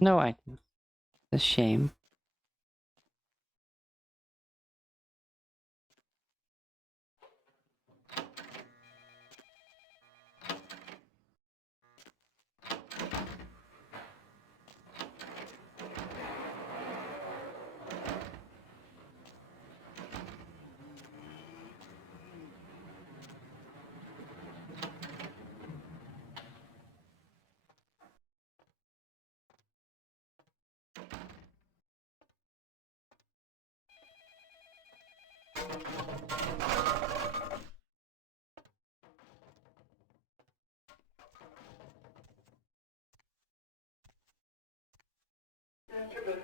No items. It's a shame.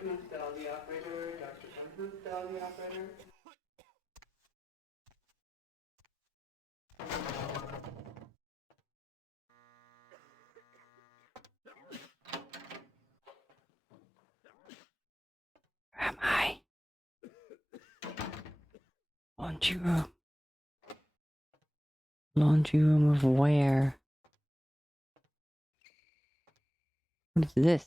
Who's the operator? Dr. Who's the operator? Where am I? Laundry room. Laundry room of where? What is this?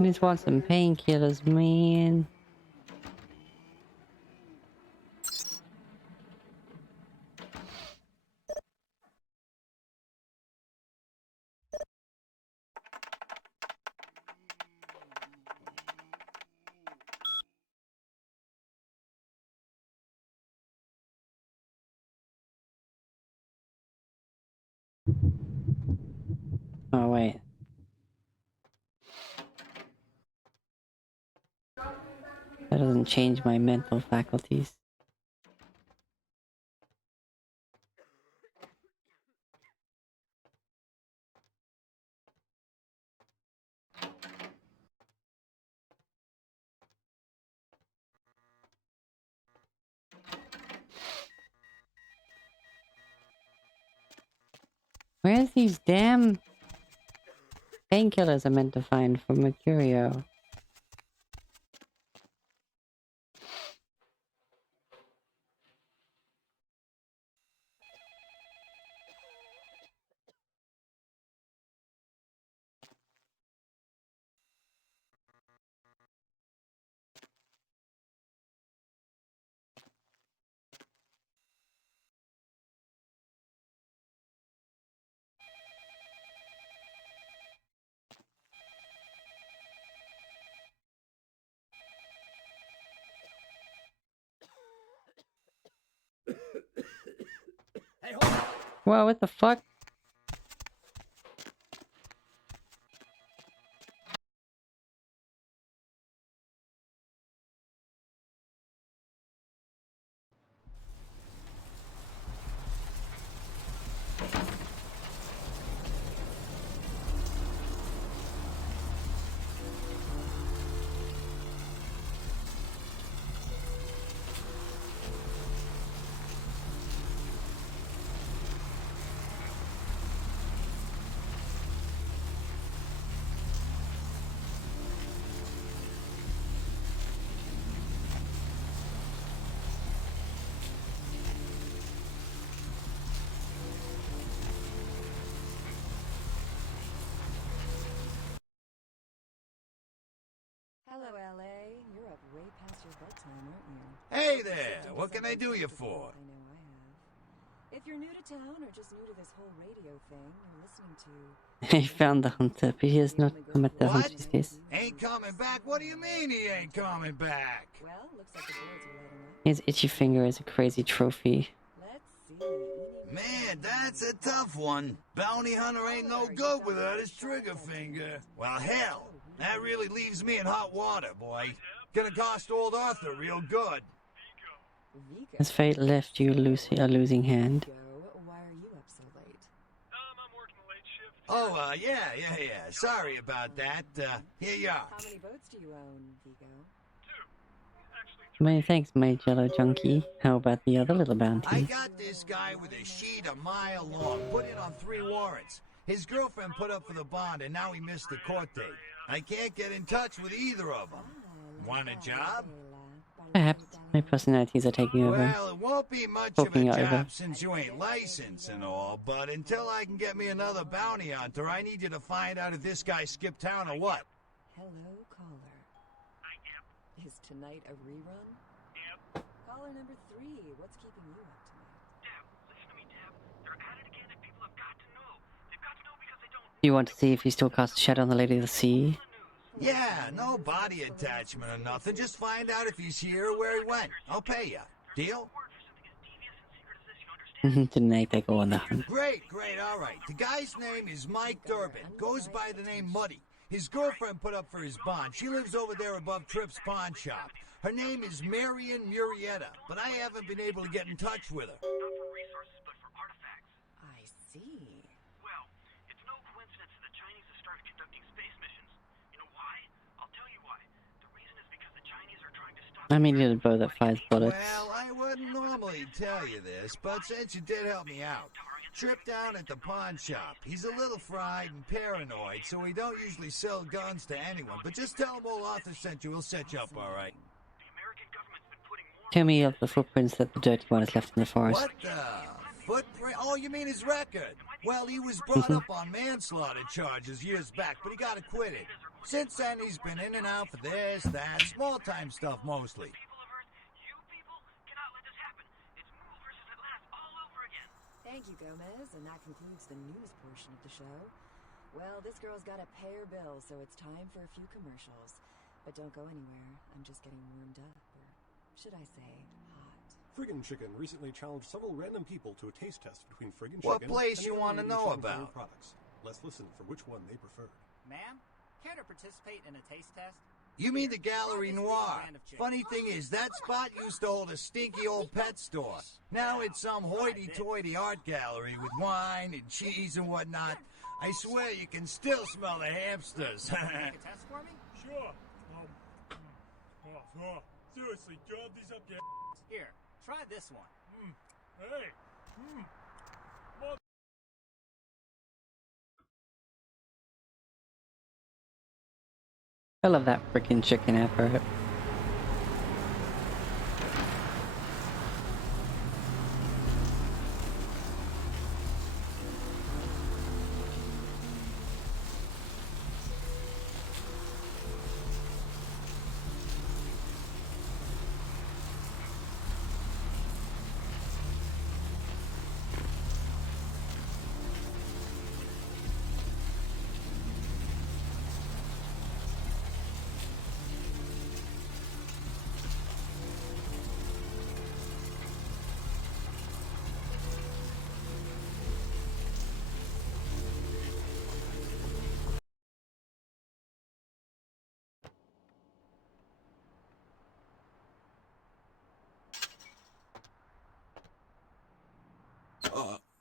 I just want some painkillers, man. Oh, wait. That doesn't change my mental faculties. Where's these damn painkillers I'm meant to find for Mercurio? Whoa, what the fuck? Hello, LA. You're up way past your bedtime, aren't you? Hey there, what can I do you for? I know I have. If you're new to town or just new to this whole radio thing, you're listening to... He found the hunter, but he has not come at the What? hunter's case. Ain't coming back? What do you mean he ain't coming back? Well, looks like the boards are letting up. His itchy finger is a crazy trophy. Let's see. Man, that's a tough one. Bounty hunter ain't no good without his trigger finger. Well, hell, that really leaves me in hot water, boy. Gonna cost old Arthur real good. As fate left you a losing hand. Why are you up so late? I'm working Oh, yeah. Sorry about that. Here you are. How many boats do you own, Vigo? Many thanks, my jello junkie. How about the other little I bounty? got this guy with a sheet a mile long, put in on 3 warrants. His girlfriend put up for the bond, and now he missed the court date. I can't get in touch with either of them. Want a job? Perhaps my personalities are taking over. Well, it won't be much of a Talking job over. since you ain't licensed and all, but until I can get me another bounty hunter, I need you to find out if this guy skipped town or what. Hello, caller. Is tonight a rerun? Yep. Caller number 3, what's keeping you up tonight? Deb, listen to me, Deb. They're at it again and people have got to know. They've got to know because they don't... You want to see if he still casts a shadow on the Lady of the Sea? Yeah, no body attachment or nothing. Just find out if he's here or where he went. I'll pay you. Deal? Tonight they go on the hunt. Great, all right. The guy's name is Mike Durbin. Goes by the name Muddy. His girlfriend put up for his bond. She lives over there above Tripp's pawn shop. Her name is Marion Murrieta, but I haven't been able to get in touch with her. Not for resources, but for artifacts. I see. Well, it's no coincidence that the Chinese have started conducting space missions. You know why? I'll tell you why. The reason is because the Chinese are trying to stop... I mean, a bow that fires bullets. Well, I wouldn't normally tell you this, but since you did help me out, Trip down at the pawn shop. He's a little fried and paranoid, so he don't usually sell guns to anyone. But just tell him old Arthur sent you. He'll set you up all right. Tell me of the footprints that the dirty one has left in the forest. What the? Footprint? Oh, you mean his record? Well, he was brought up on manslaughter charges years back, but he got acquitted. Since then, he's been in and out for this, that, small-time stuff mostly. Thank you, Gomez, and that concludes the news portion of the show. Well, this girl's got to pay her bills, so it's time for a few commercials. But don't go anywhere. I'm just getting warmed up, or should I say, hot. Friggin' Chicken recently challenged several random people to a taste test between Friggin' What Chicken place and you the want to other know leading Chicken about? products. Let's listen for which one they preferred. Ma'am, care to participate in a taste test? You mean the Gallery Noir? Funny thing is, that spot used to hold a stinky old pet store. Now it's some hoity-toity art gallery with wine and cheese and whatnot. I swear you can still smell the hamsters. Take a test for me? Sure. Seriously, job these up your Here, try this one. Hey. I love that freaking chicken effort.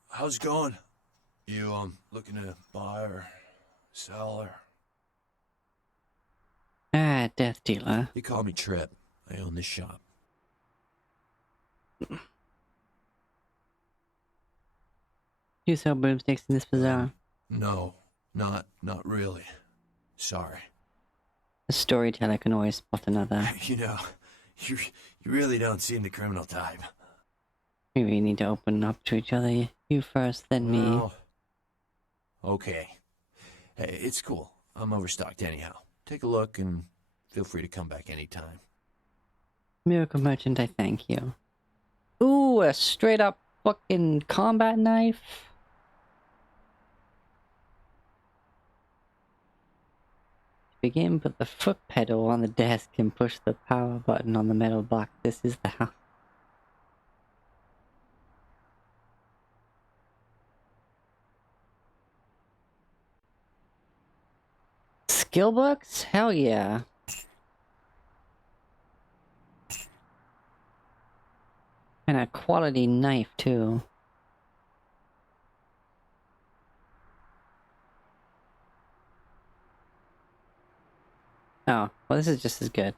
How's it going? You, looking to buy or sell or... Ah, death dealer. You call me Trip. I own this shop. You sell broomsticks in this bazaar? No, not really. Sorry. A storyteller can always spot another. You know, you really don't seem the criminal type. Maybe we need to open up to each other. You first, then me. Well, okay. Hey, it's cool. I'm overstocked anyhow. Take a look and feel free to come back anytime. Miracle Merchant, I thank you. Ooh, a straight up fucking combat knife. To begin, put the foot pedal on the desk and push the power button on the metal block. This is the house. Skill books? Hell yeah. And a quality knife too. Oh, well, this is just as good.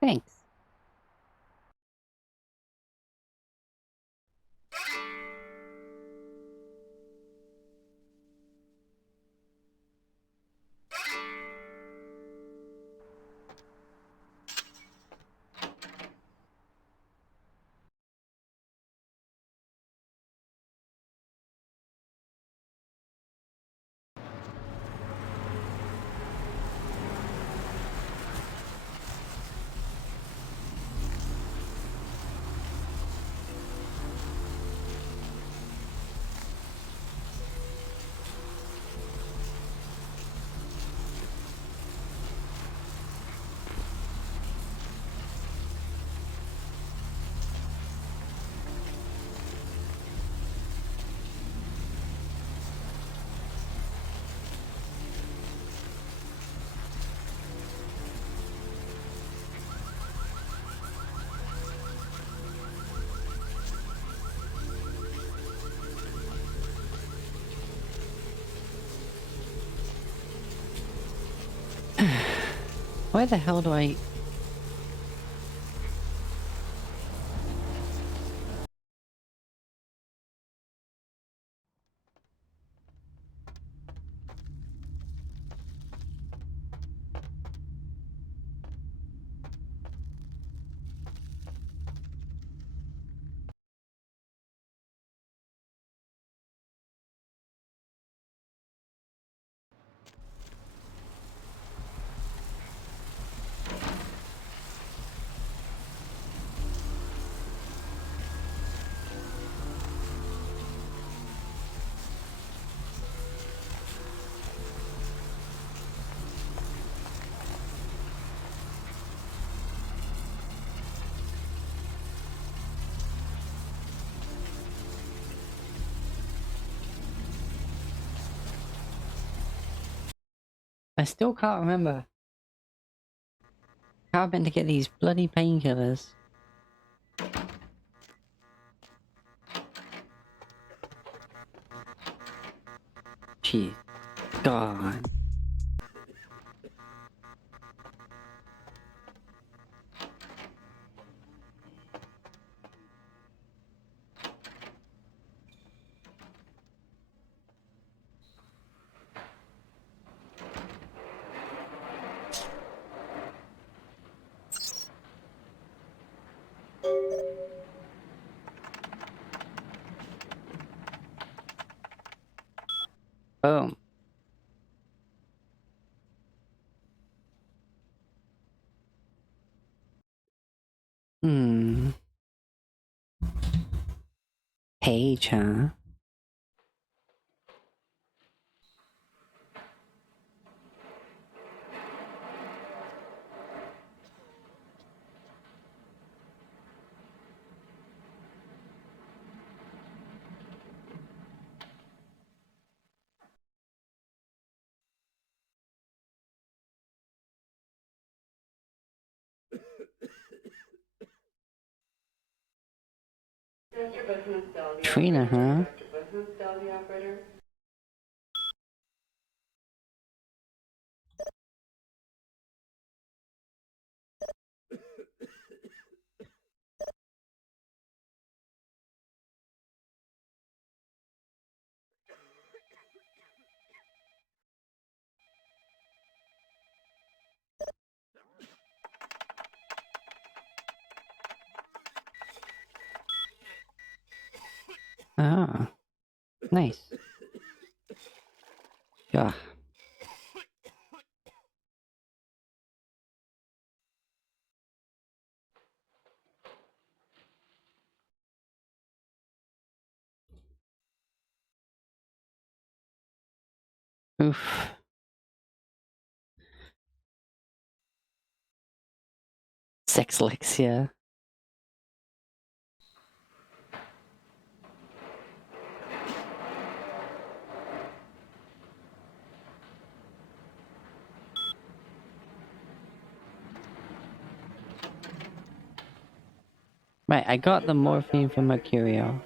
Thanks. Where the hell do I... I still can't remember how I'm meant to get these bloody painkillers. Gee, God. Boom. Hmm. Page, huh? Dr. Bahoos, Dolly Trina, operator. huh? Dr. Bahoos, Dolly operator. Ah, nice. Yeah. Oof. Sex Lexia. Right, I got the morphine from Mercurio.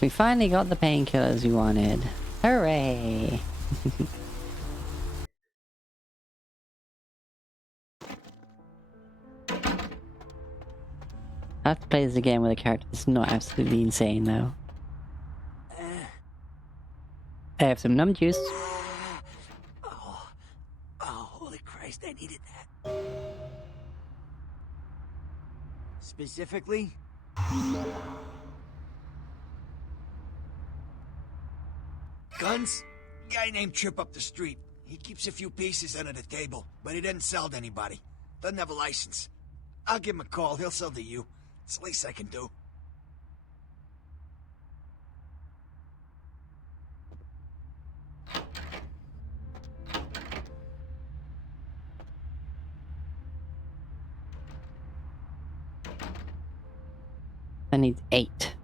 We finally got the painkillers we wanted. Hooray! I have to play this again with a character that's not absolutely insane though. I have some numb juice. Oh, holy Christ, I needed that. Specifically? Guns? Guy named Trip up the street. He keeps a few pieces under the table, but he doesn't sell to anybody. Doesn't have a license. I'll give him a call. He'll sell to you. It's the least I can do. I need 8.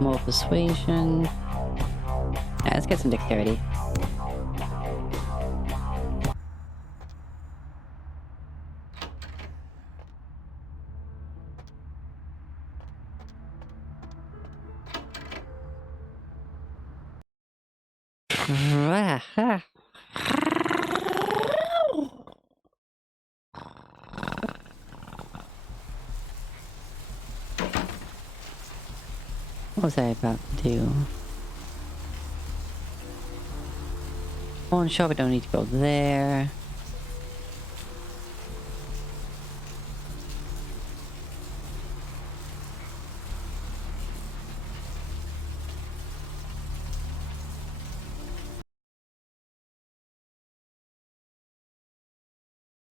More persuasion. Yeah, let's get some dexterity. What was I about to do? Pawn shop, I don't need to go there.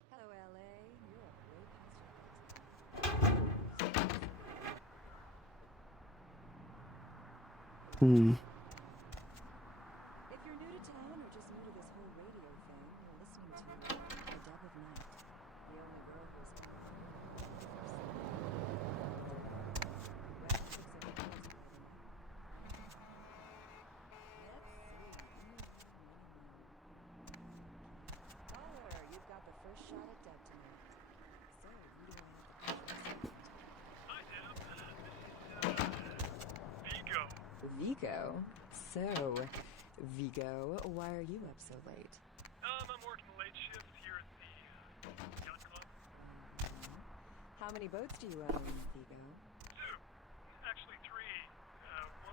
Hello, LA. You're up way past your If you're new to town or just new to this whole radio thing, you're listening to The Dove of Night. The only girl who's Caller, you've got the first shot at Deb tonight. So, who do I have to Vigo. Vigo? So, Vigo, why are you up so late? I'm working the late shift here at the yacht club. How many boats do you own, Vigo? 2. Actually 3.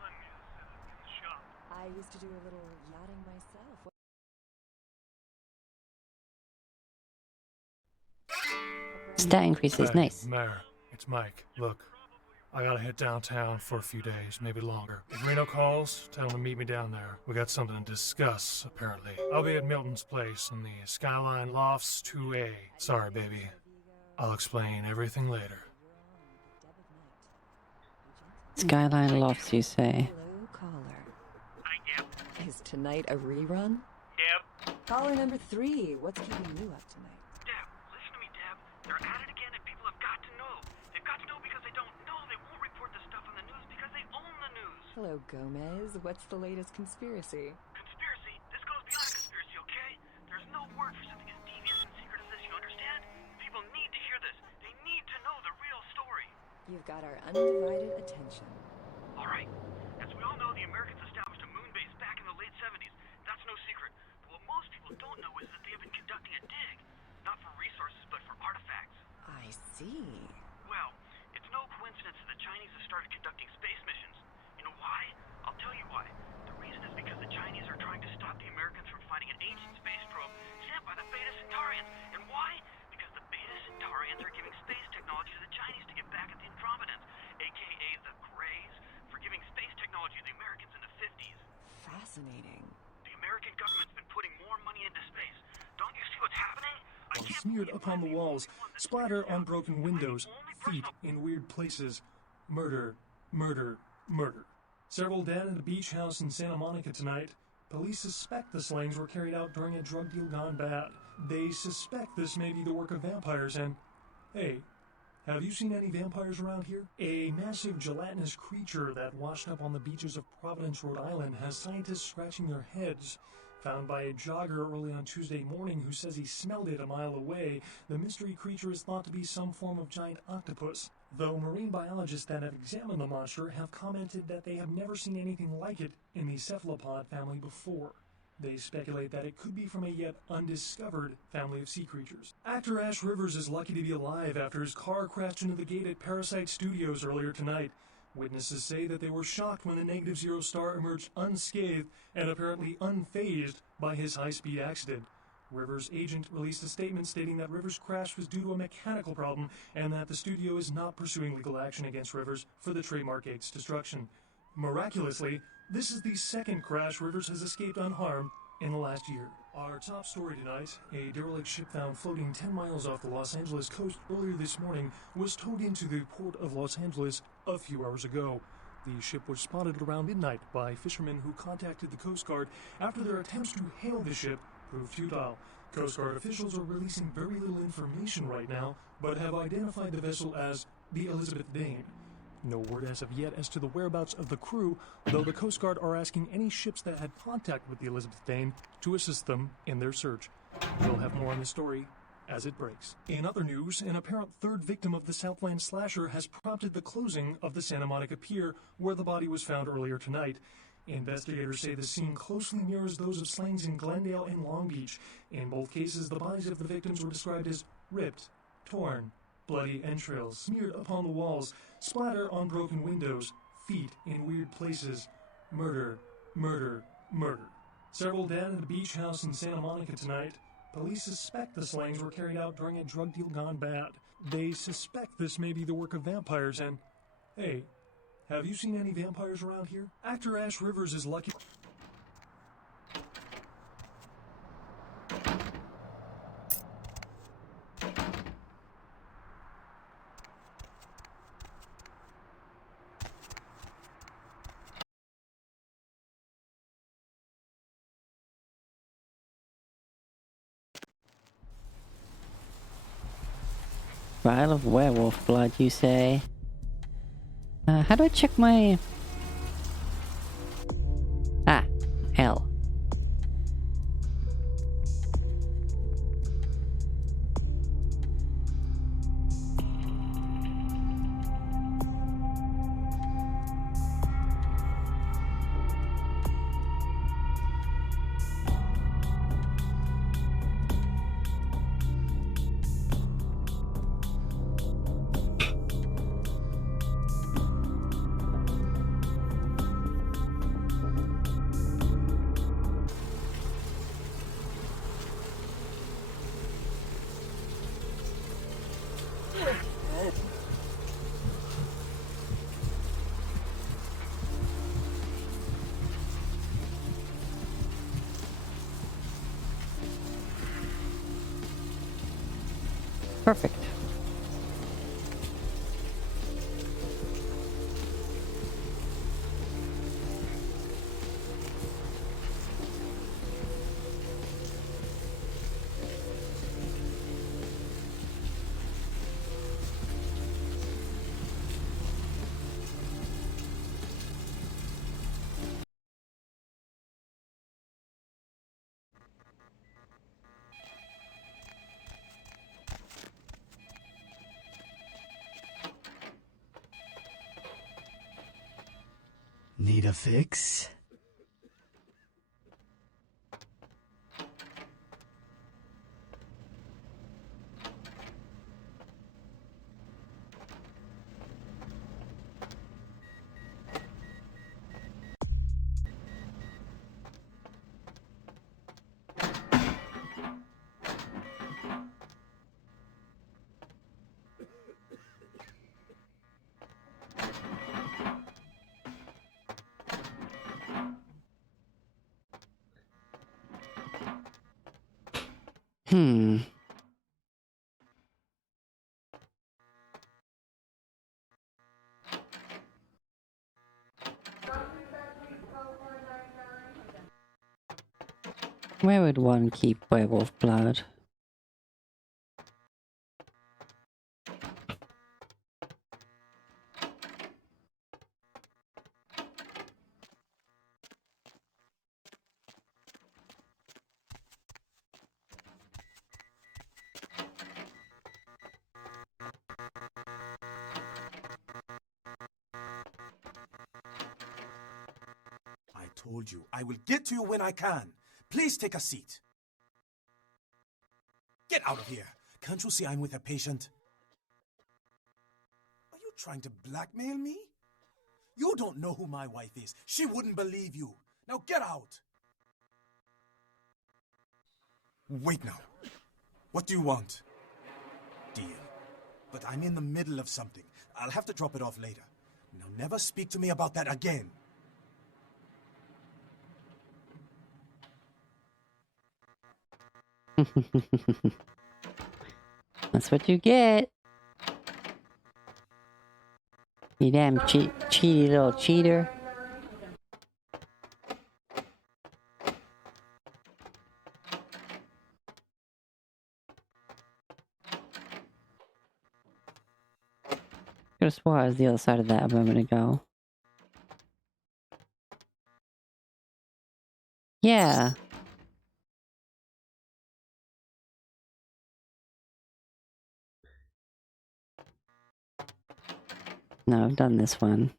One is in the shop. I used to do a little yachting myself. Stat increase is nice. Mayor, it's Mike. Look, I gotta hit downtown for a few days, maybe longer. If Reno calls, tell him to meet me down there. We got something to discuss, apparently. I'll be at Milton's place in the Skyline Lofts 2A. Sorry, baby. I'll explain everything later. Skyline Lofts, you say? Hello, caller. Is tonight a rerun? Deb. Caller number 3, what's keeping you up tonight? Deb, listen to me, Deb. They're at it again and people have got to know. They've got to know because they don't know. They won't report the stuff on the news because they own the news. Hello, Gomez. What's the latest conspiracy? Conspiracy? This goes beyond a conspiracy, okay? There's no word for something as devious and secret as this, you understand? People need to hear this. They need to know the real story. You've got our undivided attention. All right. As we all know, the Americans established a moon base back in the late 70s. That's no secret. But what see. Well, it's no coincidence that the Chinese have started conducting space missions. You know why? I'll tell you why. The reason is because the Chinese are trying to stop the Americans from finding an ancient space probe sent by the Beta Centaurians. And why? Because the Beta Centaurians are giving space technology to the Chinese to get back at the Incompetents, aka the Greys, for giving space technology to the Americans in the 50s. Fascinating. The American government's been putting more money into space. Don't you see what's happening? Smeared upon the walls, splatter on broken windows, feet in weird places. Murder, murder, murder. Several dead at a beach house in Santa Monica tonight. Police suspect the slayings were carried out during a drug deal gone bad. They suspect this may be the work of vampires and... Hey, have you seen any vampires around here? A massive gelatinous creature that washed up on the beaches of Providence, Rhode Island has scientists scratching their heads. Found by a jogger early on Tuesday morning who says he smelled it a mile away, the mystery creature is thought to be some form of giant octopus, though marine biologists that have examined the monster have commented that they have never seen anything like it in the cephalopod family before. They speculate that it could be from a yet undiscovered family of sea creatures. Actor Ash Rivers is lucky to be alive after his car crashed into the gate at Parasite Studios earlier tonight. Witnesses say that they were shocked when the Negative Zero star emerged unscathed and apparently unfazed by his high-speed accident. Rivers' agent released a statement stating that Rivers' crash was due to a mechanical problem and that the studio is not pursuing legal action against Rivers for the trademark gate's destruction. Miraculously, this is the second crash Rivers has escaped unharmed in the last year. Our top story tonight, a derelict ship found floating 10 miles off the Los Angeles coast earlier this morning was towed into the port of Los Angeles a few hours ago. The ship was spotted around midnight by fishermen who contacted the Coast Guard after their attempts to hail the ship proved futile. Coast Guard officials are releasing very little information right now, but have identified the vessel as the Elizabeth Dane. No word as of yet as to the whereabouts of the crew, though the Coast Guard are asking any ships that had contact with the Elizabeth Dane to assist them in their search. We'll have more on this story as it breaks. In other news, an apparent third victim of the Southland slasher has prompted the closing of the Santa Monica Pier, where the body was found earlier tonight. Investigators say the scene closely mirrors those of slayings in Glendale and Long Beach. In both cases, the bodies of the victims were described as ripped, torn, bloody entrails smeared upon the walls, splatter on broken windows, feet in weird places. Murder, murder, murder. Several dead at a beach house in Santa Monica tonight. Police suspect the slayings were carried out during a drug deal gone bad. They suspect this may be the work of vampires and... Hey, have you seen any vampires around here? Actor Ash Rivers is lucky... Vial of werewolf blood, you say? How do I check my... Ah, L. Perfect. Need a fix? Hmm. Where would one keep werewolf blood? I told you, I will get to you when I can. Please take a seat. Get out of here. Can't you see I'm with a patient? Are you trying to blackmail me? You don't know who my wife is. She wouldn't believe you. Now get out. Wait now. What do you want? Deal. But I'm in the middle of something. I'll have to drop it off later. Now never speak to me about that again. That's what you get. You damn cheaty little cheater. Could have swore I was the other side of that a moment ago. Yeah. No, I've done this one.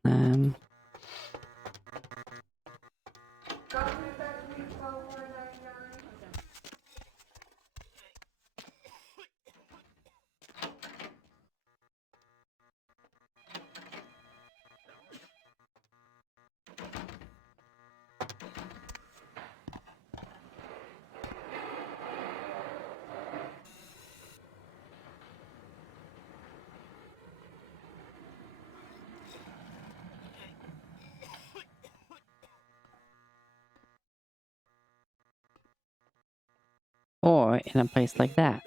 Or in a place like that.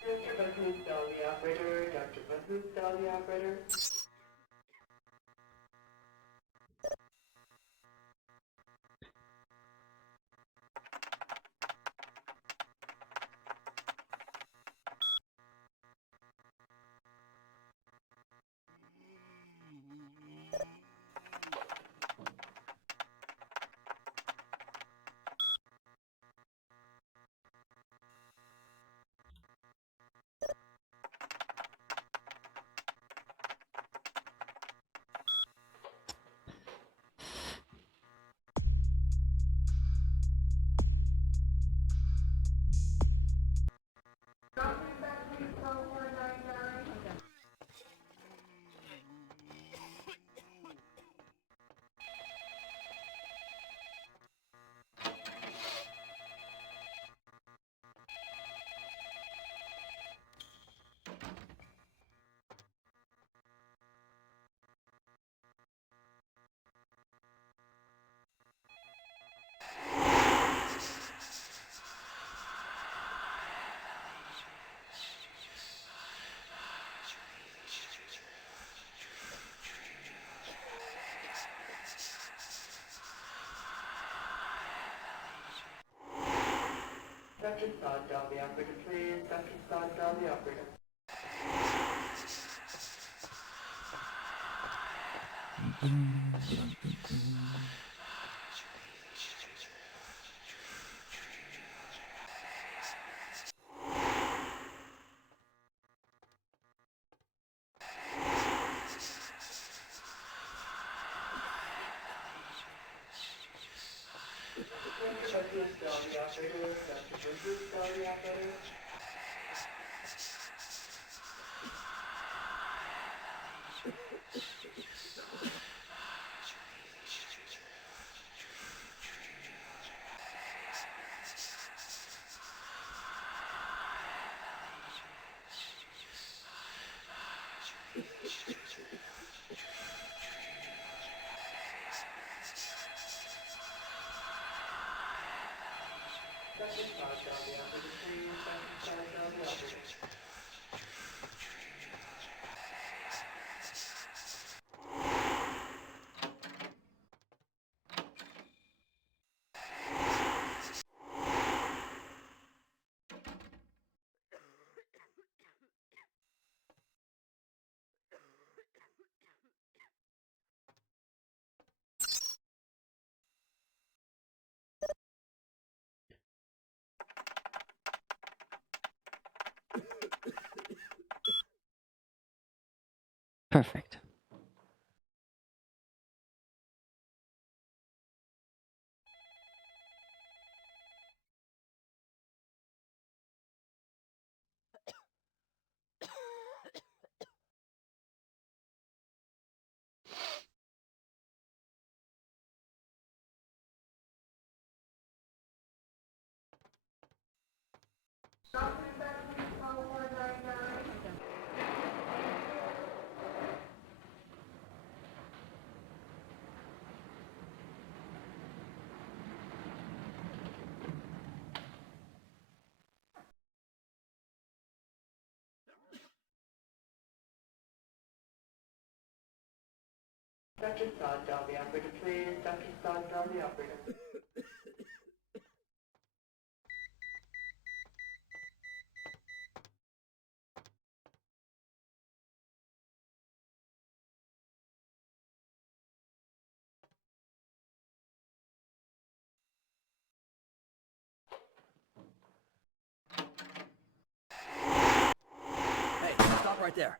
Dr. Bahut, the operator. Dr. Bahut, the operator. Dr. Sod, the operator, please. Dr. Sod, the operator. Dr. Bahut, the operator. Dr. Bahut, the operator. Perfect. Pakistan, Derby operator, please. Pakistan, Derby operator. Hey, stop right there.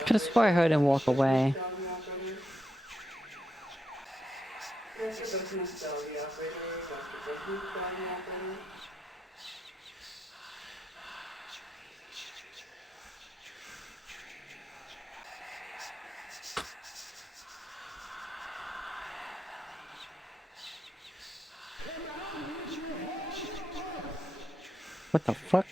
Could have swore I heard him walk away. What the fuck?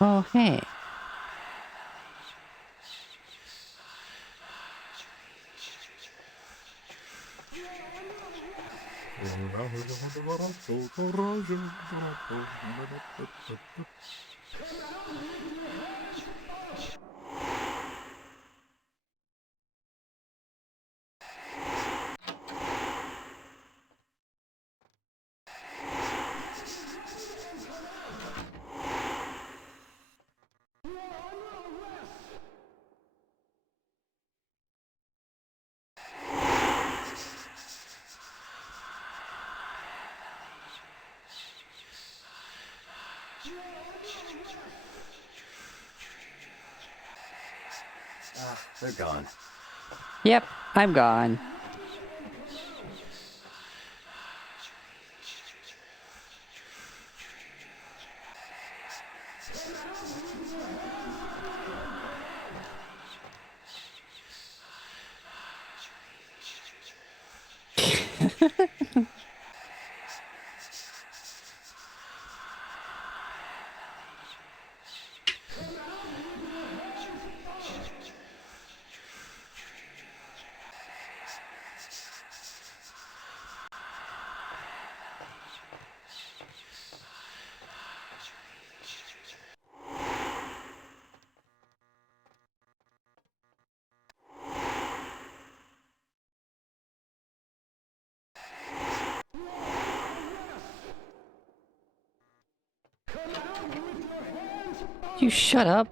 Oh, hey. They're gone. Yep, I'm gone. You shut up.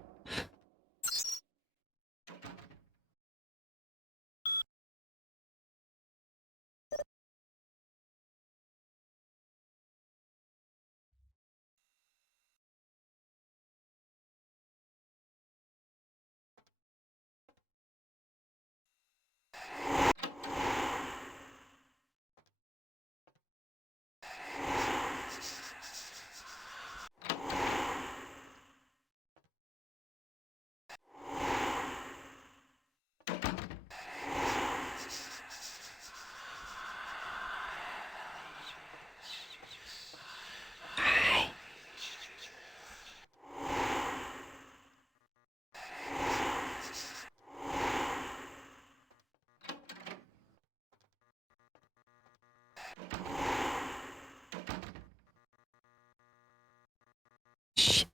Shit.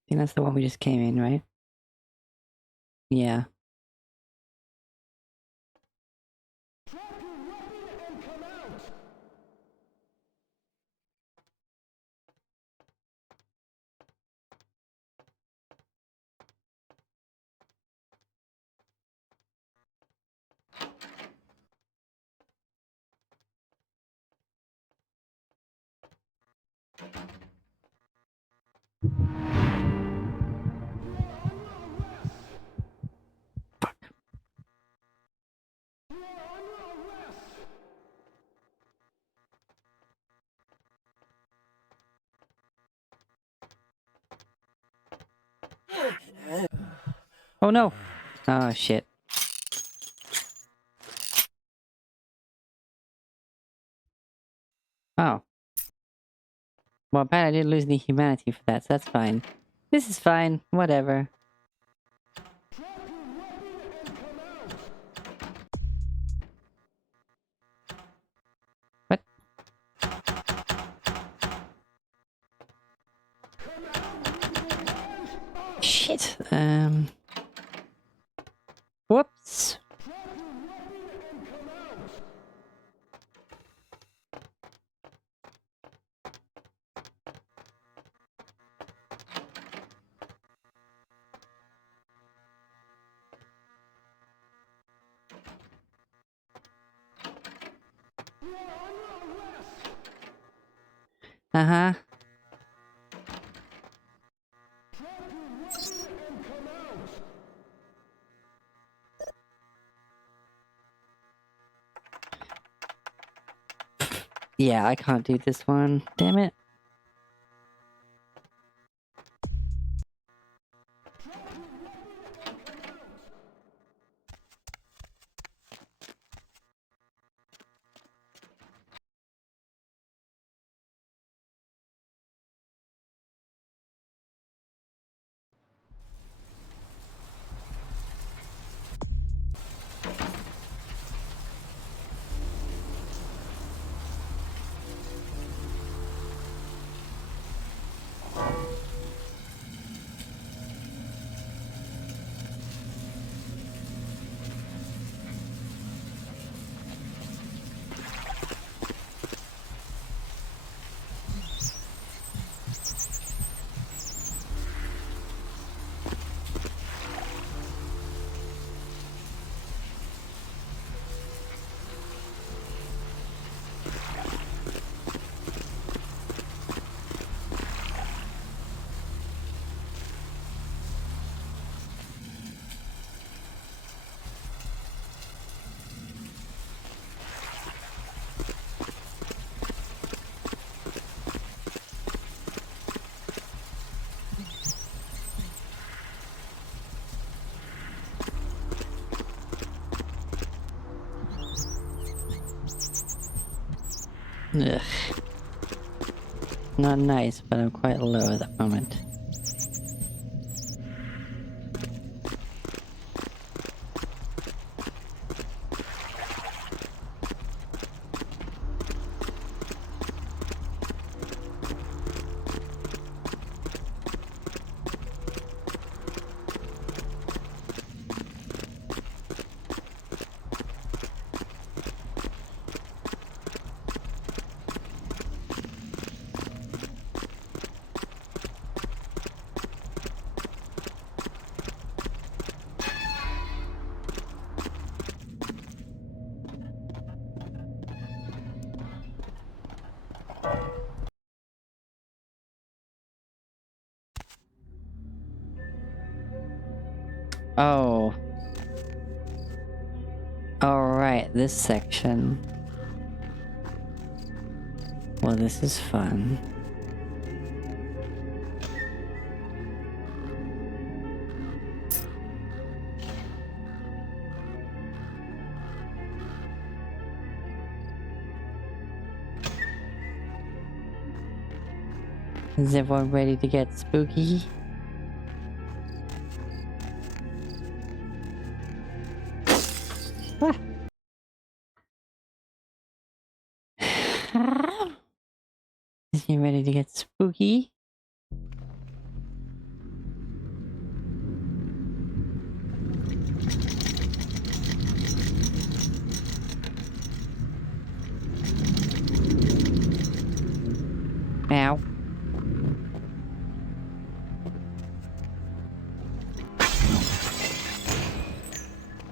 I think that's the one we just came in, right? Yeah. Oh no! Oh shit. Oh. Well, bad I didn't lose any humanity for that, so that's fine. This is fine, whatever. What? Shit, whoops. Uh-huh. Yeah, I can't do this one. Damn it. Ugh. Not nice, but I'm quite low at the moment. Oh. Alright, this section. Well, this is fun. Is everyone ready to get spooky? Is he ready to get spooky? Ow.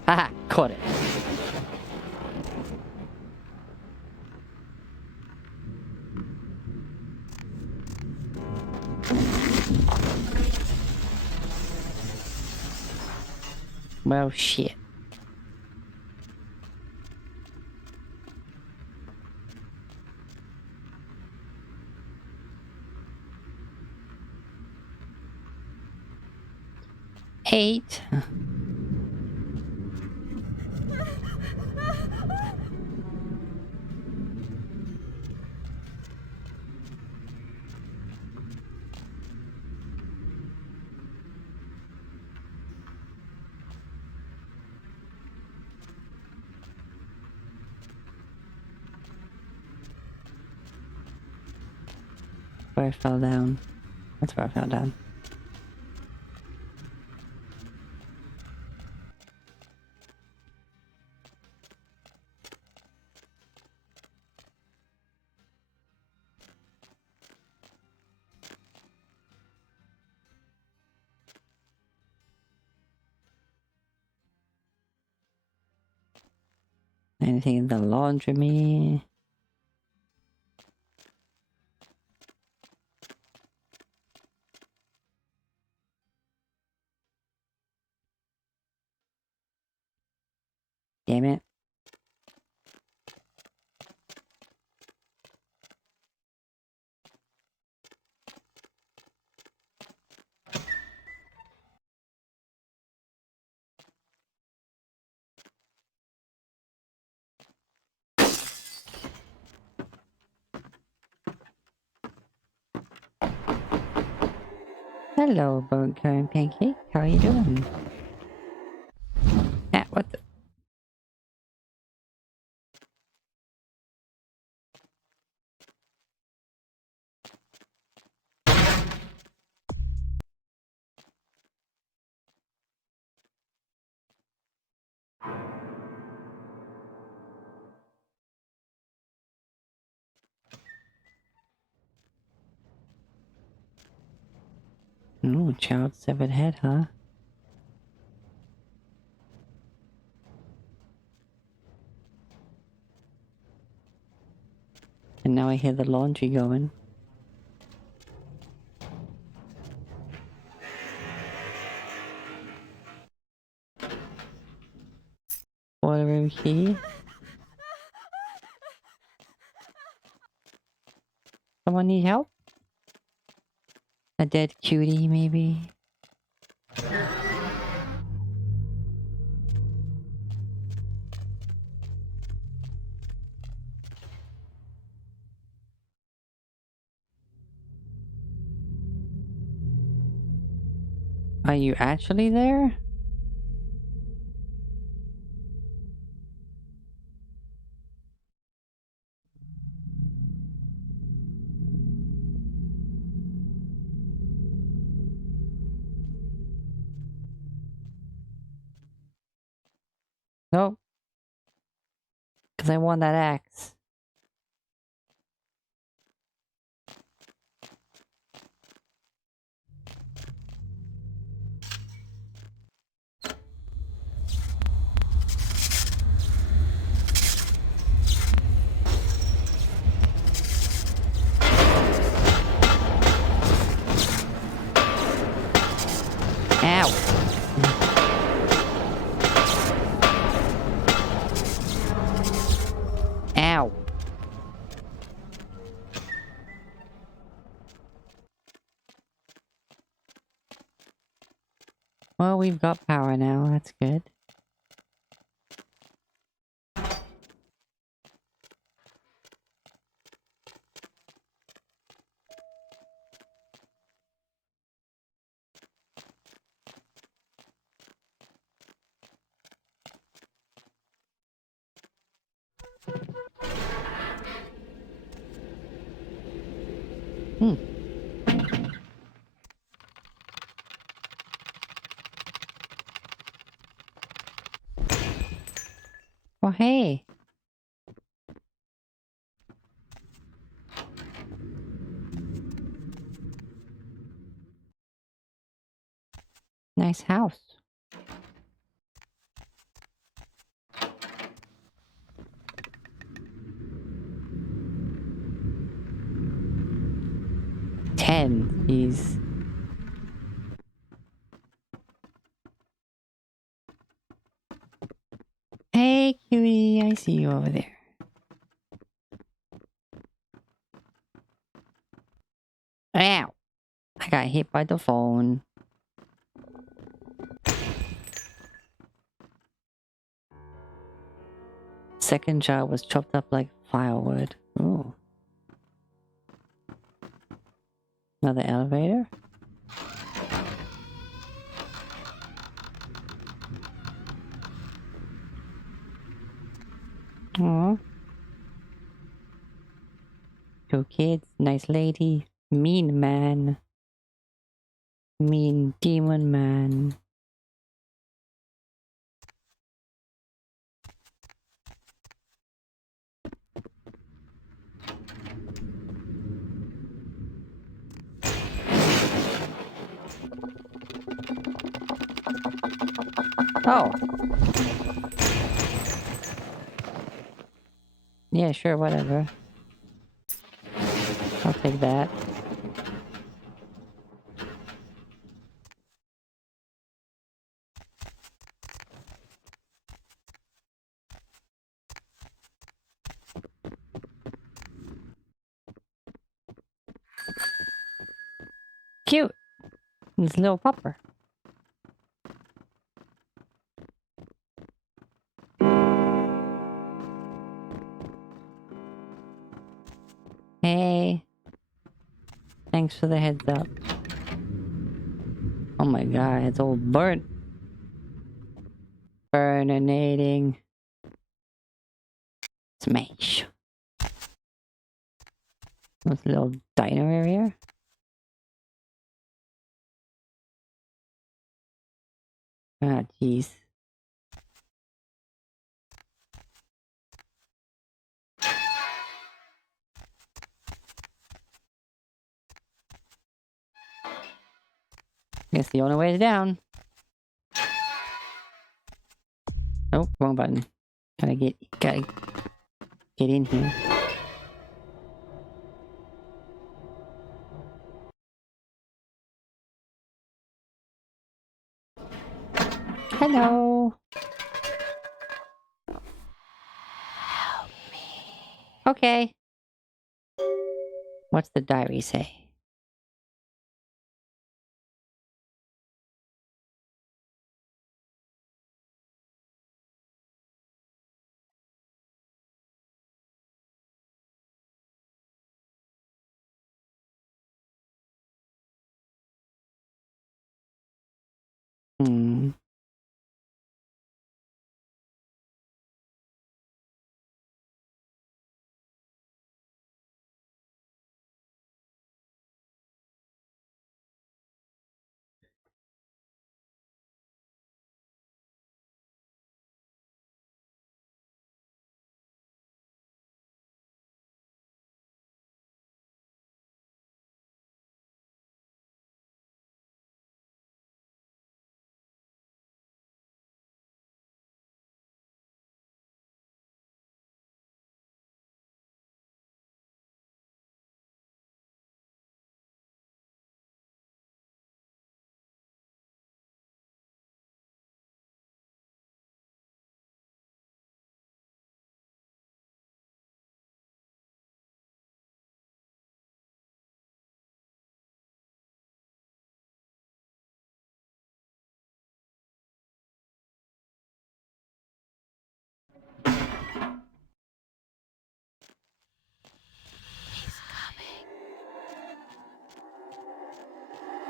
Haha, caught it. Well, shit. Eight. Where I fell down. That's where I fell down. Anything in the laundry? Damn it. Hello, Bone Cone Pancake. How are you doing? Ah, what the? Ooh, child severed head, huh? And now I hear the laundry going. Water room key. Someone need help? A dead cutie, maybe? Are you actually there? Nope. Because I want that axe. Ow! Ow! Well, we've got power now, that's good. Hmm. Well, hey. Nice house. Jeez. Hey, Kiwi, I see you over there. Ow! I got hit by the phone. Second job was chopped up like firewood. Ooh. Another elevator? Aww. Two kids, nice lady, mean man. Mean demon man. Oh. Yeah, sure, whatever. I'll take that. Cute! This little pupper. Hey. Thanks for the heads up. Oh my god, it's all burnt. Burninating. Smash. What's a little diner area? Ah, jeez. Guess the only way is down. Oh, wrong button. Gotta get in here. Hello. Help me. Okay. What's the diary say?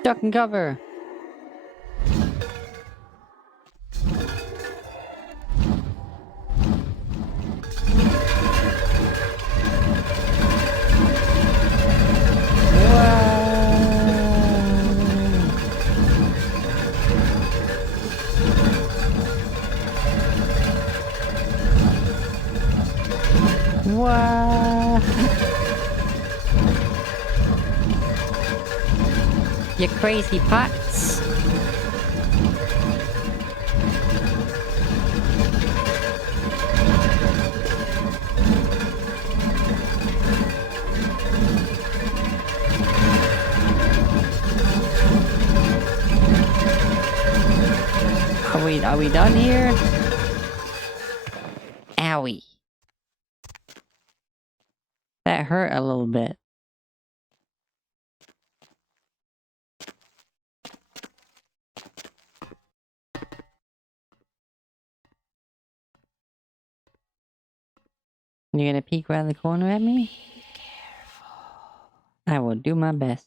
Duck and cover. What? You crazy pots. Are we done here? Owie. That hurt a little bit. You gonna peek around the corner at me? Be careful. I will do my best.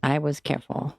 I was careful.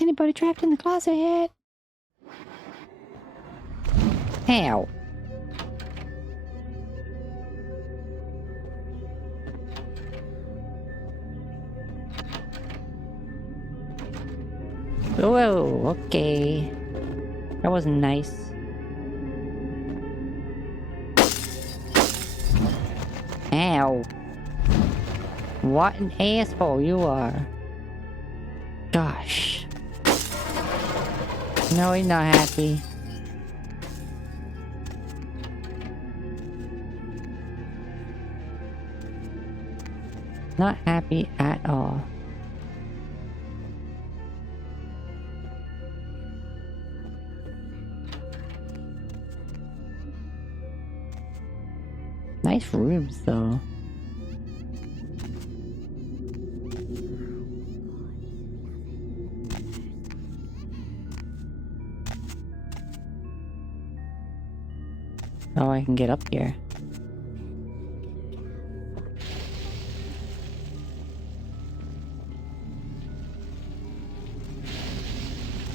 Anybody trapped in the closet yet? How? Whoa, okay. That wasn't nice. Ow. What an asshole you are. Gosh. No, he's not happy. Not happy at all. Nice rooms, though. Oh, I can get up here.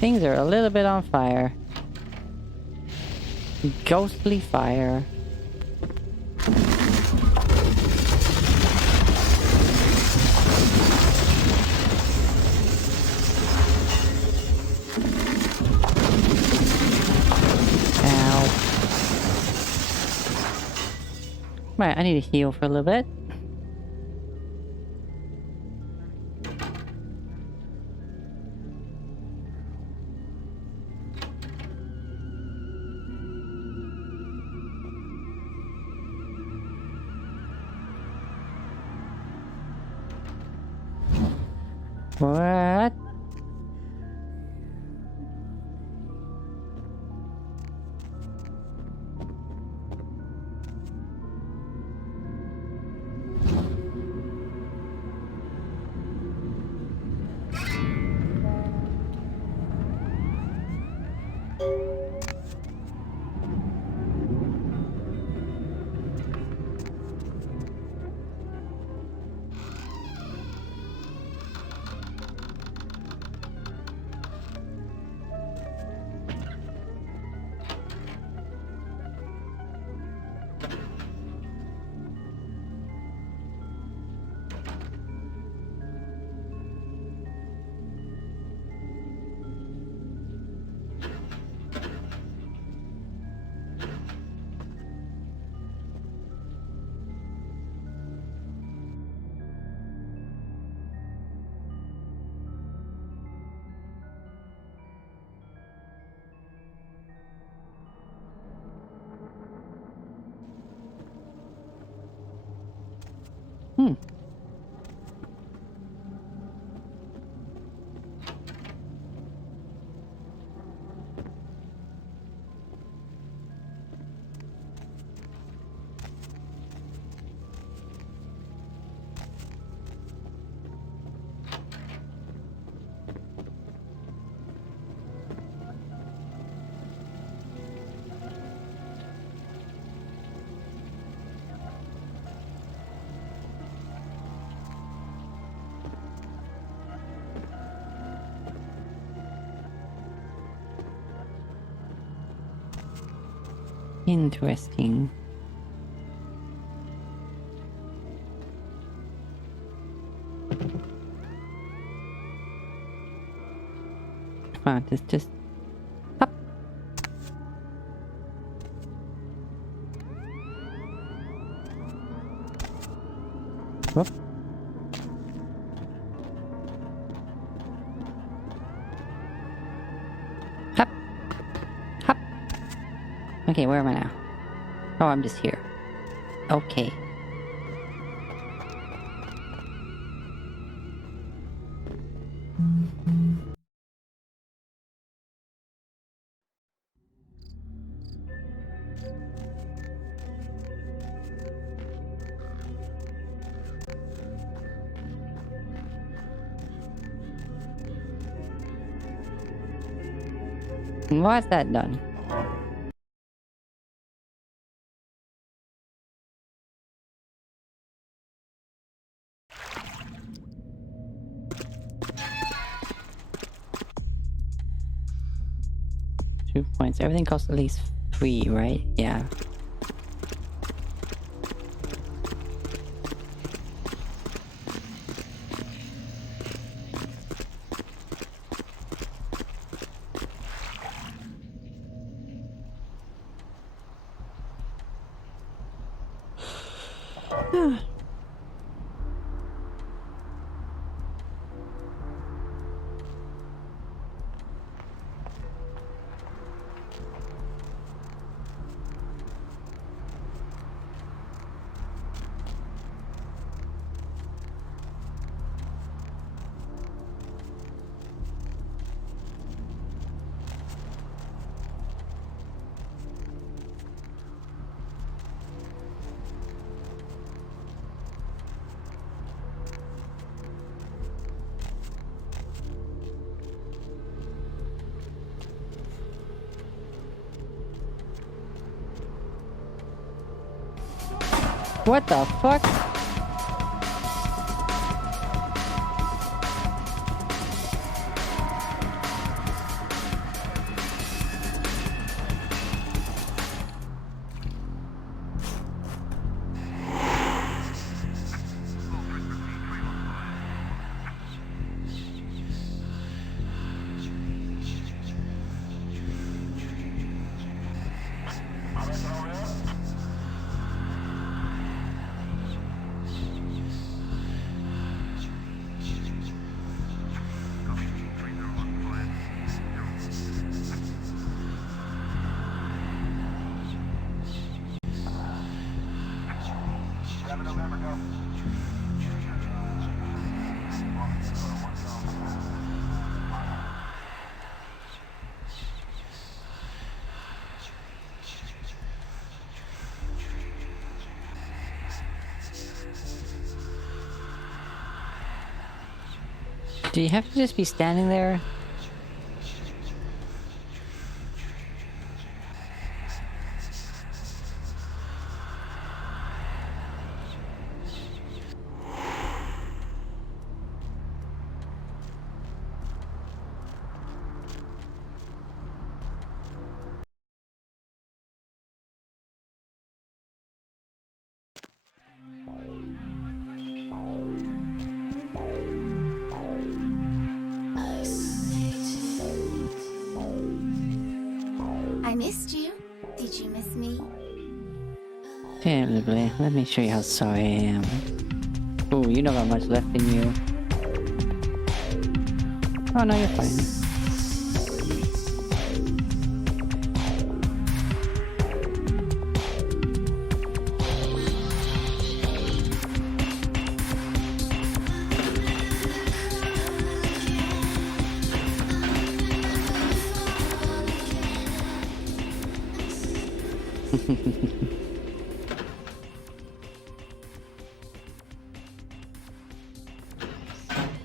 Things are a little bit on fire. Ghostly fire. Right, I need to heal for a little bit. What? Interesting. Come on, just up. Whoop. Hop. Hop. Okay, where am I now? Oh, I'm just here. Okay. Why is that done? Two points. Everything costs at least 3, right? Yeah. What the fuck? Do you have to just be standing there? I missed you. Did you miss me? Terribly. Let me show you how sorry I am. Ooh, you don't got much left in you. Oh no, you're fine.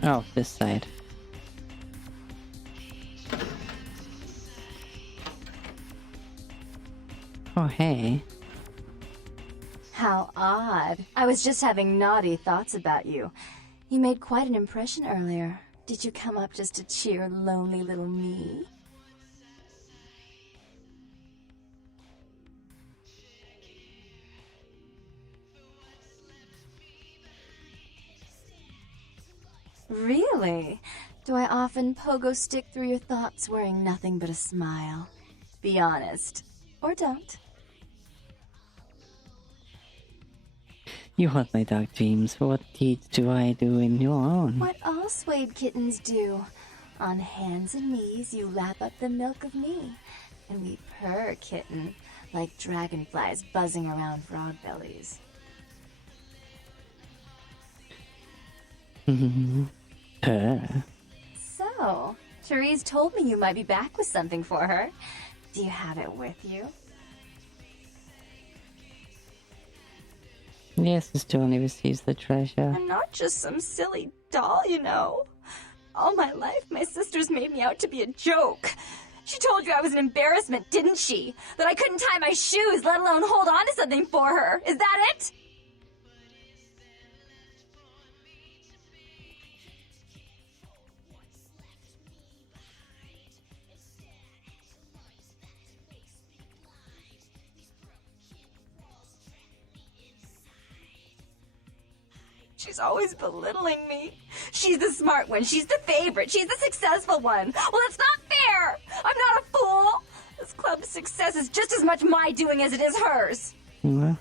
Oh, this side. Oh, hey. How odd. I was just having naughty thoughts about you. You made quite an impression earlier. Did you come up just to cheer lonely little me? Really? Do I often pogo stick through your thoughts wearing nothing but a smile? Be honest. Or don't. You haunt my dark dreams. What deeds do I do in your own? What all swayed kittens do. On hands and knees, you lap up the milk of me. And we purr, kitten, like dragonflies buzzing around frog bellies. Purr. So, Therese told me you might be back with something for her. Do you have it with you? Yes, the still only receives the treasure. I'm not just some silly doll, you know. All my life, my sisters made me out to be a joke. She told you I was an embarrassment, didn't she? That I couldn't tie my shoes, let alone hold on to something for her. Is that it? She's always belittling me. She's the smart one. She's the favorite. She's the successful one. Well, it's not fair. I'm not a fool. This club's success is just as much my doing as it is hers. Well.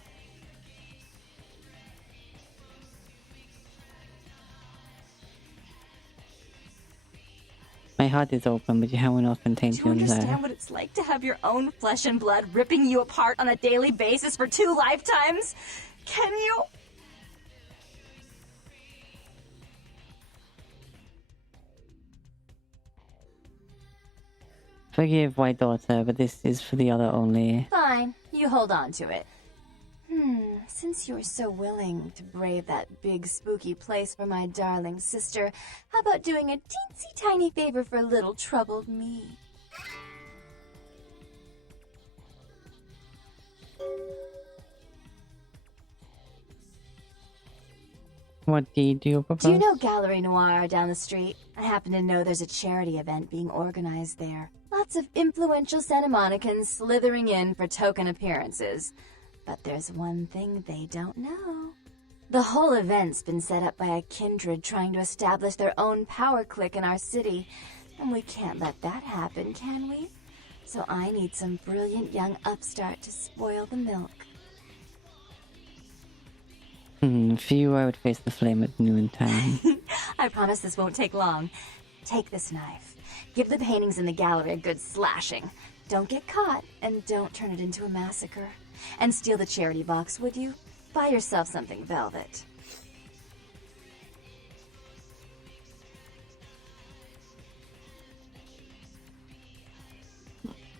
My heart is open, but you have enough contained Do you in understand there. what it's like to have your own flesh and blood ripping you apart on a daily basis for 2 lifetimes? Can you? Forgive, white daughter, but this is for the other only. Fine, you hold on to it. Since you're so willing to brave that big spooky place for my darling sister, how about doing a teensy tiny favor for little troubled me? What deed do you propose? Do you know Gallery Noir down the street? I happen to know there's a charity event being organized there. Lots of influential Santa Monicans slithering in for token appearances. But there's one thing they don't know. The whole event's been set up by a kindred trying to establish their own power clique in our city. And we can't let that happen, can we? So I need some brilliant young upstart to spoil the milk. For you, I would face the flame at noontime. I promise this won't take long. Take this knife. Give the paintings in the gallery a good slashing. Don't get caught, and don't turn it into a massacre. And steal the charity box, would you? Buy yourself something velvet.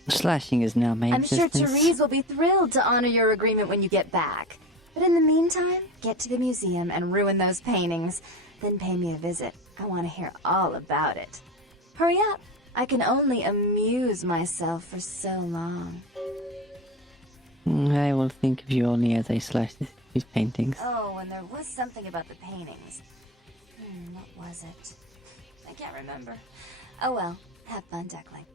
Slashing is now my I'm sure existence. Therese will be thrilled to honor your agreement when you get back. But in the meantime, get to the museum and ruin those paintings. Then pay me a visit. I want to hear all about it. Hurry up. I can only amuse myself for so long. I will think of you only as I slash these paintings. Oh, and there was something about the paintings. What was it? I can't remember. Oh well, have fun, Duckling.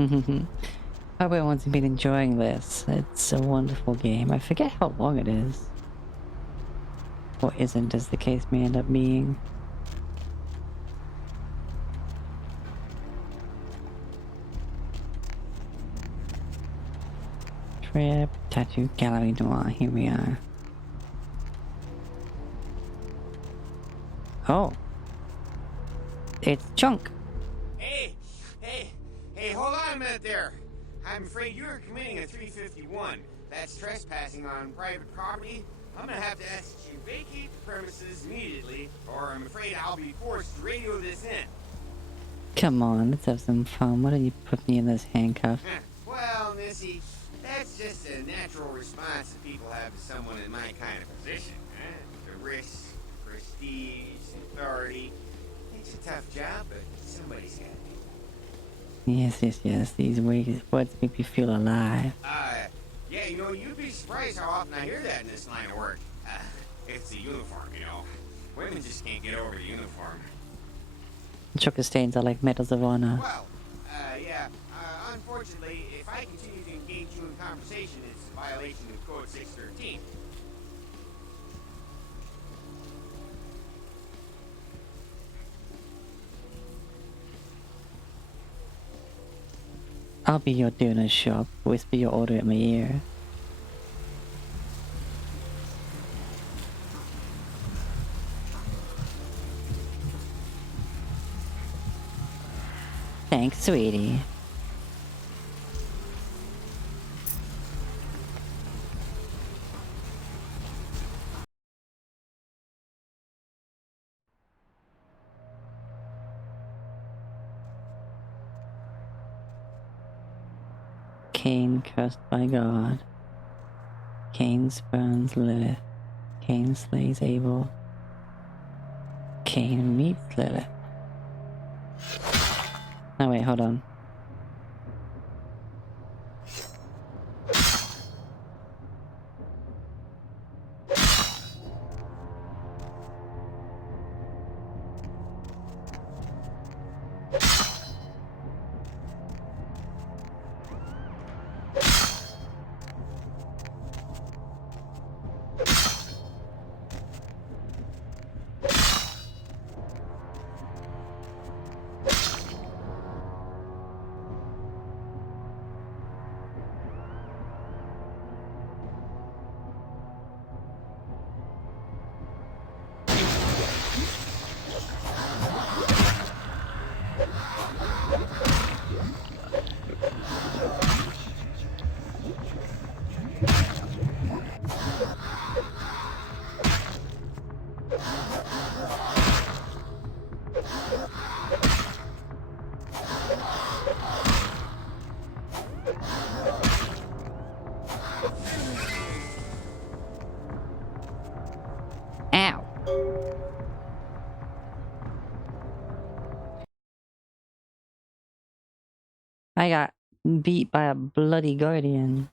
Hope everyone's been enjoying this. It's a wonderful game. I forget how long it is. Or isn't, as the case may end up being. Trip, tattoo, gallery noir. Here we are. Oh. It's Chunk. Hey, hold on a minute there. I'm afraid you are committing a 351. That's trespassing on private property. I'm gonna have to ask that you vacate the premises immediately, or I'm afraid I'll be forced to radio this in. Come on, let's have some fun. Why don't you put me in this handcuff? Well, Missy, that's just a natural response that people have to someone in my kind of position. The risk, prestige, authority. It's a tough job, but somebody's got to do it. Yes. These words make me feel alive. Yeah, you know, you'd be surprised how often I hear that in this line of work. It's the uniform, you know. Women just can't get over the uniform. Choker stains are like medals of honor. Well, yeah. Unfortunately, if I continue to engage you in conversation, it's a violation of Code 613. I'll be your donor shop. Whisper your order at my ear. Thanks, sweetie. Cain cursed by God. Cain spurns Lilith. Cain slays Abel. Cain meets Lilith. No, wait, hold on. Ow. I got beat by a bloody guardian.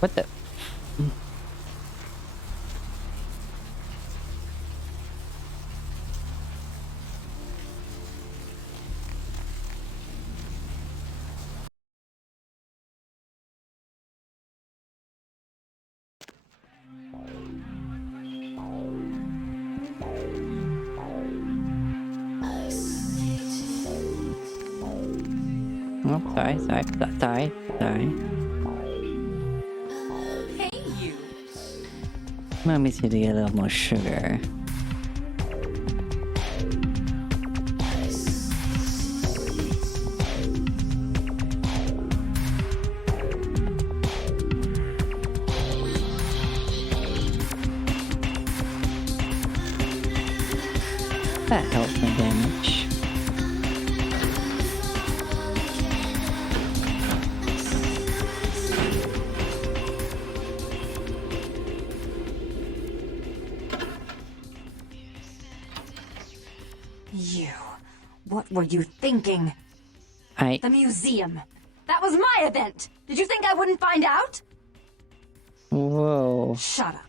What the? Oh, sorry. Hey, you. Mommy's here to get a little more sugar. That helps my damage. You. What were you thinking? The museum. That was my event! Did you think I wouldn't find out? Whoa. Shut up.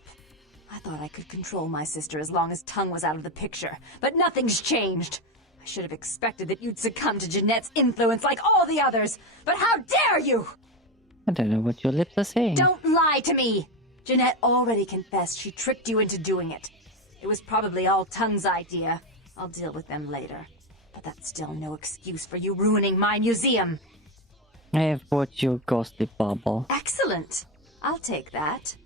I thought I could control my sister as long as Tongue was out of the picture, but nothing's changed. I should have expected that you'd succumb to Jeanette's influence like all the others, but how dare you! I don't know what your lips are saying. Don't lie to me! Jeanette already confessed she tricked you into doing it. It was probably all Tongue's idea. I'll deal with them later. But that's still no excuse for you ruining my museum. I have brought you a ghostly bauble. Excellent. I'll take that.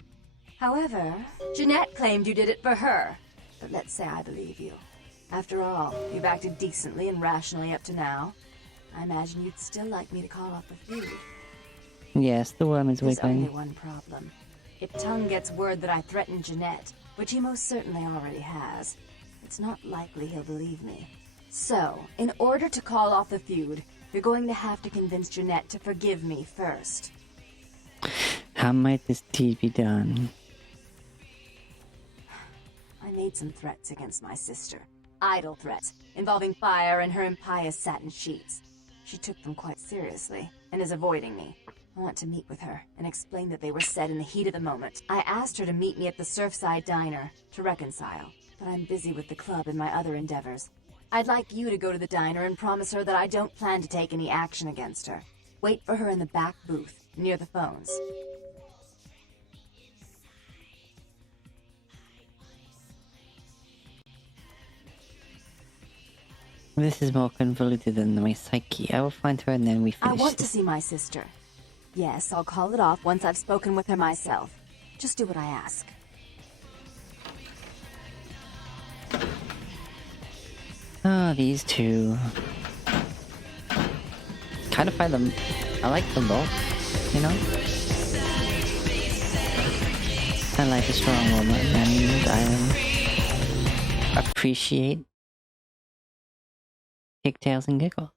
However, Jeanette claimed you did it for her. But let's say I believe you. After all, you've acted decently and rationally up to now. I imagine you'd still like me to call off the feud. Yes, the worm is There's only wiggling. one problem. If Tung gets word that I threatened Jeanette, which he most certainly already has, it's not likely he'll believe me. So, in order to call off the feud, you're going to have to convince Jeanette to forgive me first. How might this deed be done? I made some threats against my sister. Idle threats, involving fire and her impious satin sheets. She took them quite seriously, and is avoiding me. I want to meet with her, and explain that they were said in the heat of the moment. I asked her to meet me at the Surfside Diner, to reconcile, but I'm busy with the club and my other endeavors. I'd like you to go to the diner and promise her that I don't plan to take any action against her. Wait for her in the back booth, near the phones. This is more convoluted than my psyche. I will find her and then we I finish want to this. see my sister. Yes, I'll call it off once I've spoken with her myself. Just do what I ask. Ah, these two. Kind of find them. I like them both, you know? I like a strong woman, and I appreciate pigtails and giggles.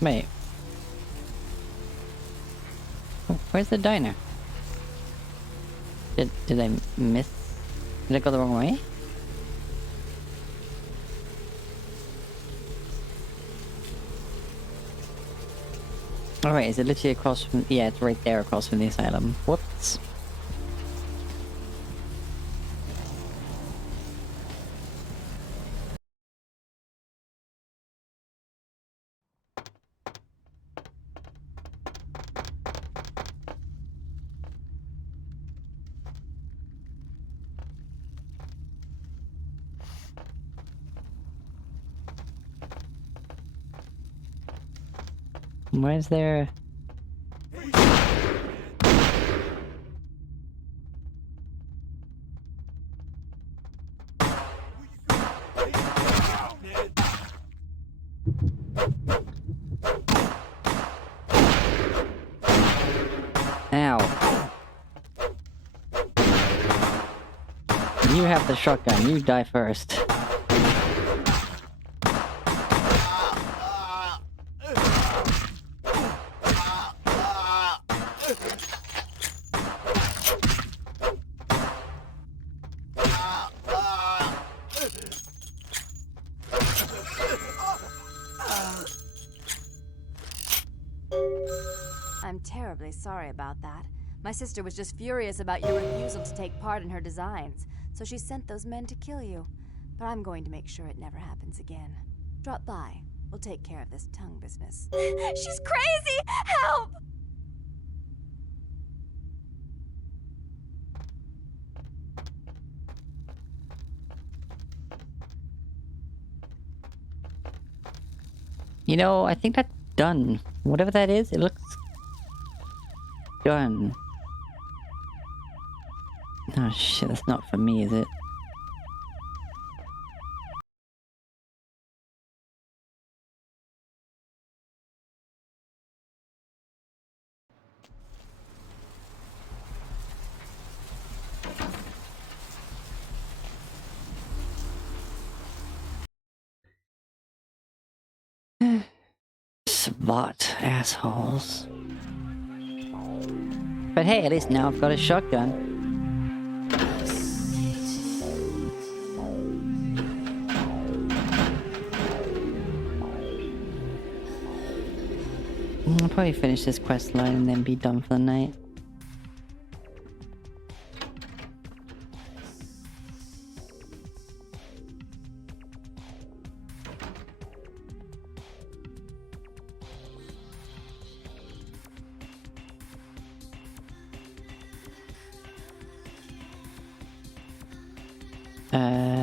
Wait. Oh, where's the diner? Did I miss? Did I go the wrong way? Alright, is it literally across from... Yeah, it's right there across from the asylum. Whoops. Where's there... Ow. You have the shotgun, you die first. I'm terribly sorry about that. My sister was just furious about your refusal to take part in her designs, so she sent those men to kill you. But I'm going to make sure it never happens again. Drop by. We'll take care of this tongue business. She's crazy! Help! You know, I think that's done. Whatever that is, it looks... done. Oh shit, that's not for me, is it? SWAT assholes. But hey, at least now I've got a shotgun. I'll probably finish this quest line and then be done for the night. Hello?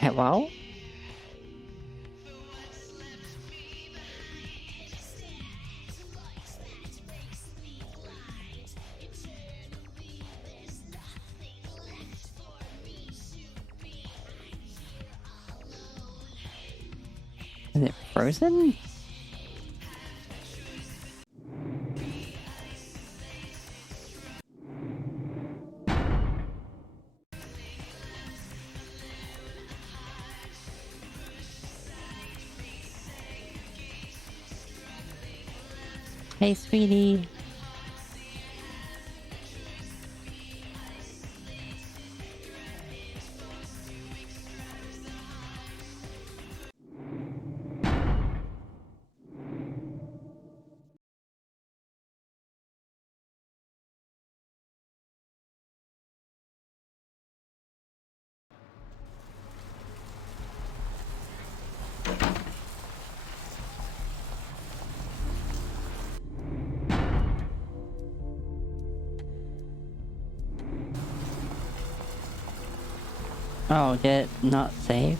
Hello? Is it frozen? Hey, sweetie. Oh, did it not save?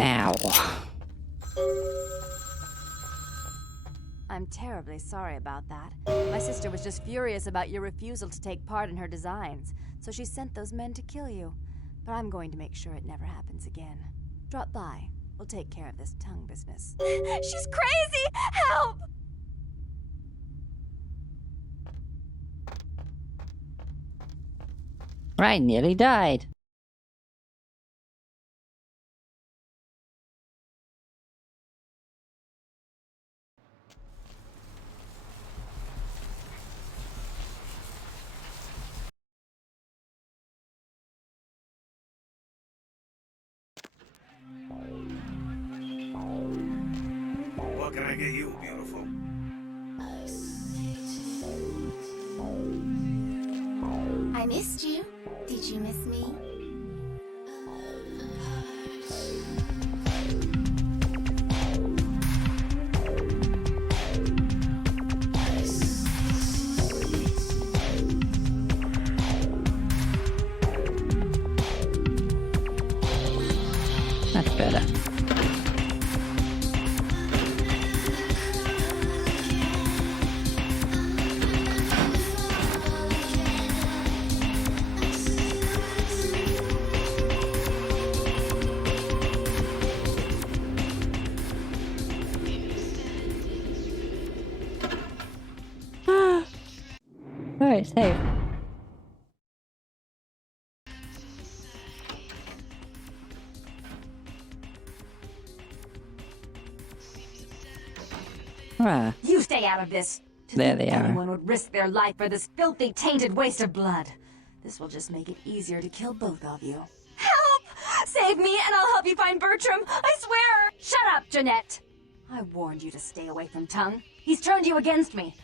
Ow. I'm terribly sorry about that. My sister was just furious about your refusal to take part in her designs, so she sent those men to kill you. But I'm going to make sure it never happens again. Drop by. We'll take care of this tongue business. She's crazy! Help! I nearly died. What can I get you, beautiful? I missed you. Did you miss me? That's better. Alright, save. Ah, You stay out of this. To there think they are. anyone would risk their life for this filthy, tainted waste of blood. This will just make it easier to kill both of you. Help! Save me and I'll help you find Bertram. I swear! Shut up, Jeanette! I warned you to stay away from Tongue. He's turned you against me.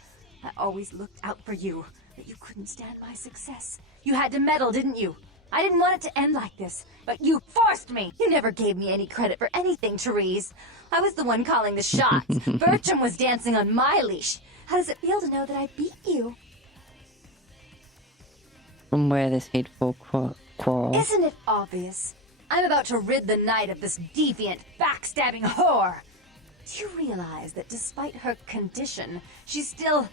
I always looked out for you, but you couldn't stand my success. You had to meddle, didn't you? I didn't want it to end like this, but you forced me. You never gave me any credit for anything, Therese. I was the one calling the shots. Bertram was dancing on my leash. How does it feel to know that I beat you? From where this hateful quarrel? Isn't it obvious? I'm about to rid the night of this deviant, backstabbing whore. Do you realize that despite her condition, she still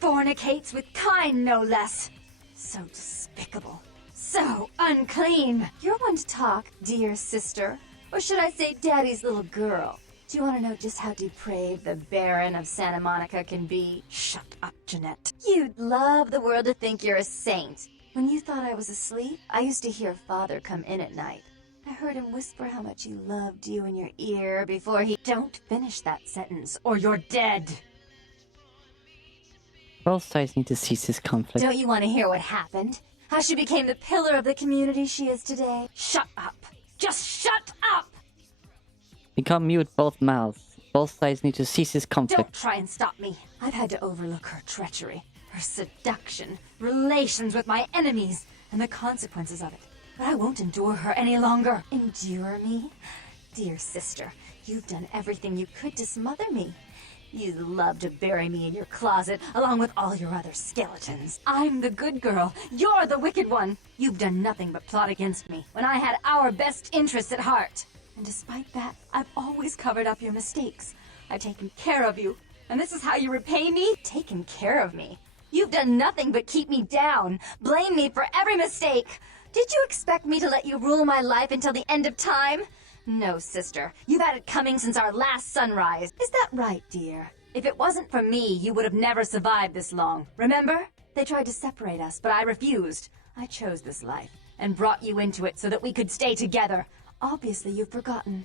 fornicates with kind, no less? So despicable. So unclean. You're one to talk, dear sister. Or should I say daddy's little girl? Do you want to know just how depraved the Baron of Santa Monica can be? Shut up, Jeanette. You'd love the world to think you're a saint. When you thought I was asleep, I used to hear Father come in at night. I heard him whisper how much he loved you in your ear before he... Don't finish that sentence, or you're dead. Both sides need to cease this conflict. Don't you want to hear what happened? How she became the pillar of the community she is today? Shut up. Just shut up! Become mute both mouths. Both sides need to cease this conflict. Don't try and stop me. I've had to overlook her treachery, her seduction, relations with my enemies, and the consequences of it. But I won't endure her any longer. Endure me? Dear sister, you've done everything you could to smother me. You love to bury me in your closet, along with all your other skeletons. I'm the good girl. You're the wicked one. You've done nothing but plot against me, when I had our best interests at heart. And despite that, I've always covered up your mistakes. I've taken care of you. And this is how you repay me? Taken care of me. You've done nothing but keep me down. Blame me for every mistake. Did you expect me to let you rule my life until the end of time? No, sister. You've had it coming since our last sunrise. Is that right, dear? If it wasn't for me, you would have never survived this long. Remember? They tried to separate us, but I refused. I chose this life and brought you into it so that we could stay together. Obviously, you've forgotten.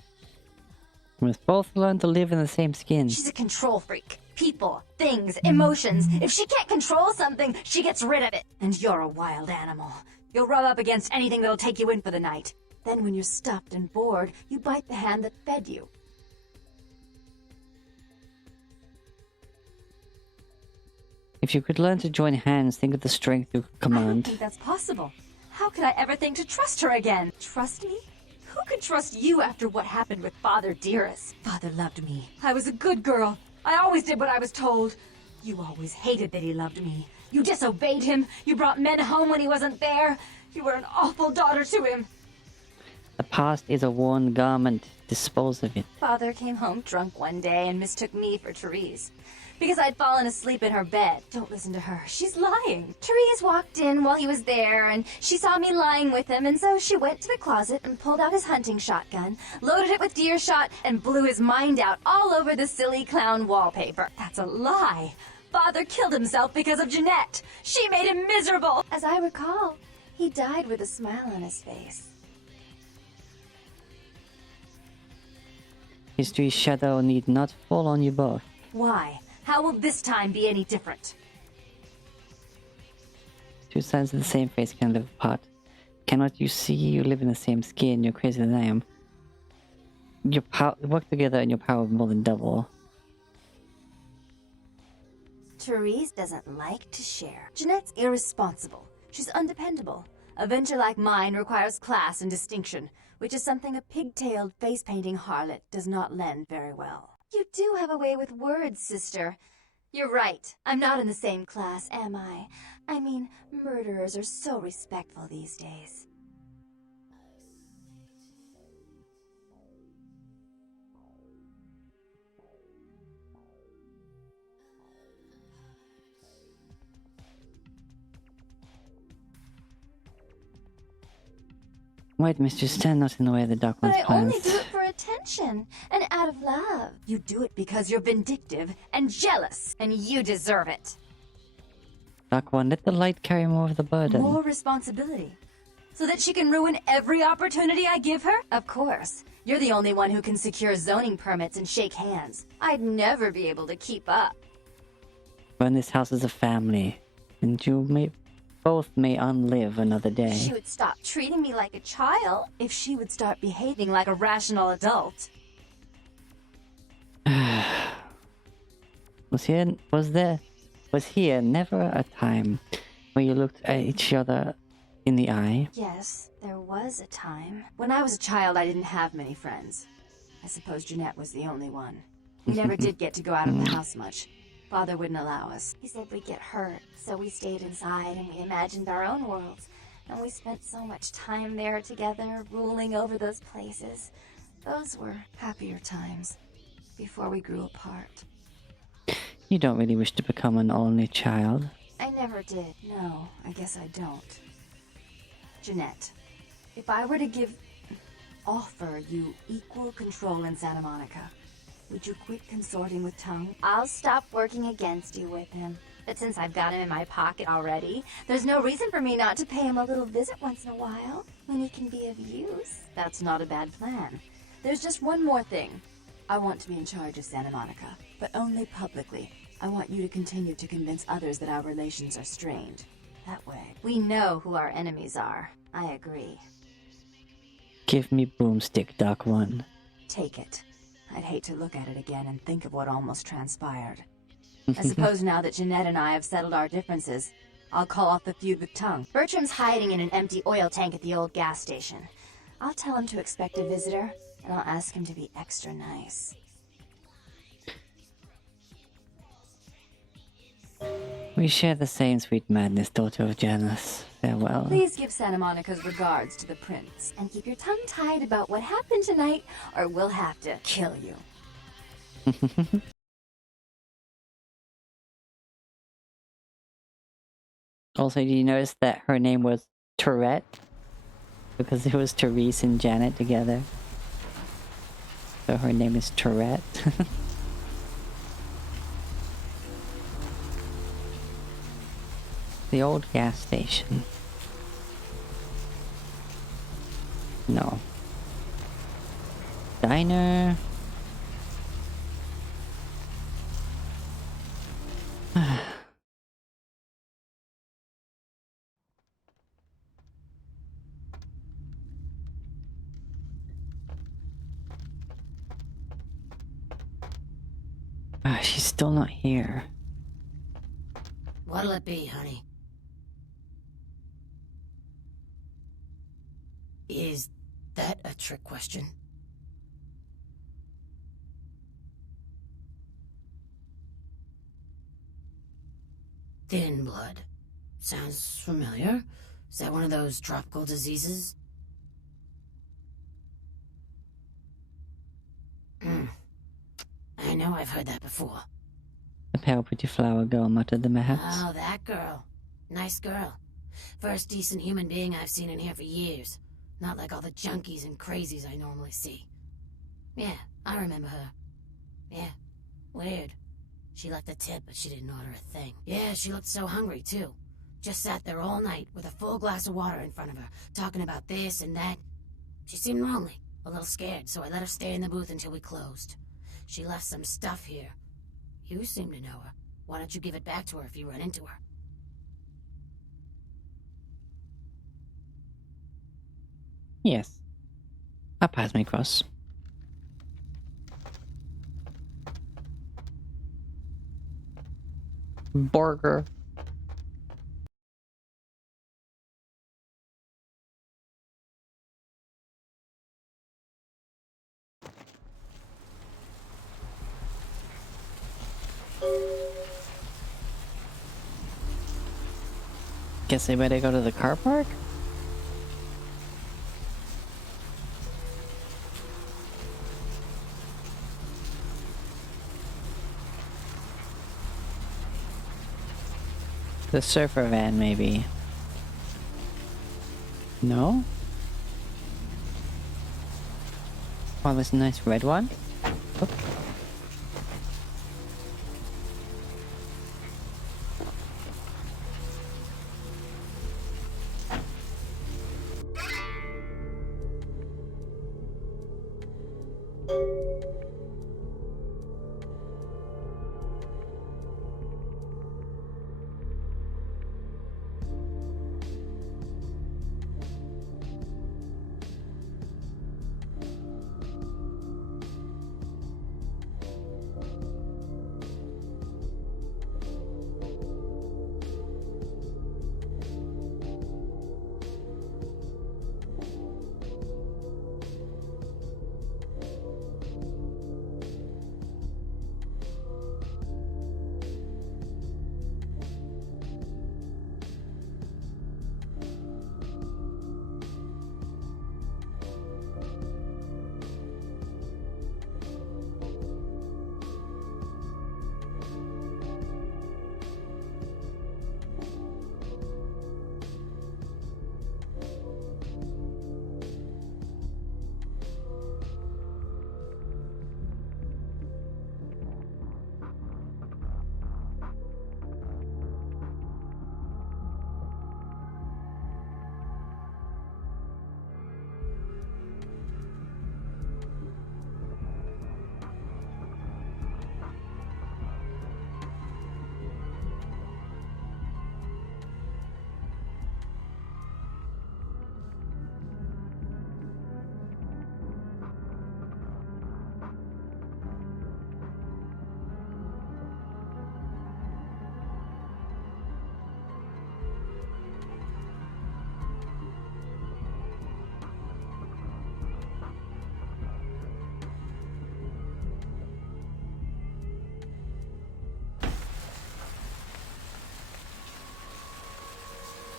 We must both learn to live in the same skin. She's a control freak. People, things, emotions. If she can't control something, she gets rid of it. And you're a wild animal. You'll rub up against anything that'll take you in for the night. Then when you're stuffed and bored, you bite the hand that fed you. If you could learn to join hands, think of the strength you could I don't command. think that's possible. How could I ever think to trust her again? Trust me? Who could trust you after what happened with Father Dearest? Father loved me. I was a good girl. I always did what I was told. You always hated that he loved me. You disobeyed him. You brought men home when he wasn't there. You were an awful daughter to him. The past is a worn garment. Dispose of it. Father came home drunk one day and mistook me for Therese. Because I'd fallen asleep in her bed. Don't listen to her. She's lying. Therese walked in while he was there, and she saw me lying with him, and so she went to the closet and pulled out his hunting shotgun, loaded it with deer shot, and blew his mind out all over the silly clown wallpaper. That's a lie. Father killed himself because of Jeanette. She made him miserable. As I recall, he died with a smile on his face. History's shadow need not fall on you both. Why? How will this time be any different? Two sides of the same face can live apart. Cannot you see you live in the same skin? You're crazier than I am. Your work together and your power will more than double. Therese doesn't like to share. Jeanette's irresponsible. She's undependable. A venture like mine requires class and distinction, which is something a pigtailed, face-painting harlot does not lend very well. You do have a way with words, sister. You're right. I'm not in the same class, am I? I mean, murderers are so respectful these days. Wait, mistress, stand not in the way of the Dark One's But I plans. only do it for attention, and out of love. You do it because you're vindictive and jealous, and you deserve it. Dark One, let the light carry more of the burden. More responsibility. So that she can ruin every opportunity I give her? Of course. You're the only one who can secure zoning permits and shake hands. I'd never be able to keep up. Burn this house as a family, and you both may unlive another day. She would stop treating me like a child if she would start behaving like a rational adult. Was here never a time where you looked at each other in the eye. Yes, there was a time. When I was a child, I didn't have many friends. I suppose Jeanette was the only one. We never did get to go out of the house much. Father wouldn't allow us. He said we'd get hurt, so we stayed inside and we imagined our own worlds. And we spent so much time there together, ruling over those places. Those were happier times, before we grew apart. You don't really wish to become an only child. I never did. No, I guess I don't. Jeanette, if I were to offer you equal control in Santa Monica, would you quit consorting with Tongue? I'll stop working against you with him. But since I've got him in my pocket already, there's no reason for me not to pay him a little visit once in a while, when he can be of use. That's not a bad plan. There's just one more thing. I want to be in charge of Santa Monica, but only publicly. I want you to continue to convince others that our relations are strained. That way, we know who our enemies are. I agree. Give me Broomstick, Doc 1. Take it. I'd hate to look at it again and think of what almost transpired. I suppose now that Jeanette and I have settled our differences, I'll call off the feud with Tongue. Bertram's hiding in an empty oil tank at the old gas station. I'll tell him to expect a visitor, and I'll ask him to be extra nice. We share the same sweet madness, daughter of Janus. Farewell. Please give Santa Monica's regards to the prince, and keep your tongue tied about what happened tonight, or we'll have to kill you. Also, did you notice that her name was Tourette? Because it was Therese and Janet together. So her name is Tourette. The old gas station. No. Diner. She's still not here. What'll it be, honey? Is that a trick question? Thin blood. Sounds familiar. Is that one of those tropical diseases? I know I've heard that before. The pale pretty flower girl, muttered the Mahats. Oh, that girl. Nice girl. First decent human being I've seen in here for years. Not like all the junkies and crazies I normally see. Yeah, I remember her. Yeah, weird. She left a tip, but she didn't order a thing. Yeah, she looked so hungry, too. Just sat there all night with a full glass of water in front of her, talking about this and that. She seemed lonely, a little scared, so I let her stay in the booth until we closed. She left some stuff here. You seem to know her. Why don't you give it back to her if you run into her? Yes. I'll pass me across. Burger. Guess I better go to the car park? The surfer van, maybe. No? Oh, this nice red one? Oh.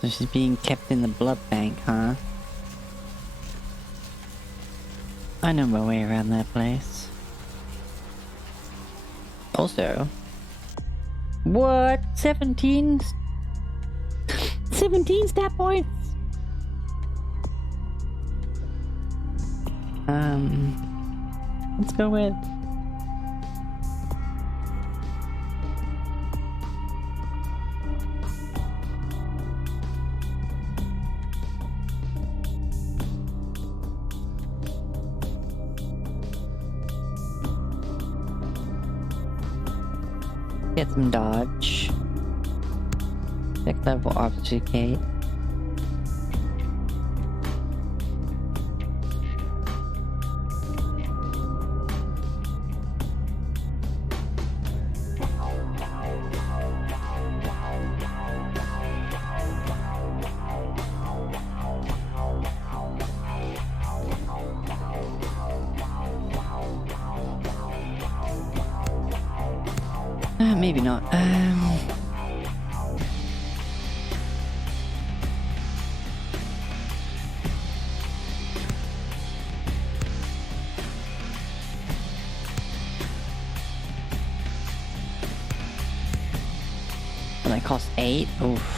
So she's being kept in the blood bank, huh? I know my way around that place. Also... What? 17? 17 stat points? Let's go with... Get some dodge. Next level obfuscate. Maybe not. And that cost 8? Oof.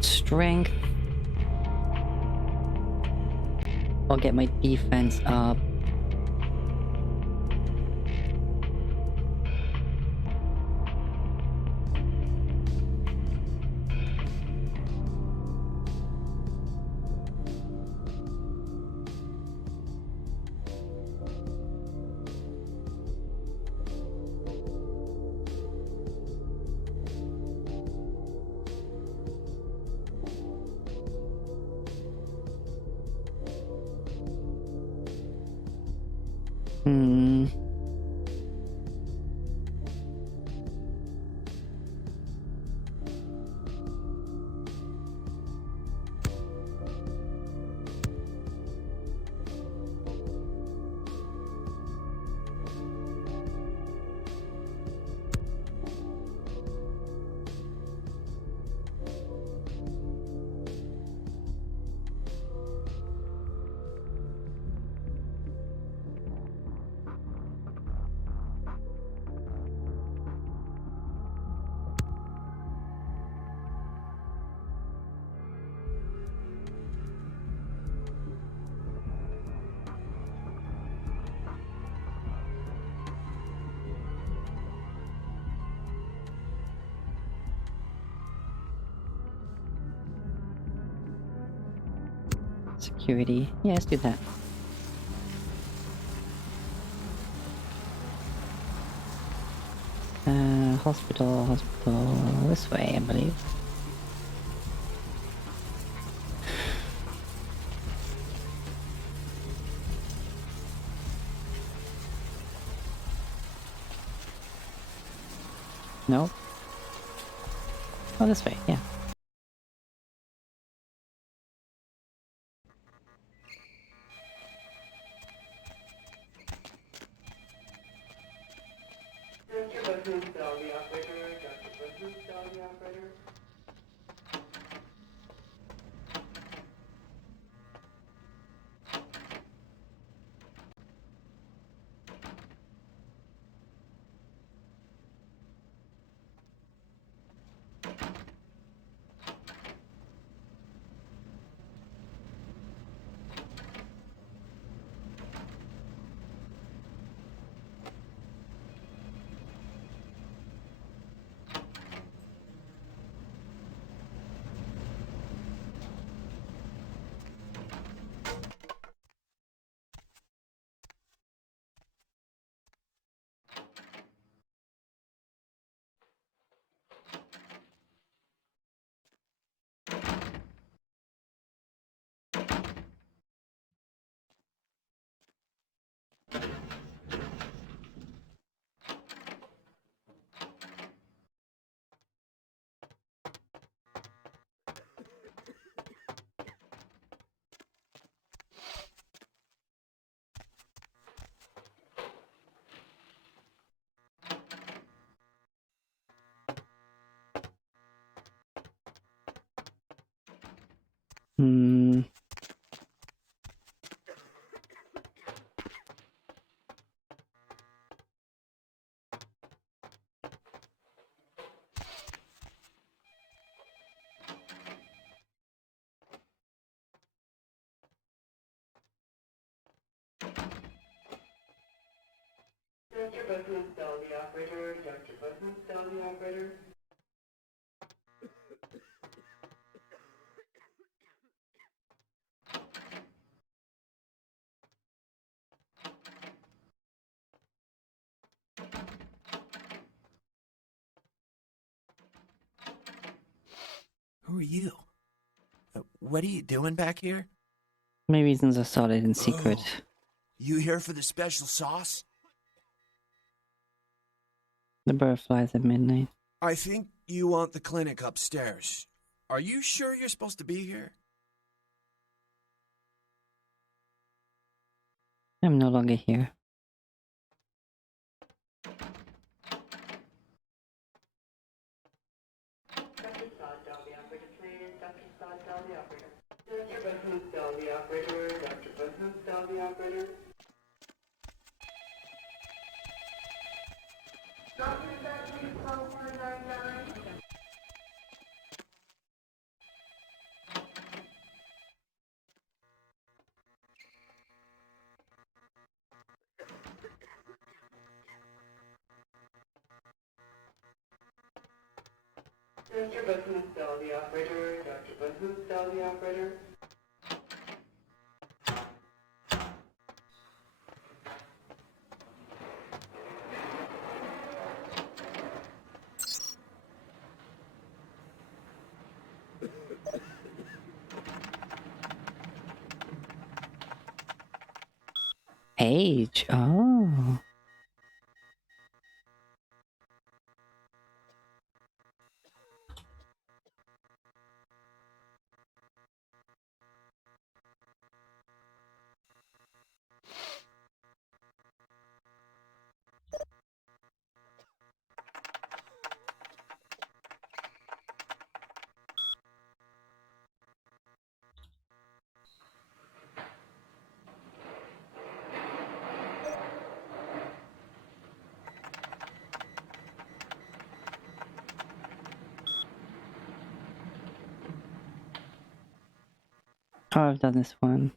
Strength. I'll get my defense up. Security. Yeah, let's do that. Hospital. This way, I believe. Nope. Oh, this way, yeah. Dr. Bahoon, tell the operator. Dr. Bahoon, tell the operator. Hmm. Dr. Bahoon, tell the operator. Dr. Bahoon, tell the operator. Who are you? What are you doing back here? My reasons are solid and secret. Oh, you here for the special sauce? The bird flies at midnight. I think you want the clinic upstairs. Are you sure you're supposed to be here? I'm no longer here. Dr. Sod, tell the operator, please. Dr. Sod, tell the operator. Dr. Bahoon, tell the operator. Dr. Bahoon, tell the operator. Dr. Bahoon, call 199. Dr. Bahoon, tell the operator. Dr. Bahoon, tell the operator. Age. Oh. Oh, I've done this one.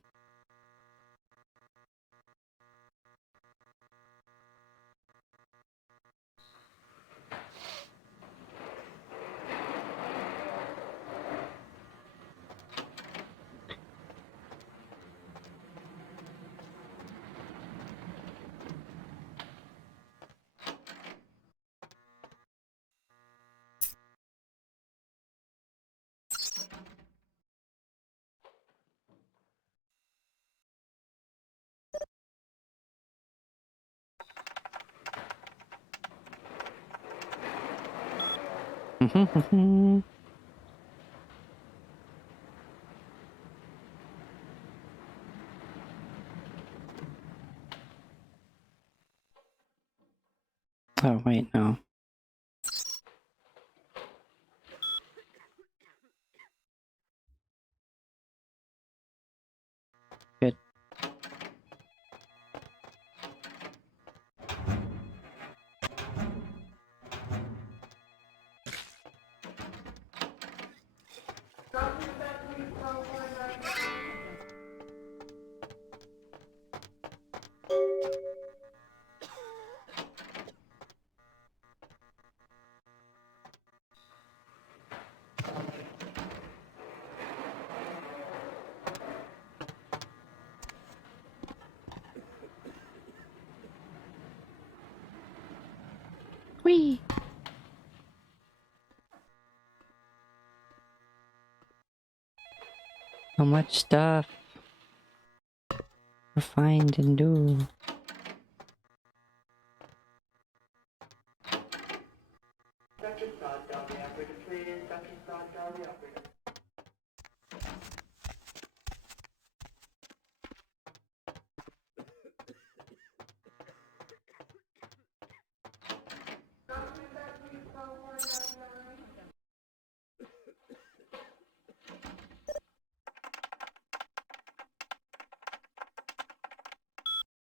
Oh, wait, no. Good. Whee! So much stuff to find and do. Dr. Sod, Dolly operator, please. Dr. Sod, Dolly operator.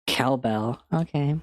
Cowbell. Okay.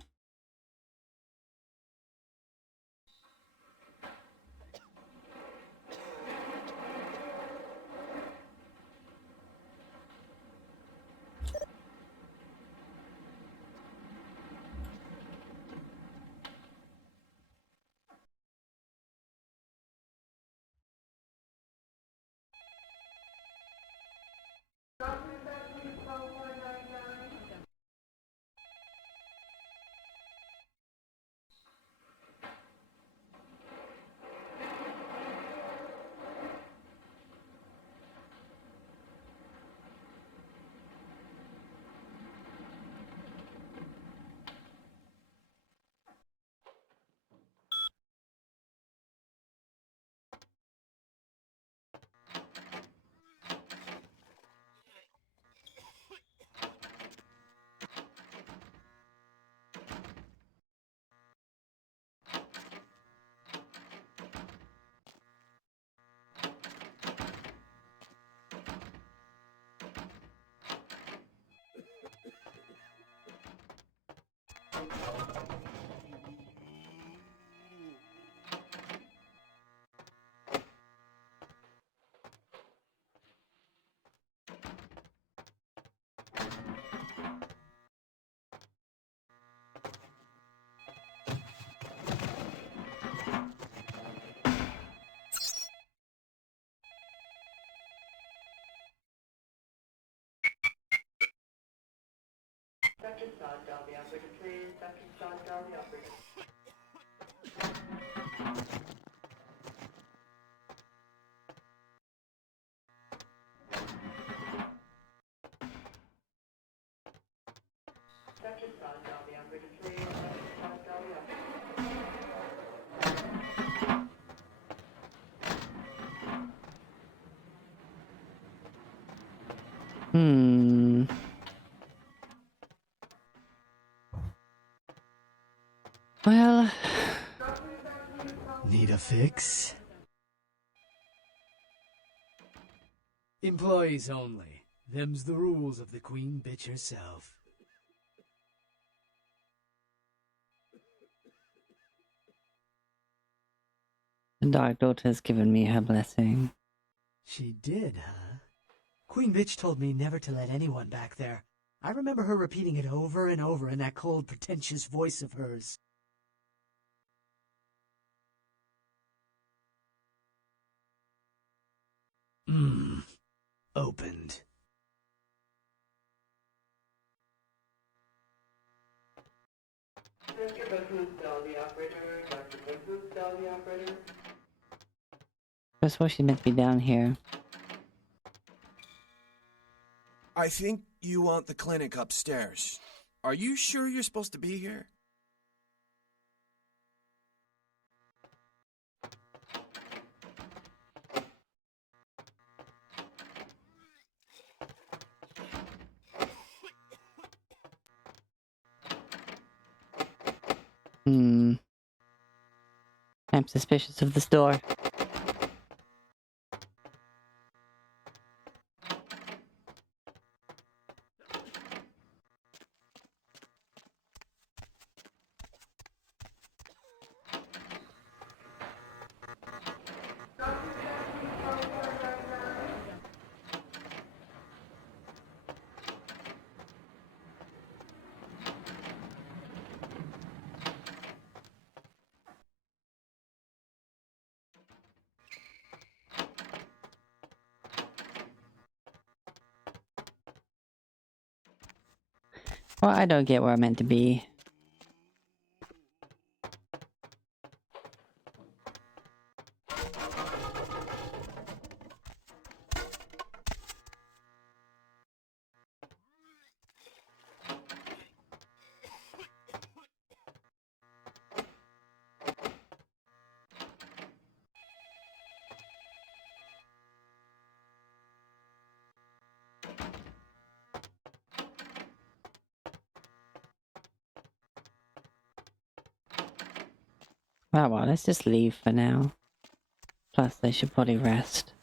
Dr. Sod, Dolly operator, please. Dr. Sod, Dolly operator. Dr. Sod, Dolly operator, please. Dr. Sod, Dolly operator. Well... Need a fix? Employees only. Them's the rules of the queen bitch herself. The Dark Daughter has given me her blessing. She did, huh? Queen bitch told me never to let anyone back there. I remember her repeating it over and over in that cold, pretentious voice of hers. Opened. Dr. Bahood, Dolly operator. Dr. Bahood, Dolly operator. First of all, she's meant to be down here. I think you want the clinic upstairs. Are you sure you're supposed to be here? I'm suspicious of this door. Well, I don't get where I'm meant to be. Well, let's just leave for now. Plus, they should probably rest.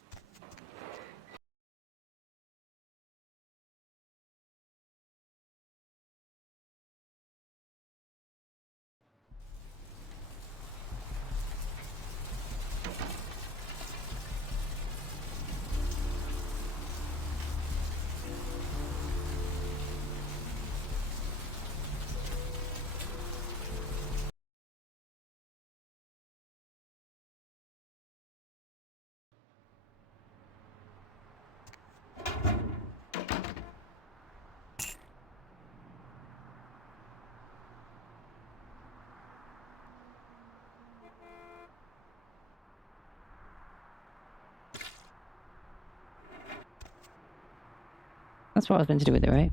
That's what I was meant to do with it, right?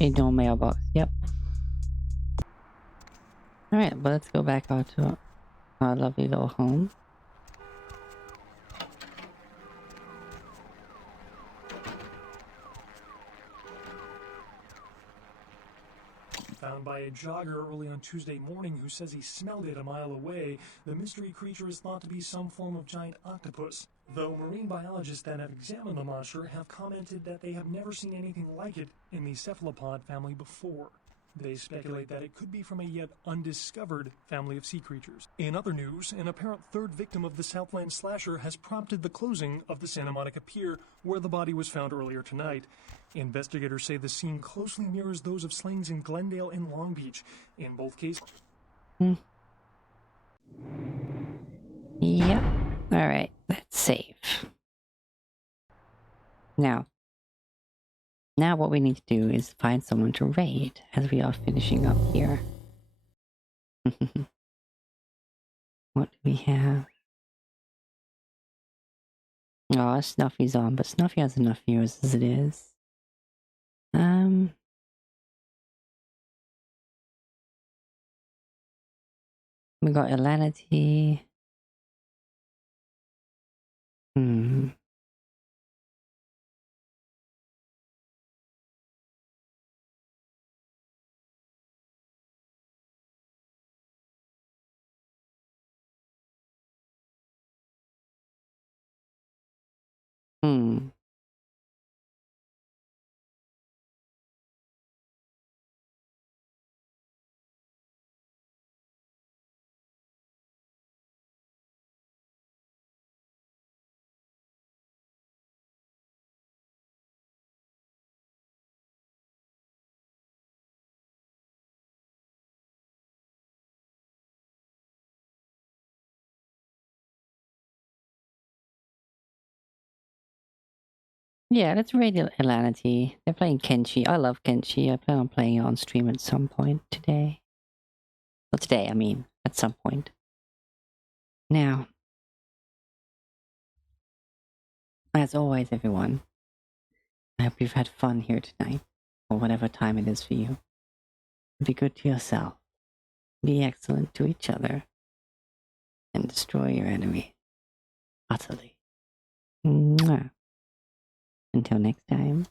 Ignore mailbox, yep. Alright, well let's go back out to our lovely little home. Found by a jogger early on Tuesday morning who says he smelled it a mile away, the mystery creature is thought to be some form of giant octopus. Though marine biologists that have examined the monster have commented that they have never seen anything like it in the cephalopod family before. They speculate that it could be from a yet undiscovered family of sea creatures. In other news, an apparent third victim of the Southland slasher has prompted the closing of the Santa Monica Pier, where the body was found earlier tonight. Investigators say the scene closely mirrors those of slayings in Glendale and Long Beach. In both cases... Yep. Alright, let's save. Now what we need to do is find someone to raid, as we are finishing up here. What do we have? Oh, Snuffy's on, but Snuffy has enough viewers as it is. We got Elanity. Yeah, let's raid Elanity. They're playing Kenshi. I love Kenshi. I plan on playing it on stream at some point today. Well, today, I mean, at some point. Now, as always, everyone, I hope you've had fun here tonight, or whatever time it is for you. Be good to yourself. Be excellent to each other. And destroy your enemy. Utterly. Mwah. Until next time.